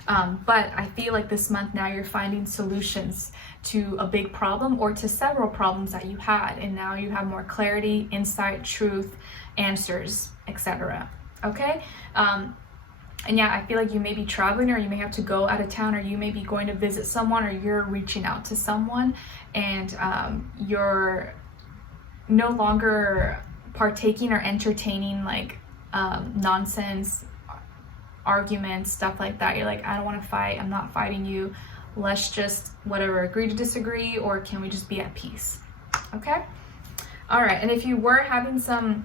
But I feel like this month now you're finding solutions to a big problem, or to several problems that you had, and now you have more clarity, insight, truth, answers, etc. Okay? And yeah, I feel like you may be traveling, or you may have to go out of town, or you may be going to visit someone, or you're reaching out to someone, and you're no longer partaking or entertaining like nonsense arguments, stuff like that. You're like, I don't want to fight, I'm not fighting you, let's just whatever, agree to disagree, or can we just be at peace? Okay, all right. And if you were having some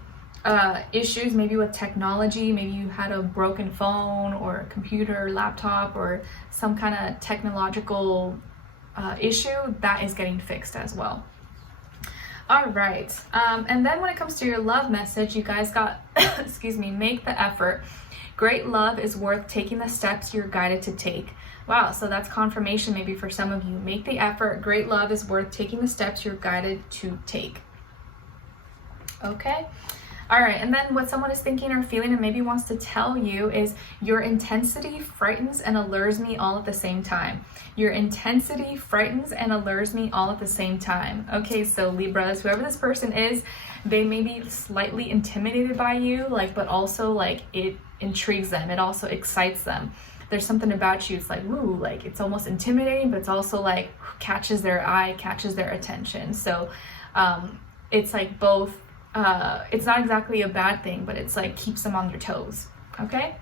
issues maybe with technology, maybe you had a broken phone or a computer or laptop, or some kind of technological issue, that is getting fixed as well. All right. And then when it comes to your love message, you guys got, excuse me, make the effort. Great love is worth taking the steps you're guided to take. Wow, so that's confirmation maybe for some of you. Make the effort. Great love is worth taking the steps you're guided to take. Okay. All right, and then what someone is thinking or feeling and maybe wants to tell you is your intensity frightens and allures me all at the same time. Your intensity frightens and allures me all at the same time. Okay, so Libras, whoever this person is, they may be slightly intimidated by you, like, but also like it intrigues them. It also excites them. There's something about you, it's like, ooh, like it's almost intimidating, but it's also like catches their eye, catches their attention. So it's like both. It's not exactly a bad thing, but it's like keeps them on their toes. Okay.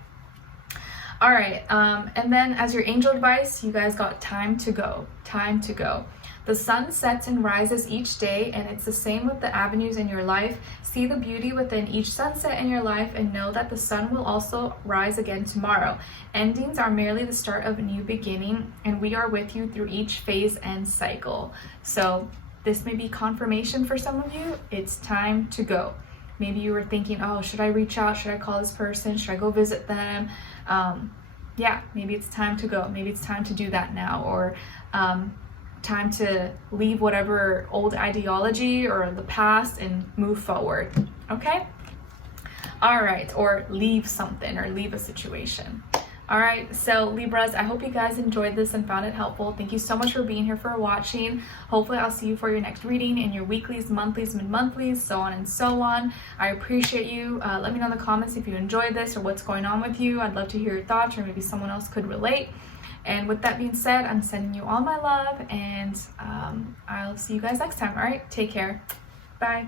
All right. And then as your angel advice, you guys got time to go. Time to go. The sun sets and rises each day, and it's the same with the avenues in your life. See the beauty within each sunset in your life and know that the sun will also rise again tomorrow. Endings are merely the start of a new beginning, and we are with you through each phase and cycle. So this may be confirmation for some of you. It's time to go. Maybe you were thinking, oh, should I reach out? Should I call this person? Should I go visit them? Yeah, maybe it's time to go. Maybe it's time to do that now, or time to leave whatever old ideology or the past and move forward. Okay? All right, or leave something or leave a situation. All right, so Libras, I hope you guys enjoyed this and found it helpful. Thank you so much for being here, for watching. Hopefully I'll see you for your next reading in your weeklies, monthlies, mid-monthlies, so on and so on. I appreciate you. Let me know in the comments if you enjoyed this or what's going on with you. I'd love to hear your thoughts, or maybe someone else could relate. And with that being said, I'm sending you all my love, and I'll see you guys next time. All right, take care. Bye.